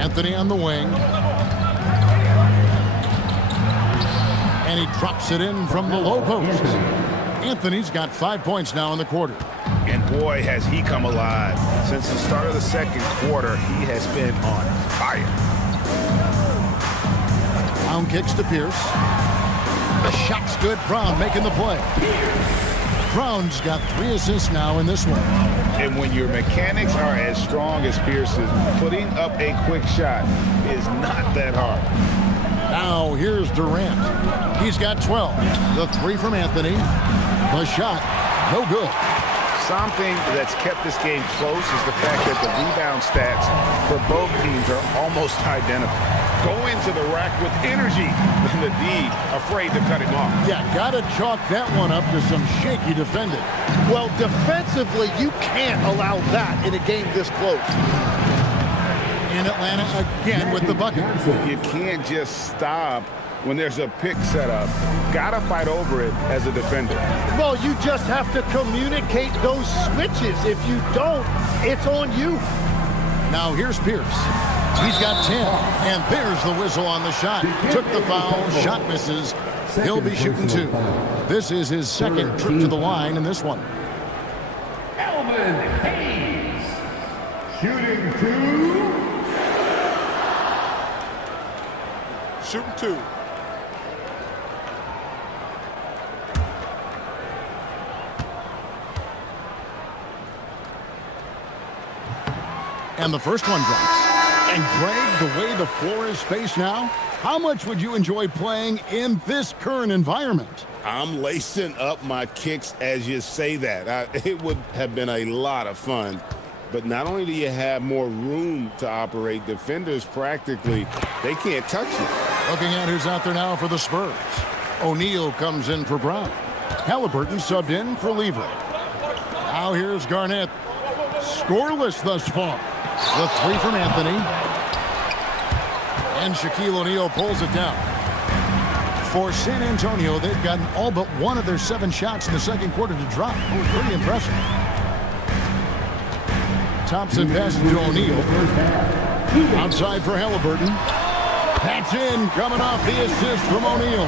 Anthony on the wing. And he drops it in from the low post. Anthony's got 5 points now in the quarter. And boy, has he come alive. Since the start of the second quarter, he has been on fire. Brown kicks to Pierce. The shot's good. Brown making the play. Brown's got 3 assists now in this one. And when your mechanics are as strong as Pierce's, putting up a quick shot is not that hard. Now here's Durant. He's got 12. The 3 from Anthony. The shot, no good. something that's kept this game close is the fact that the rebound stats for both teams are almost identical. Go into the rack with energy, and the D afraid to cut him off. Yeah, gotta chalk that one up to some shaky defending. Well, defensively, you can't allow that in a game this close. In Atlanta again with the bucket. You can't just stop when there's a pick set up. Gotta fight over it as a defender. Well, you just have to communicate those switches. If you don't, it's on you. Now here's Pierce. He's got 10, and there's the whistle on the shot. Took the foul, shot misses. He'll be shooting 2. This is his second trip to the line in this one. Elvin Hayes, shooting 2. Shooting 2. And the first one drops. And Greg, the way the floor is spaced now, how much would you enjoy playing in this current environment? I'm lacing up my kicks as you say that. It would have been a lot of fun. But not only do you have more room to operate, defenders practically, they can't touch you. Looking at who's out there now for the Spurs. O'Neal comes in for Brown. Halliburton subbed in for Lever. Now here's Garnett. Scoreless thus far. The 3 from Anthony. And Shaquille O'Neal pulls it down. For San Antonio, they've gotten all but one of their 7 shots in the second quarter to drop. Pretty impressive. Thompson passes to O'Neal. Outside for Halliburton. That's in, coming off the assist from O'Neal.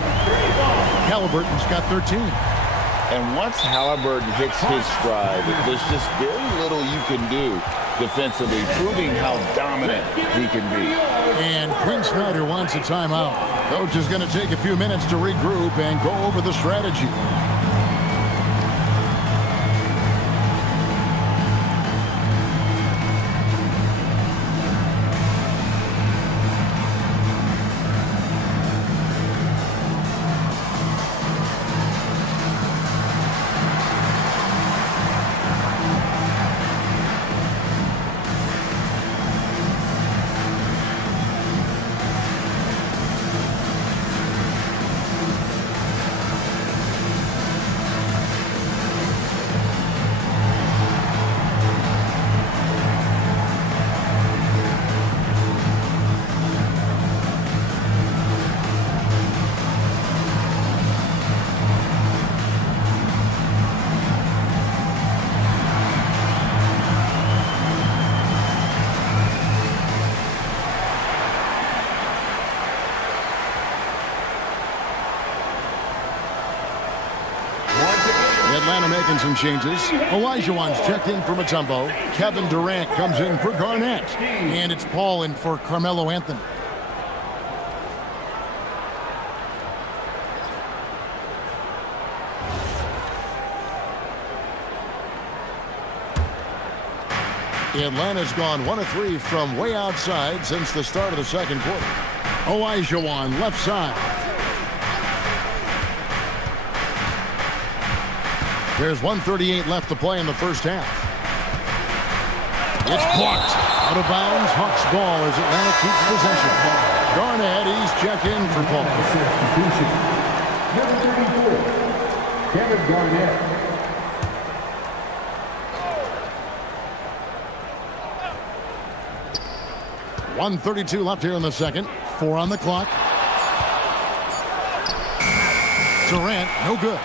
Halliburton's got 13. And once Halliburton hits his stride, there's just very little you can do defensively, proving how dominant he can be. And Quinn Snyder wants a timeout. Coach is going to take a few minutes to regroup and go over the strategy. Atlanta making some changes. Olajuwon's checked in for Mutombo. Kevin Durant comes in for Garnett. And it's Paul in for Carmelo Anthony. Atlanta's gone 1 of 3 from way outside since the start of the second quarter. Olajuwon left side. There's 1:38 left to play in the first half. It's blocked. Out of bounds. Hawks ball as Atlanta keeps possession. Garnett, he's checked in for Paul. Substitution. Number 34, Kevin Garnett. .132 left here in the second. 4 on the clock. Durant, no good.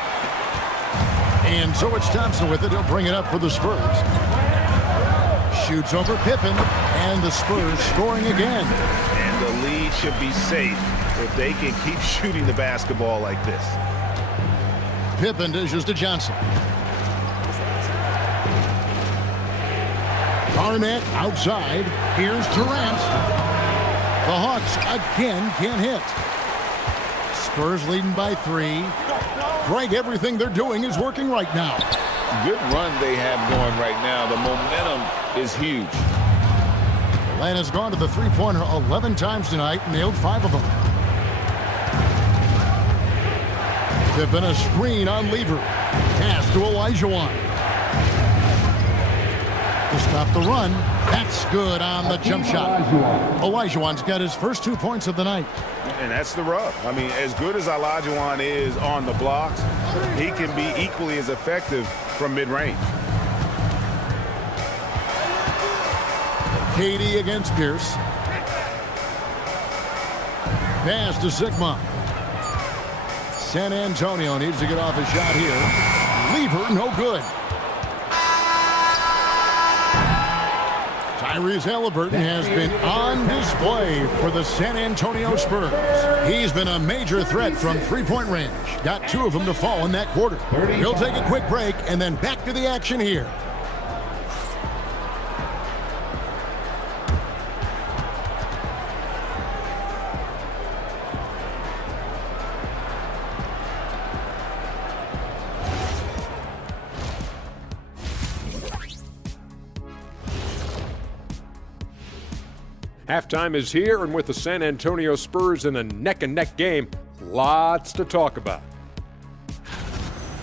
And so it's Thompson with it. He'll bring it up for the Spurs. Shoots over Pippen, and the Spurs scoring again. And the lead should be safe if they can keep shooting the basketball like this. Pippen dishes to Johnson. Garnett outside. Here's Durant. The Hawks again can't hit. Spurs leading by 3. Greg, everything they're doing is working right now. Good run they have going right now. The momentum is huge. Atlanta's gone to the three-pointer 11 times tonight, nailed 5 of them. Pippen a screen on Lever. Pass to Olajuwon. to stop the run. That's good on the jump shot. Olajuwon's got his first 2 points of the night. And that's the rub. I mean, as good as Olajuwon is on the blocks, he can be equally as effective from mid-range. KD against Pierce. Pass to Sigma. San Antonio needs to get off a shot here. Lever, no good. Tyrese Halliburton has been on display for the San Antonio Spurs. He's been a major threat from three-point range. Got 2 of them to fall in that quarter. He'll take a quick break and then back to the action here. Halftime is here, and with the San Antonio Spurs in a neck-and-neck game, lots to talk about.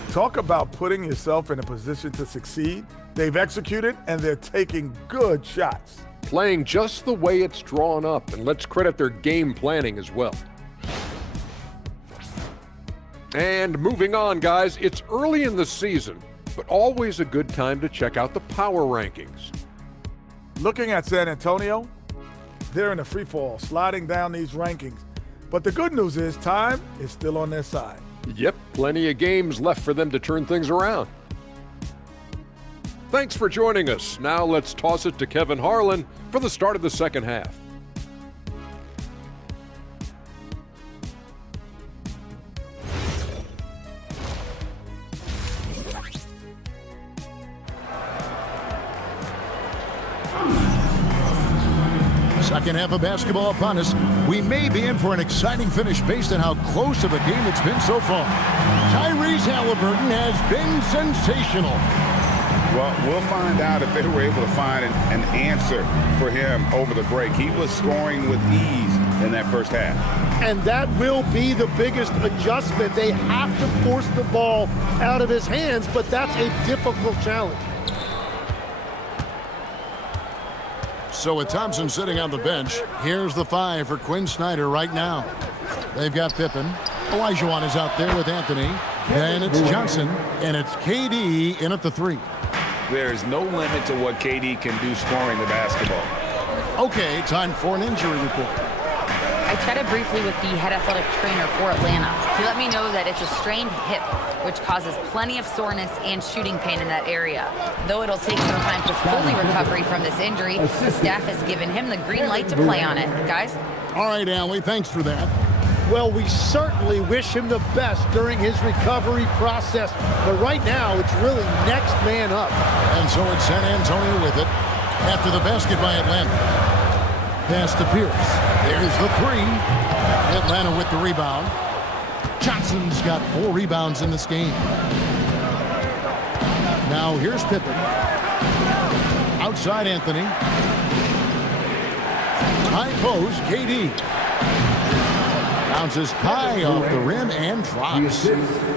Talk about putting yourself in a position to succeed. They've executed, and they're taking good shots. Playing just the way it's drawn up, and let's credit their game planning as well. And moving on, guys, it's early in the season, but always a good time to check out the power rankings. Looking at San Antonio, they're in a free fall, sliding down these rankings. But the good news is time is still on their side. Yep, plenty of games left for them to turn things around. Thanks for joining us. Now let's toss it to Kevin Harlan for the start of the second half. Second half of basketball upon us. We may be in for an exciting finish based on how close of a game it's been so far. Tyrese Halliburton has been sensational. Well, we'll find out if they were able to find an answer for him over the break. He was scoring with ease in that first half. And that will be the biggest adjustment. They have to force the ball out of his hands, but that's a difficult challenge. So with Thompson sitting on the bench, here's the 5 for Quinn Snyder right now. They've got Pippen. Olajuwon is out there with Anthony. Then it's Johnson, and it's KD in at the 3. There is no limit to what KD can do scoring the basketball. Okay, time for an injury report. I chatted briefly with the head athletic trainer for Atlanta. He let me know that it's a strained hip, which causes plenty of soreness and shooting pain in that area. Though it'll take some time to fully recover from this injury, the staff has given him the green light to play on it. Guys? All right, Allie, thanks for that. Well, we certainly wish him the best during his recovery process. But right now, it's really next man up. And so it's San Antonio with it after the basket by Atlanta. Pass to Pierce. There's the 3. Atlanta with the rebound. Johnson's got 4 rebounds in this game. Now here's Pippen. Outside Anthony. High post, KD. Bounces high off the rim and drops.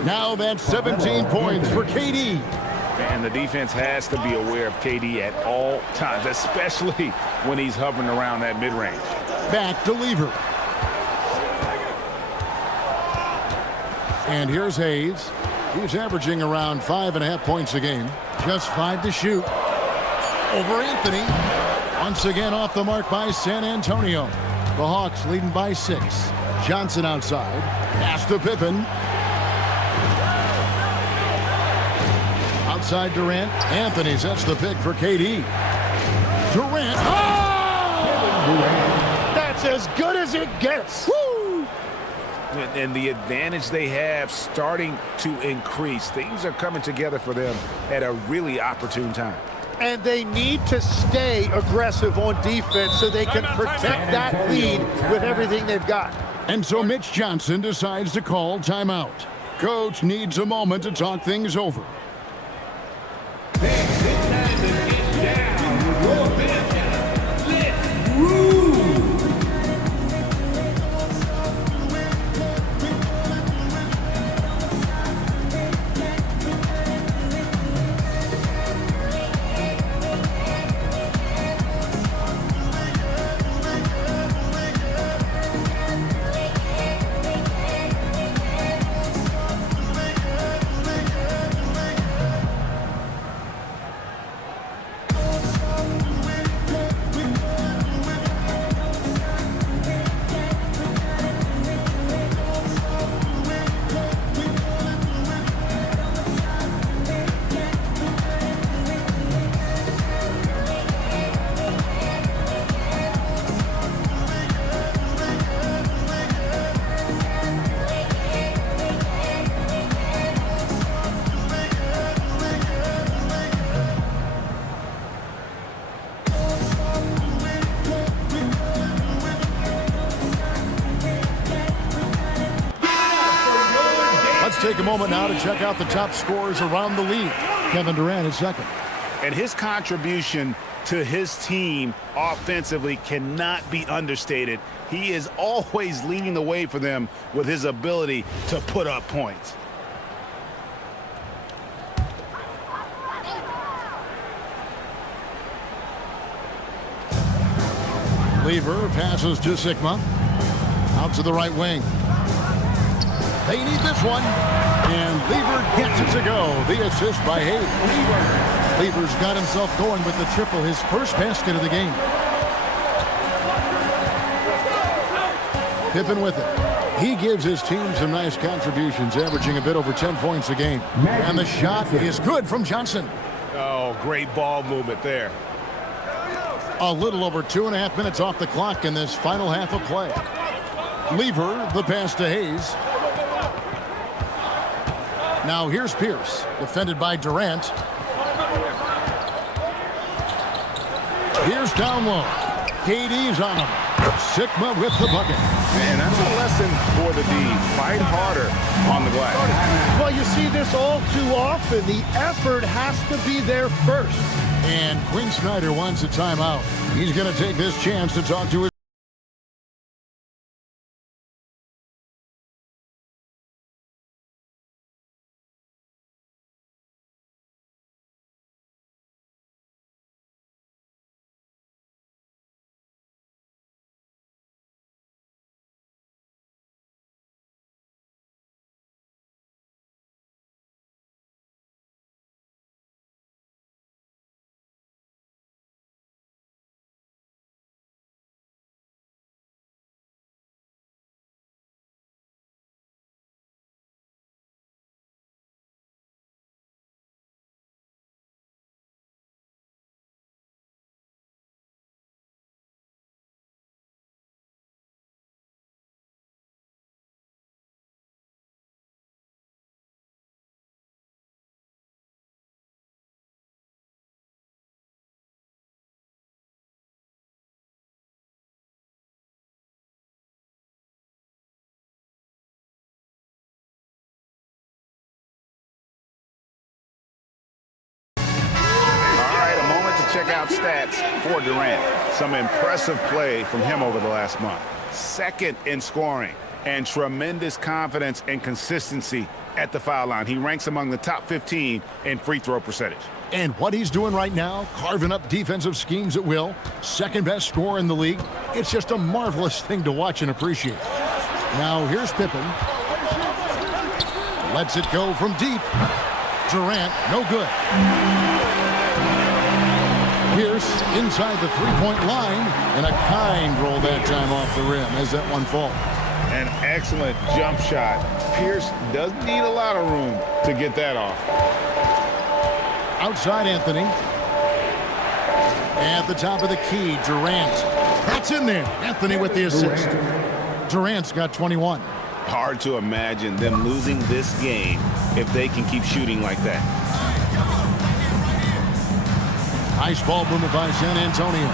Now that's 17 points for KD. And the defense has to be aware of KD at all times, especially when he's hovering around that mid-range. Back to Lever. And here's Hayes. He's averaging around 5.5 points a game. Just 5 to shoot. Over Anthony. Once again off the mark by San Antonio. The Hawks leading by 6. Johnson outside. Pass to Pippen. Outside Durant. Anthony sets the pick for KD. Durant. Oh! That's as good as it gets. Woo! And the advantage they have starting to increase. Things are coming together for them at a really opportune time. And they need to stay aggressive on defense so they can protect that lead with everything they've got. And so Mitch Johnson decides to call timeout. Coach needs a moment to talk things over. Let's take a moment now to check out the top scorers around the league. Kevin Durant is second. And his contribution to his team offensively cannot be understated. He is always leading the way for them with his ability to put up points. Lever passes to Sigma. Out to the right wing. They need this one. And Lever gets it to go. The assist by Hayes. Lever's got himself going with the triple, his first basket of the game. Pippen with it. He gives his team some nice contributions, averaging a bit over 10 points a game. And the shot is good from Johnson. Oh, great ball movement there. A little over 2.5 minutes off the clock in this final half of play. Lever, the pass to Hayes. Now here's Pierce, defended by Durant. Here's down low. KD's on him. Sigma with the bucket. And that's a lesson for the D. Fight harder on the glass. Well, you see this all too often. The effort has to be there first. And Quinn Snyder wants a timeout. He's going to take this chance to talk to his... Check out stats for Durant. Some impressive play from him over the last month. Second in scoring and tremendous confidence and consistency at the foul line. He ranks among the top 15 in free throw percentage. And what he's doing right now, carving up defensive schemes at will, second best scorer in the league. It's just a marvelous thing to watch and appreciate. Now here's Pippen. Lets it go from deep. Durant, no good. Pierce inside the three-point line, and a kind roll that time off the rim as that one falls. An excellent jump shot. Pierce doesn't need a lot of room to get that off. Outside Anthony. At the top of the key, Durant. That's in there. Anthony with the assist. Durant's got 21. Hard to imagine them losing this game if they can keep shooting like that. Nice ball movement by San Antonio.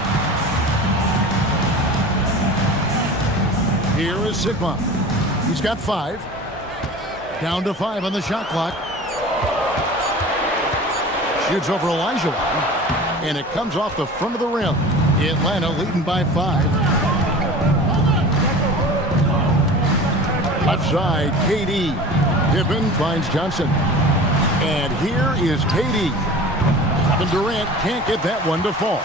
Here is Sigma. He's got 5. Down to 5 on the shot clock. Shoots over Elijah. And it comes off the front of the rim. Atlanta leading by 5. Left side, KD. Pippen finds Johnson. And here is KD. Kevin Durant can't get that one to fall.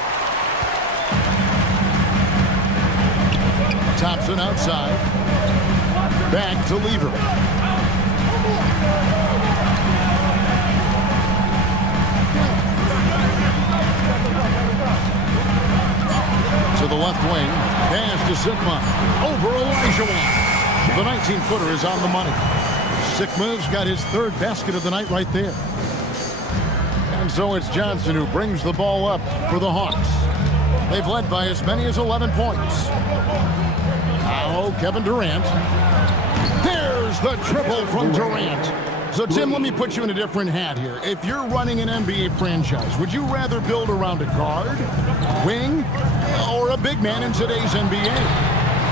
Thompson outside. Back to Lever. To the left wing. Pass to Sigma. Over Elijah. The 19-footer is on the money. Sigma's got his third basket of the night right there. And so it's Johnson who brings the ball up for the Hawks. They've led by as many as 11 points. Now Kevin Durant. There's the triple from Durant. So, Tim, let me put you in a different hat here. If you're running an NBA franchise, would you rather build around a guard, wing, or a big man in today's NBA?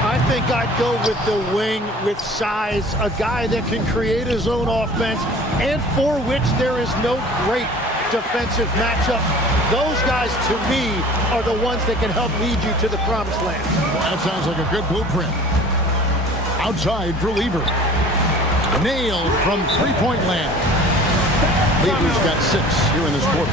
I think I'd go with the wing with size, a guy that can create his own offense and for which there is no great defensive matchup. Those guys, to me, are the ones that can help lead you to the promised land. That sounds like a good blueprint. Outside for Lever. Nailed from three-point land. Lever's got 6 here in this quarter.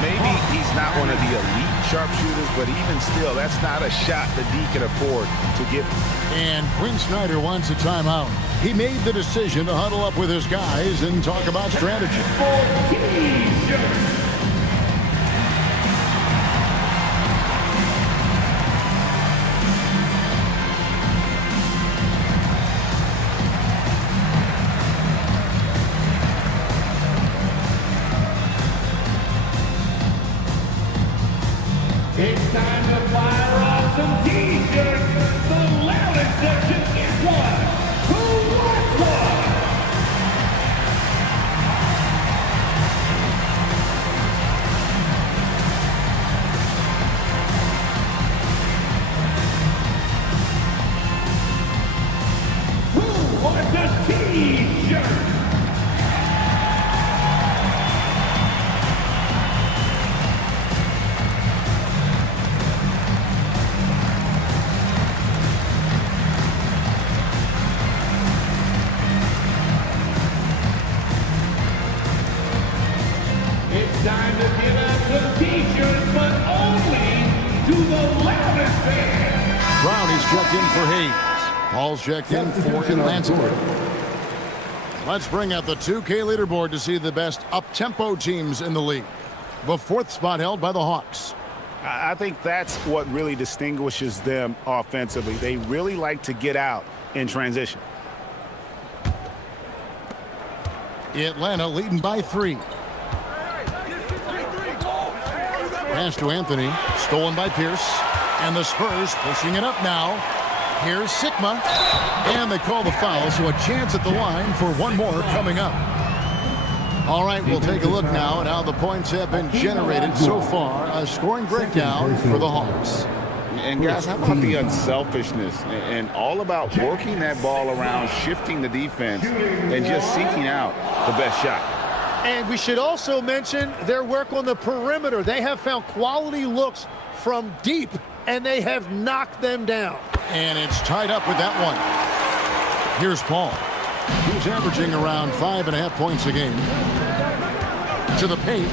Maybe he's not one of the elite sharpshooters, but even still, that's not a shot that D can afford to give. And Quinn Snyder wants a timeout. He made the decision to huddle up with his guys and talk about strategy. It's time to fire off some T-shirts. The loudest section is one. Who wants one? Who wants a T-shirt? It's time to give out some T-shirts, but only to the loudest band. Brownie's checked in for Hayes. Paul's checked in for Atlanta. Let's bring out the 2K leaderboard to see the best up-tempo teams in the league. The 4th spot held by the Hawks. I think that's what really distinguishes them offensively. They really like to get out in transition. Atlanta leading by 3. Pass to Anthony, stolen by Pierce, and the Spurs pushing it up now. Here's Sigma, and they call the foul, so a chance at the line for one more coming up. All right, we'll take a look now at how the points have been generated so far. A scoring breakdown for the Hawks. And guys, how about the unselfishness and all about working that ball around, shifting the defense, and just seeking out the best shot. And we should also mention their work on the perimeter. They have found quality looks from deep, and they have knocked them down. And it's tied up with that one. Here's Paul. He's averaging around 5.5 points a game. To the paint.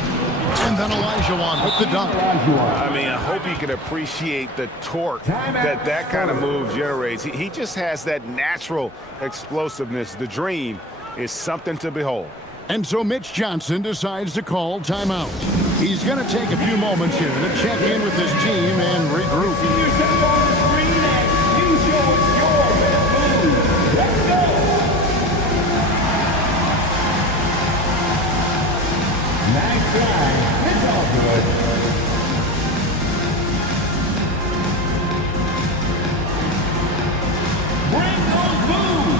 And then Elijah with the dunk. I mean, I hope you can appreciate the torque that kind of move generates. He just has that natural explosiveness. The dream is something to behold. And so Mitch Johnson decides to call timeout. He's going to take a few moments here to check in with his team and regroup. Let's go. Nice try. It's all good. Bring those moves.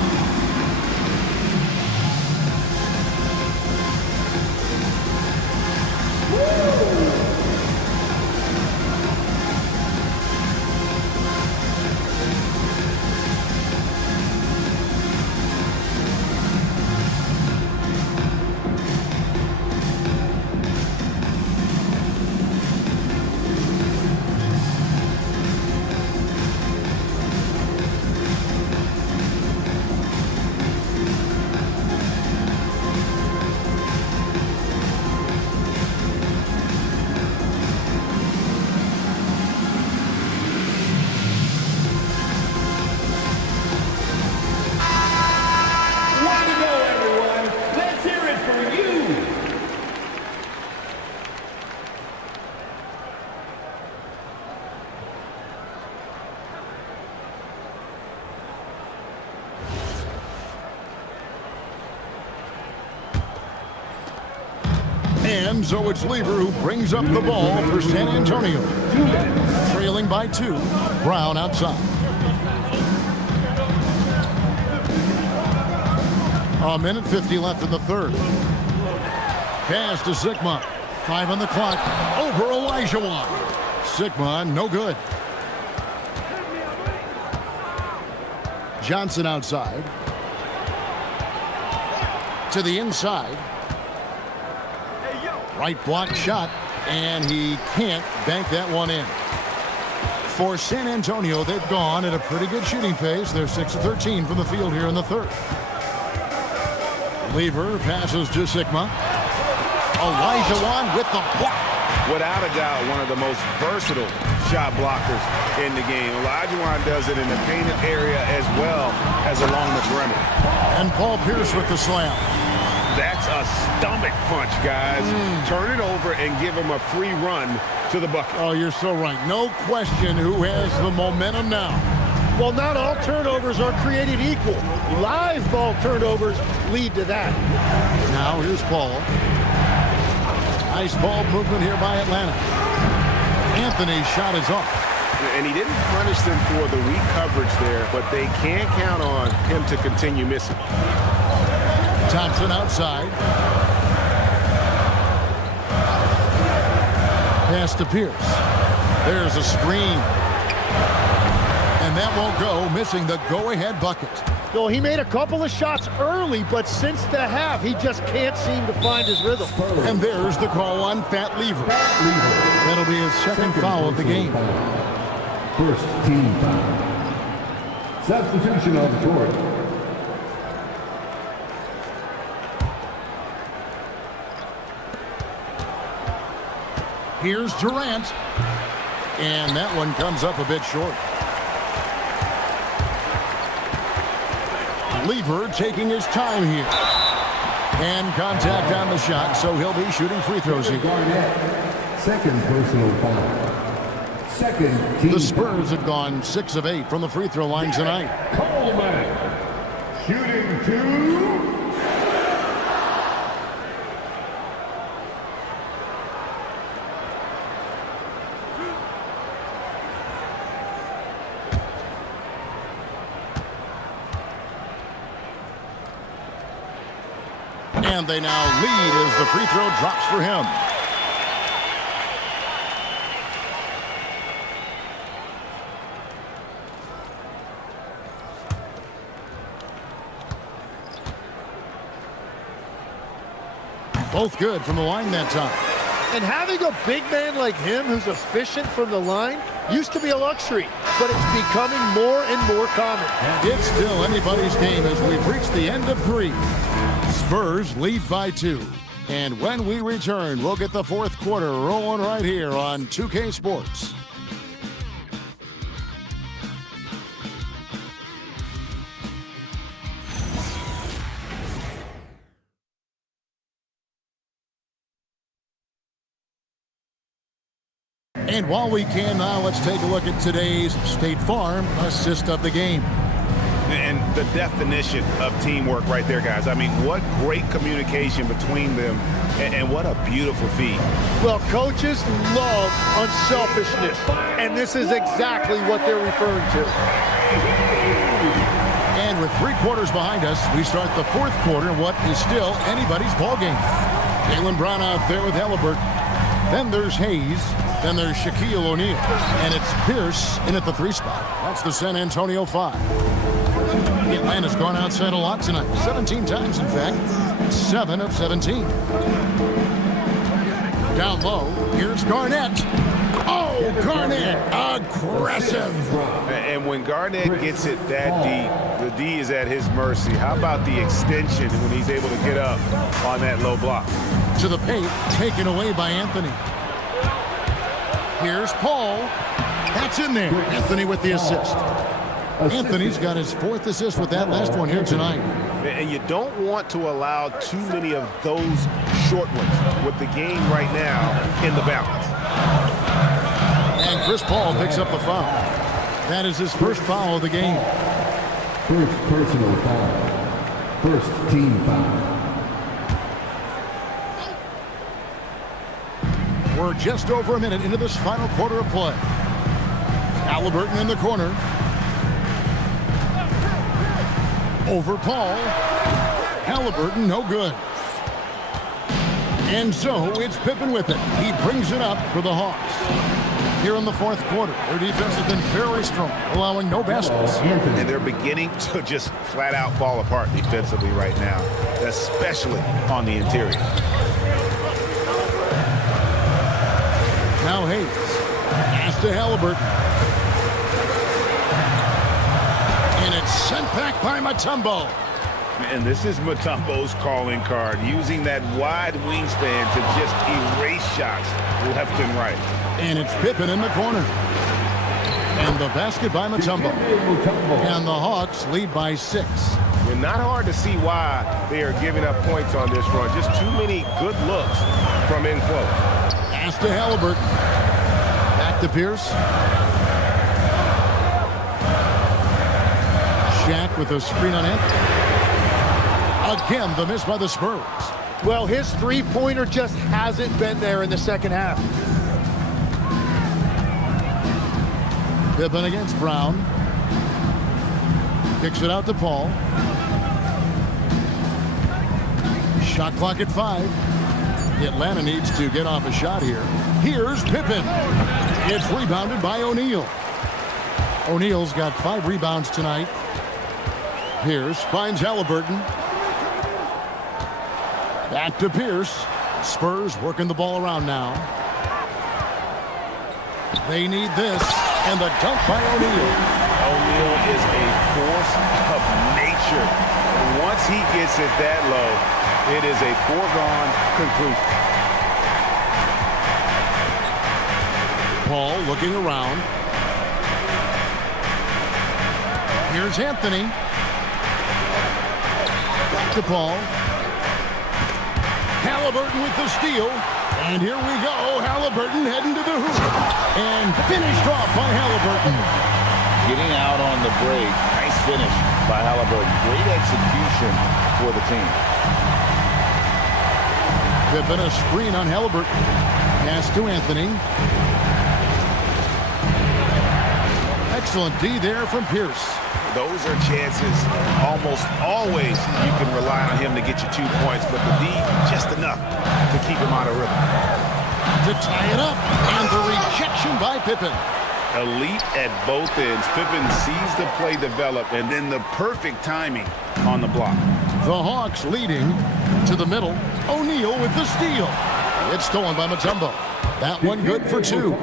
And so it's Lever who brings up the ball for San Antonio. Trailing by 2. Brown outside. A minute 50 left in the third. Pass to Sigma. 5 on the clock. Over Elijah. Sigma, no good. Johnson outside. To the inside. Right block shot, and he can't bank that one in. For San Antonio, they've gone at a pretty good shooting pace. They're 6 of 13 from the field here in the third. Lever passes to Sigma. Olajuwon with the block. Without a doubt, one of the most versatile shot blockers in the game. Olajuwon does it in the painted area as well as along the perimeter. And Paul Pierce with the slam. That's a stomach punch, guys. Turn it over and give him a free run to the bucket. Oh, you're so right. No question who has the momentum now. Well, not all turnovers are created equal. Live ball turnovers lead to that. Now here's Paul. Nice ball movement here by Atlanta. Anthony's shot is off. And he didn't punish them for the weak coverage there, but they can't count on him to continue missing. Thompson outside. Pass to Pierce. There's a screen. And that won't go, missing the go-ahead bucket. Well, he made a couple of shots early, but since the half, he just can't seem to find his rhythm. And there's the call on Fat Lever. That'll be his second foul of the game. First team foul. Substitution on the court. Here's Durant. And that one comes up a bit short. Lever taking his time here. And contact on the shot, so he'll be shooting free throws here. Second personal foul. Second team. The Spurs have gone 6 of 8 from the free throw line tonight. Coleman. Shooting 2. And they now lead as the free throw drops for him. Both good from the line that time. And having a big man like him who's efficient from the line used to be a luxury, but it's becoming more and more common. It's still anybody's game as we've reached the end of 3. Spurs lead by 2. And when we return, we'll get the fourth quarter rolling right here on 2K Sports. And while we can now, let's take a look at today's State Farm assist of the game. And the definition of teamwork right there, guys. I mean, what great communication between them, and what a beautiful feed. Well, coaches love unselfishness, and this is exactly what they're referring to. And with 3 quarters behind us, we start the fourth quarter in what is still anybody's ball game. Jaylen Brown out there with Halliburton. Then there's Hayes. Then there's Shaquille O'Neal. And it's Pierce in at the 3 spot. That's the San Antonio 5. Atlanta's gone outside a lot tonight. 17 times, in fact. 7 of 17. Down low, here's Garnett. Oh, Garnett, aggressive. And when Garnett gets it that deep, the D is at his mercy. How about the extension when he's able to get up on that low block? To the paint, taken away by Anthony. Here's Paul. That's in there. Anthony with the assist. Anthony's got his 4th assist with that last one here tonight. And you don't want to allow too many of those short ones with the game right now in the balance. And Chris Paul picks up the foul. That is his first foul of the game. First personal foul. First team foul. We're just over a minute into this final quarter of play. Halliburton in the corner. Over Paul. Halliburton, no good. And so it's Pippen with it. He brings it up for the Hawks. here in the fourth quarter. Their defense has been very strong, allowing no baskets. And they're beginning to just flat out fall apart defensively right now, especially on the interior. Now Hayes. Pass to Halliburton. And it's sent back by Mutombo. And this is Mutombo's calling card, using that wide wingspan to just erase shots left and right. And it's Pippen in the corner. And the basket by Mutombo. And the Hawks lead by 6. And not hard to see why they are giving up points on this run. Just too many good looks from in close. Pass to Halliburton. Back to Pierce. Shaq with a screen on it. Again, the miss by the Spurs. Well, his three-pointer just hasn't been there in the second half. Pippen against Brown. Kicks it out to Paul. Shot clock at 5. Atlanta needs to get off a shot here. Here's Pippen. It's rebounded by O'Neal. O'Neal's got 5 rebounds tonight. Pierce finds Halliburton. Back to Pierce. Spurs working the ball around now. They need this. And the dunk by O'Neal. O'Neal is a force of nature. And once he gets it that low, it is a foregone conclusion. Paul looking around. Here's Anthony. Back to Paul. Halliburton with the steal. And here we go. Halliburton heading to the hoop. And finished off by Halliburton. Getting out on the break. Nice finish by Halliburton. Great execution for the team. Pippen a screen on Halliburton. Pass to Anthony. Excellent D there from Pierce. Those are chances almost always you can rely on him to get you 2 points, but the D just enough to keep him out of rhythm. To tie it up, and the rejection by Pippen. Elite at both ends. Pippen sees the play develop, and then the perfect timing on the block. The Hawks leading to the middle. O'Neal with the steal. It's stolen by Mutombo. That one good for 2.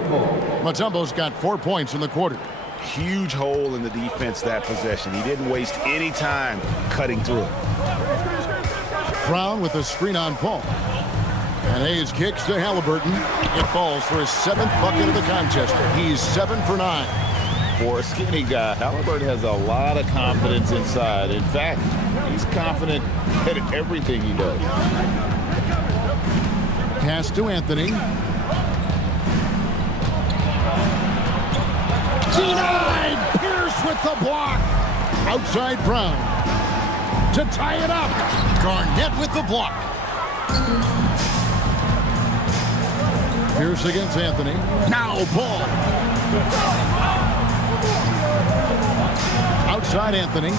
Mutombo's got 4 points in the quarter. Huge hole in the defense that possession. He didn't waste any time cutting through it. Brown with a screen on Paul. And Hayes kicks to Halliburton. It falls for his 7th bucket of the contest. He's 7 for 9. For a skinny guy, Halliburton has a lot of confidence inside. In fact, he's confident at everything he does. Pass to Anthony. Denied! Pierce with the block. Outside Brown. To tie it up. Garnett with the block. Pierce against Anthony. Now Paul. Outside Anthony.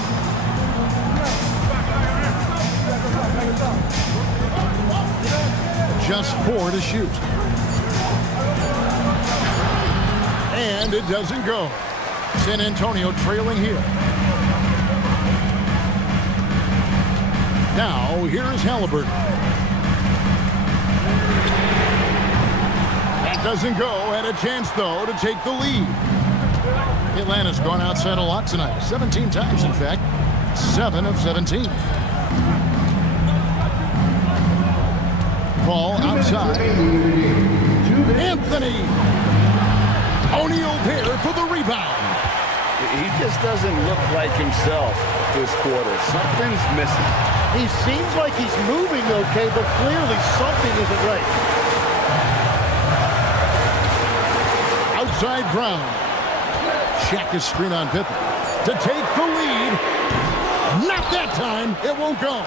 Just 4 to shoot. And it doesn't go. San Antonio trailing here. Now, here's Halliburton. That doesn't go. Had a chance, though, to take the lead. Atlanta's gone outside a lot tonight. 17 times, in fact. 7 of 17. Paul outside. Anthony. O'Neal there for the rebound. He just doesn't look like himself this quarter. Something's missing. He seems like he's moving okay, but clearly something isn't right. Outside Brown. Shaq is screen on Pippen. To take the lead. Not that time. It won't go.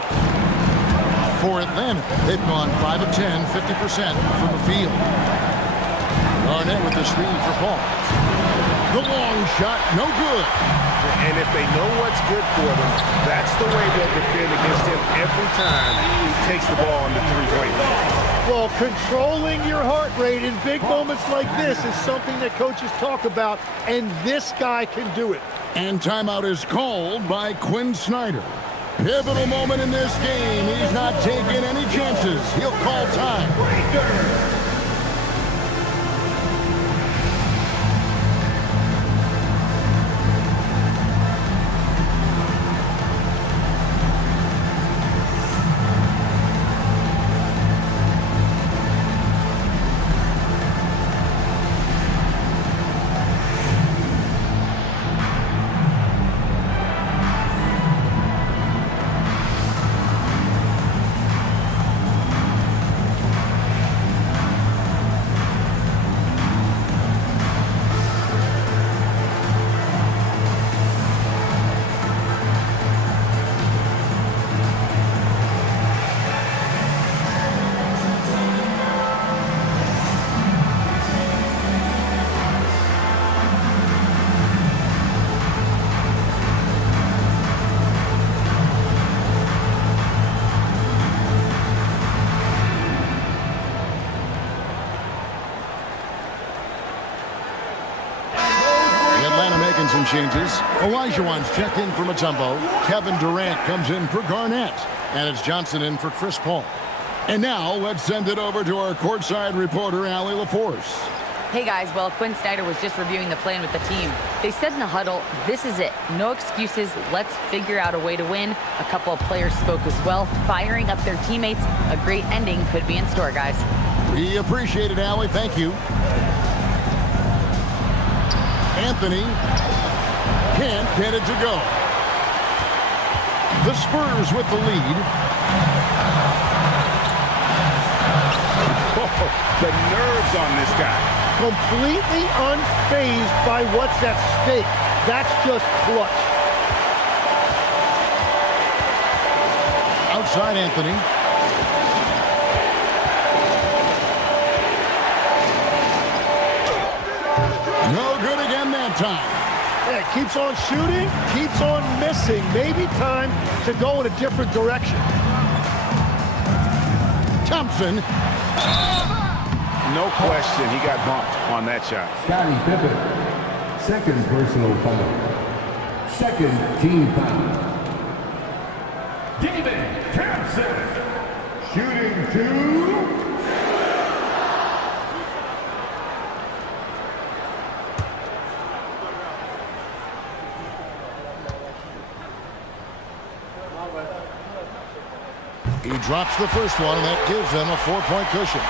For Atlanta, they've gone 5 of 10, 50% from the field. Garnett with the screen for Paul. The long shot, no good. And if they know what's good for them, that's the way they'll defend against him every time he takes the ball on the three-point line. Well, controlling your heart rate in big moments like this is something that coaches talk about, and this guy can do it. And timeout is called by Quinn Snyder. Pivotal moment in this game. He's not taking any chances. He'll call time. Some changes. Olajuwon's checked in for Mutombo. Kevin Durant comes in for Garnett. And it's Johnson in for Chris Paul. And now let's send it over to our courtside reporter, Allie LaForce. Hey guys, well, Quinn Snyder was just reviewing the plan with the team. They said in the huddle, this is it. No excuses. Let's figure out a way to win. A couple of players spoke as well, firing up their teammates. A great ending could be in store, guys. We appreciate it, Allie. Thank you. Anthony can't get it to go. The Spurs with the lead. Oh, the nerves on this guy. Completely unfazed by what's at stake. That's just clutch. Outside Anthony. No good again that time. Yeah, keeps on shooting, keeps on missing. Maybe time to go in a different direction. Thompson. No question, he got bumped on that shot. Scottie Pippen, second personal foul. Second team foul. David Thompson, shooting two. He drops the first one, and that gives them a 4-point cushion.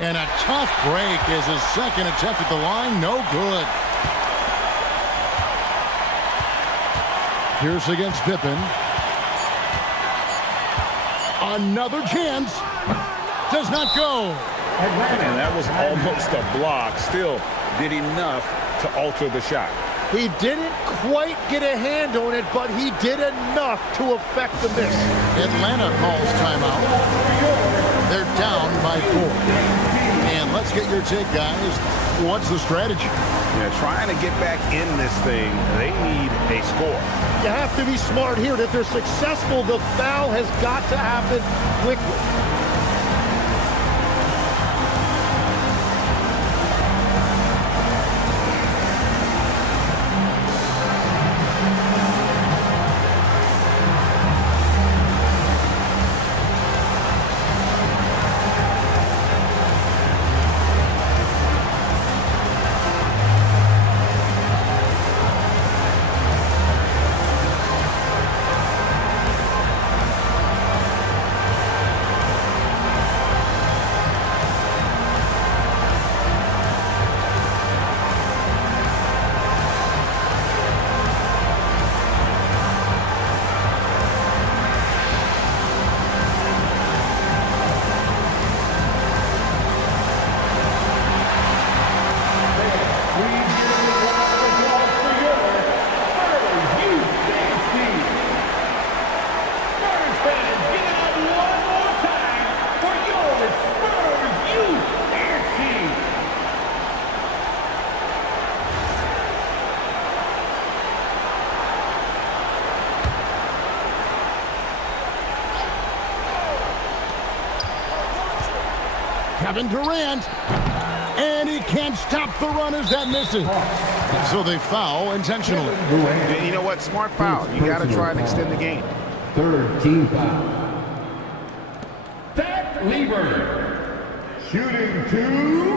And a tough break is his second attempt at the line. No good. Pierce against Pippen. Another chance. Does not go. And that was almost a block. Still did enough to alter the shot. He didn't quite get a hand on it, but he did enough to affect the miss. Atlanta calls timeout. They're down by 4. And let's get your take, guys. What's the strategy? Yeah, trying to get back in this thing, they need a score. You have to be smart here. If they're successful, the foul has got to happen quickly. Kevin Durant. And he can't stop the run as that misses. So they foul intentionally. And you know what? Smart foul. You got to try and extend the game. Third team foul. That Lever. Shooting 2.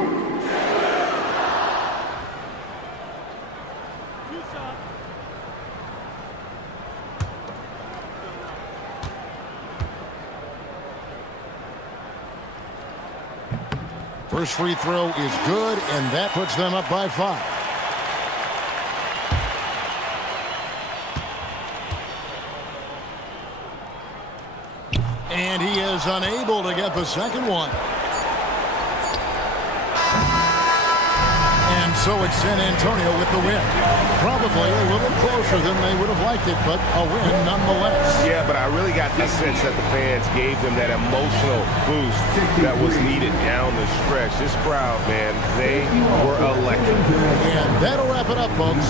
First free throw is good, and that puts them up by 5. And he is unable to get the second one. And so it's San Antonio with the win. Probably a little closer than they would have liked it, but a win nonetheless. Yeah, but I really got the sense that the fans gave them that emotional boost that was needed down the stretch. This crowd, man, they were electric. And that'll wrap it up, folks.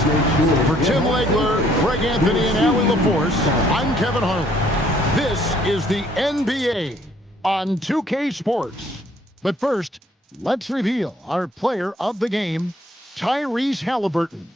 For Tim Legler, Greg Anthony, and Allie LaForce, I'm Kevin Harlan. This is the NBA on 2K Sports. But first, let's reveal our player of the game, Tyrese Halliburton.